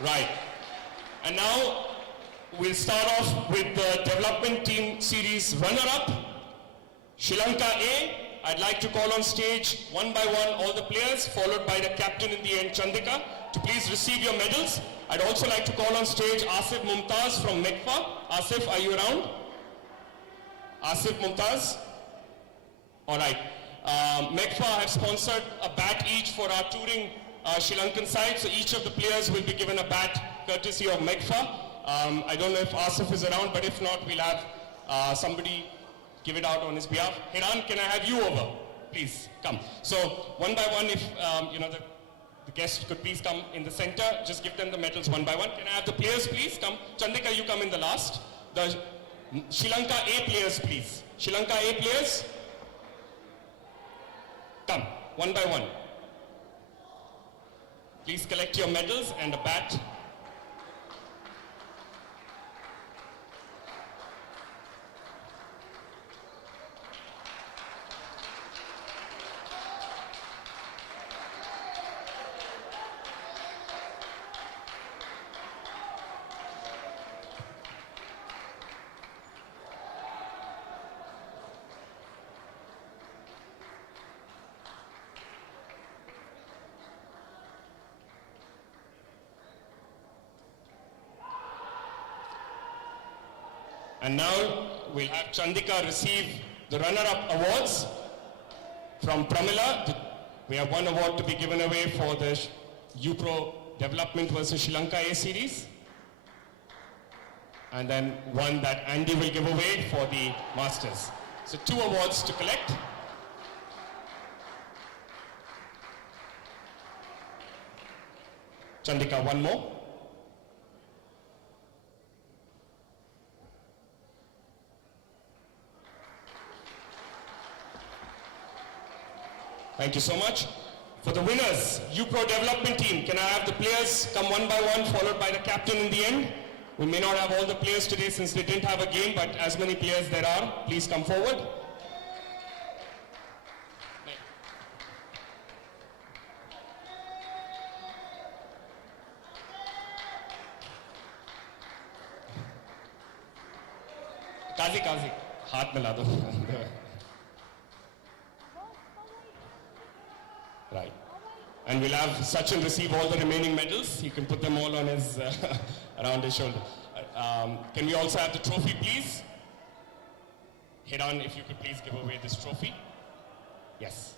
Right. And now we'll start off with the development team series runner-up. Sri Lanka A, I'd like to call on stage one by one all the players, followed by the captain in the end, Chandika, to please receive your medals. I'd also like to call on stage Asif Mumtaz from MECFA. Asif, are you around? Asif Mumtaz? All right. MECFA have sponsored a bat each for our touring Sri Lankan side, so each of the players will be given a bat courtesy of MECFA. I don't know if Asif is around, but if not, we'll have somebody give it out on his behalf. Hiran, can I have you over? Please, come. So, one by one, if the guests could please come in the center, just give them the medals one by one. Can I have the players, please? Come. Chandika, you come in the last. The Sri Lanka A players, please. Sri Lanka A players. Come, one by one. Please collect your medals and a bat. And now we'll have Chandika receive the runner-up awards from Pramila. We have one award to be given away for the UPro Development versus Sri Lanka A Series. And then one that Andy will give away for the Masters. So 2 awards to collect. Chandika, one more. Thank you so much. For the winners, UPro Development Team, can I have the players come one by one, followed by the captain in the end? We may not have all the players today since they didn't have a game, but as many players there are, please come forward. Kazi, haath mila do. Right. And we'll have Sachin receive all the remaining medals. He can put them all on his, around his shoulder. Can we also have the trophy, please? Hiran, if you could please give away this trophy. Yes.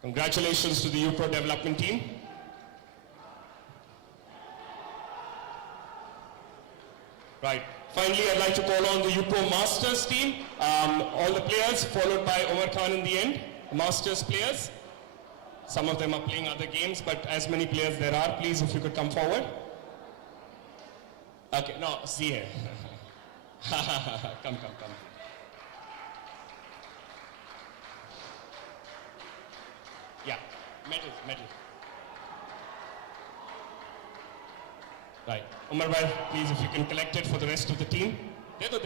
Congratulations to the UPro development team. Right. Finally, I'd like to call on the UPro Masters team. All the players, followed by Omar Khan in the end. Masters players. Some of them are playing other games, but as many players there are, please, if you could come forward. Okay, no, see here. Come. Yeah, medal. Right. Umar bhai, please, if you can collect it for the rest of the team. De do.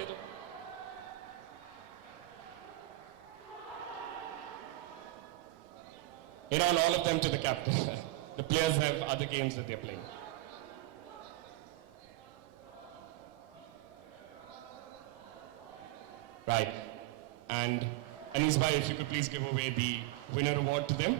On all of them to the captain. The players have other games that they're playing. Right. And Anis bhai, if you could please give away the winner award to them.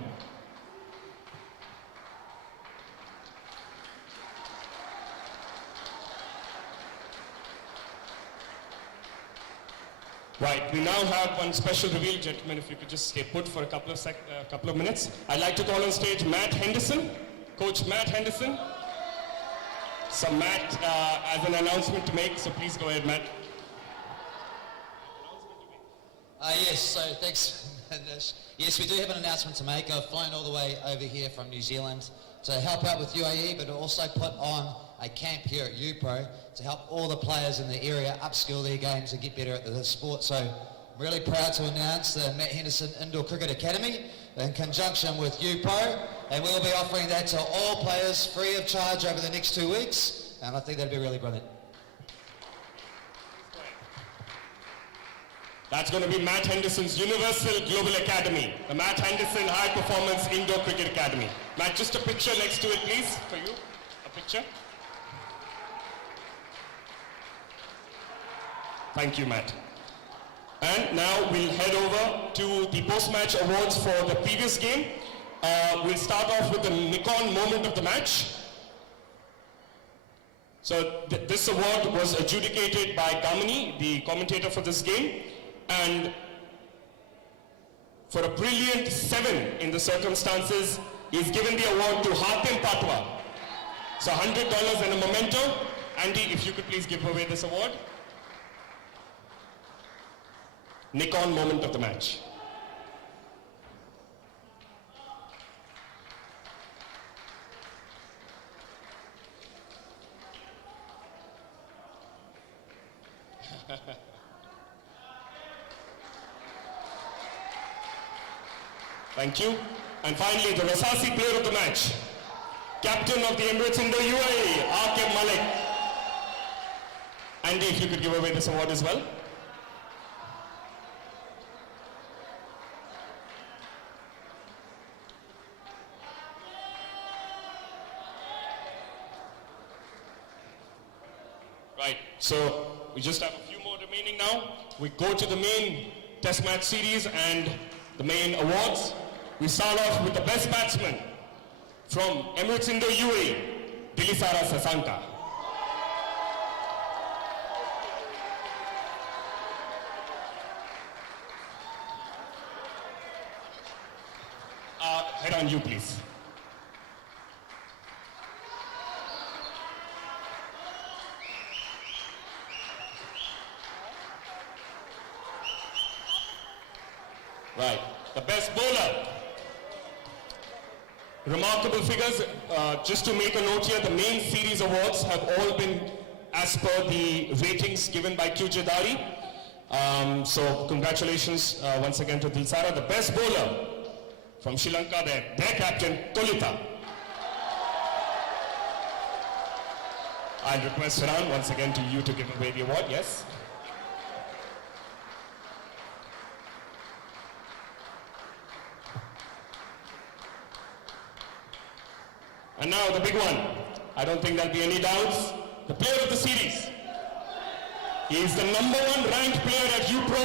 Right, we now have one special reveal, gentlemen, if you could just stay put for a couple of minutes. I'd like to call on stage Matt Henderson, Coach Matt Henderson. So Matt has an announcement to make, so please go ahead, Matt. Yes, so thanks, Nish. Yes, we do have an announcement to make. I've flown all the way over here from New Zealand to help out with UAE, but also put on a camp here at UPro to help all the players in the area upskill their games and get better at the sport. So I'm really proud to announce the Matt Henderson Indoor Cricket Academy in conjunction with UPro, and we'll be offering that to all players free of charge over the next 2 weeks, and I think that'd be really brilliant. That's going to be Matt Henderson's Universal Global Academy, the Matt Henderson High Performance Indoor Cricket Academy. Matt, just a picture next to it, please, for you. A picture. Thank you, Matt. And now we'll head over to the post-match awards for the previous game. We'll start off with the Nikon moment of the match. So this award was adjudicated by Gamini, the commentator for this game. And for a brilliant 7 in the circumstances, he's given the award to Hatim Patwa. So $100 and a memento. Andy, if you could please give away this award. Nikon moment of the match. Thank you. And finally, the Rasasi player of the match. Captain of the Emirates in the UAE, Aqib Malik. Andy, if you could give away this award as well. Right, so we just have a few more remaining now. We go to the main test match series and the main awards. We start off with the best batsman from Emirates in the UAE, Dilisara Sasanka. Saran, you please. Right, the best bowler. Remarkable figures. Just to make a note here, the main series awards have all been as per the ratings given by Q Jadari. So congratulations once again to Dilsara. The best bowler from Sri Lanka, their captain, Kolita. I'll request Saran once again to you to give away the award, yes. And now the big one. I don't think there'll be any doubts. The player of the series. He is the #1 ranked player at UPro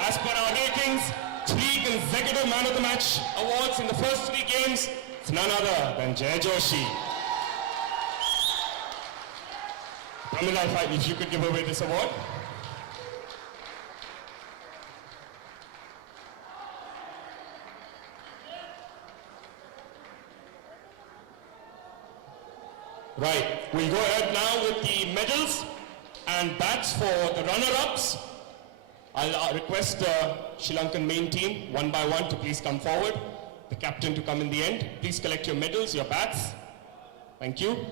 as per our ratings. 3 consecutive man of the match awards in the first 3 games. It's none other than Jay Joshi. Pramila, if you could give away this award. Right, we'll go ahead now with the medals and bats for the runner-ups. I'll request the Sri Lankan main team, one by one, to please come forward. The captain to come in the end. Please collect your medals, your bats. Thank you.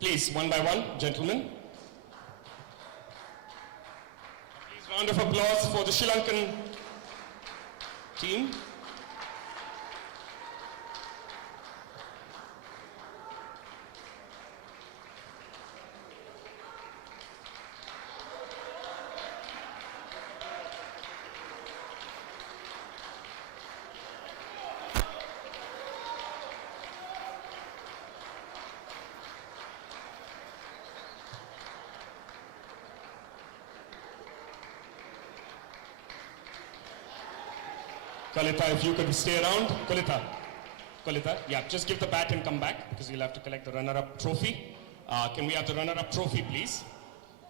Please, one by one, gentlemen. Please, round of applause for the Sri Lankan team. Kalita, if you could stay around. Kalita, yeah, just give the bat and come back because you'll have to collect the runner-up trophy. Can we have the runner-up trophy, please?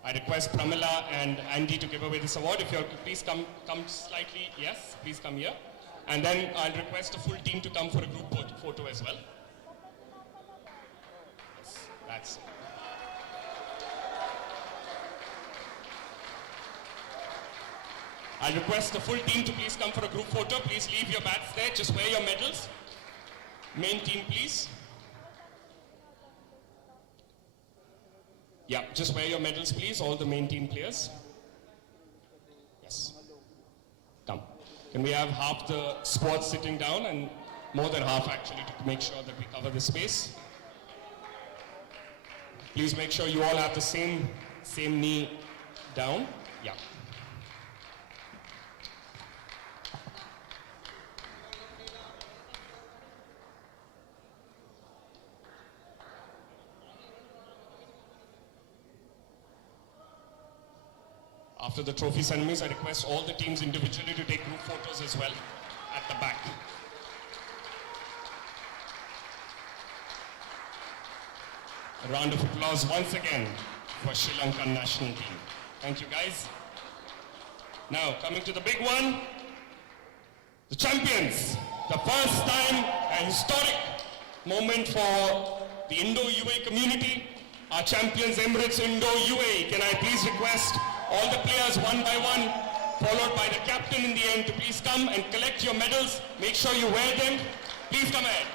I request Pramila and Andy to give away this award. If you're, please come slightly, yes, please come here. And then I'll request the full team to come for a group photo as well. Yes, that's it. I'll request the full team to please come for a group photo. Please leave your bats there. Just wear your medals. Main team, please. Yeah, just wear your medals, please. All the main team players. Yes. Come. Can we have half the squad sitting down and more than half actually to make sure that we cover the space? Please make sure you all have the same knee down. Yeah. After the trophy ceremonies, I request all the teams individually to take group photos as well at the back. A round of applause once again for Sri Lankan national team. Thank you, guys. Now, coming to the big one, the champions. The first time, a historic moment for the Indo-UAE community. Our champions, Emirates Indo-UAE. Can I please request all the players one by one, followed by the captain in the end, to please come and collect your medals. Make sure you wear them. Please come ahead.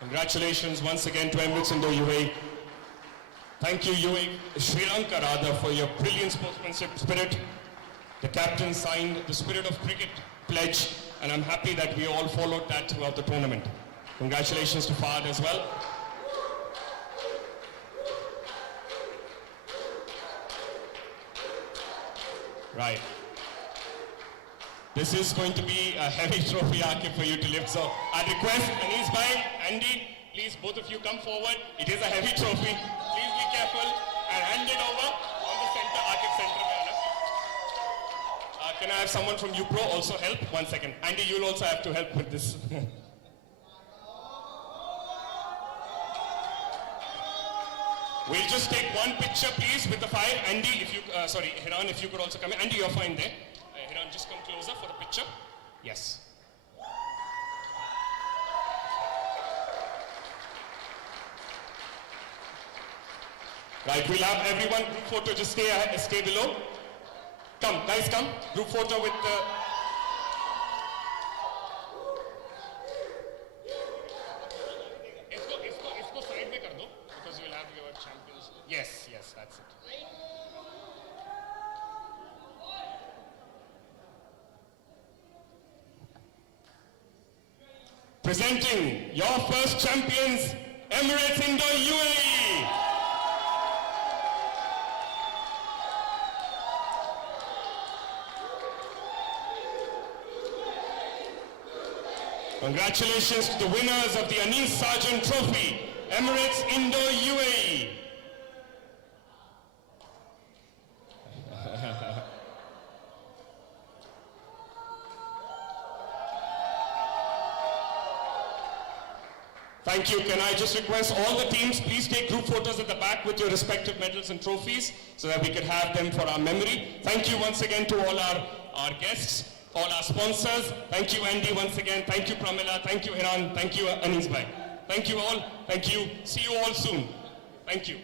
Congratulations once again to Emirates Indo-UAE. Thank you, Sri Lanka rather, for your brilliant sportsmanship spirit. The captain signed the Spirit of Cricket pledge, and I'm happy that we all followed that throughout the tournament. Congratulations to Fahad as well. Right. This is going to be a heavy trophy, Akif, for you to lift. So I request Anis Bhai, Andy, please both of you come forward. It is a heavy trophy. Please be careful and hand it over on the center, Akif center. Can I have someone from UPro also help? 1 second. Andy, you'll also have to help with this. We'll just take one picture, please, with the five. Andy, if you, sorry, Hiran, if you could also come in. Andy, you're fine there. Hiran, just come closer for the picture. Yes. Right, we'll have everyone, group photo, just stay below. Come, guys, come. Group photo with the... Isko side mein kar do, because we'll have your champions. Yes, yes, that's it. Presenting your first champions, Emirates Indoor UAE. Congratulations to the winners of the Anis Sargent Trophy, Emirates Indoor UAE. Thank you. Can I just request all the teams, please take group photos at the back with your respective medals and trophies so that we could have them for our memory. Thank you once again to all our guests, all our sponsors. Thank you, Andy, once again. Thank you, Pramila. Thank you, Hiran. Thank you, Anis Bhai. Thank you all. Thank you. See you all soon. Thank you.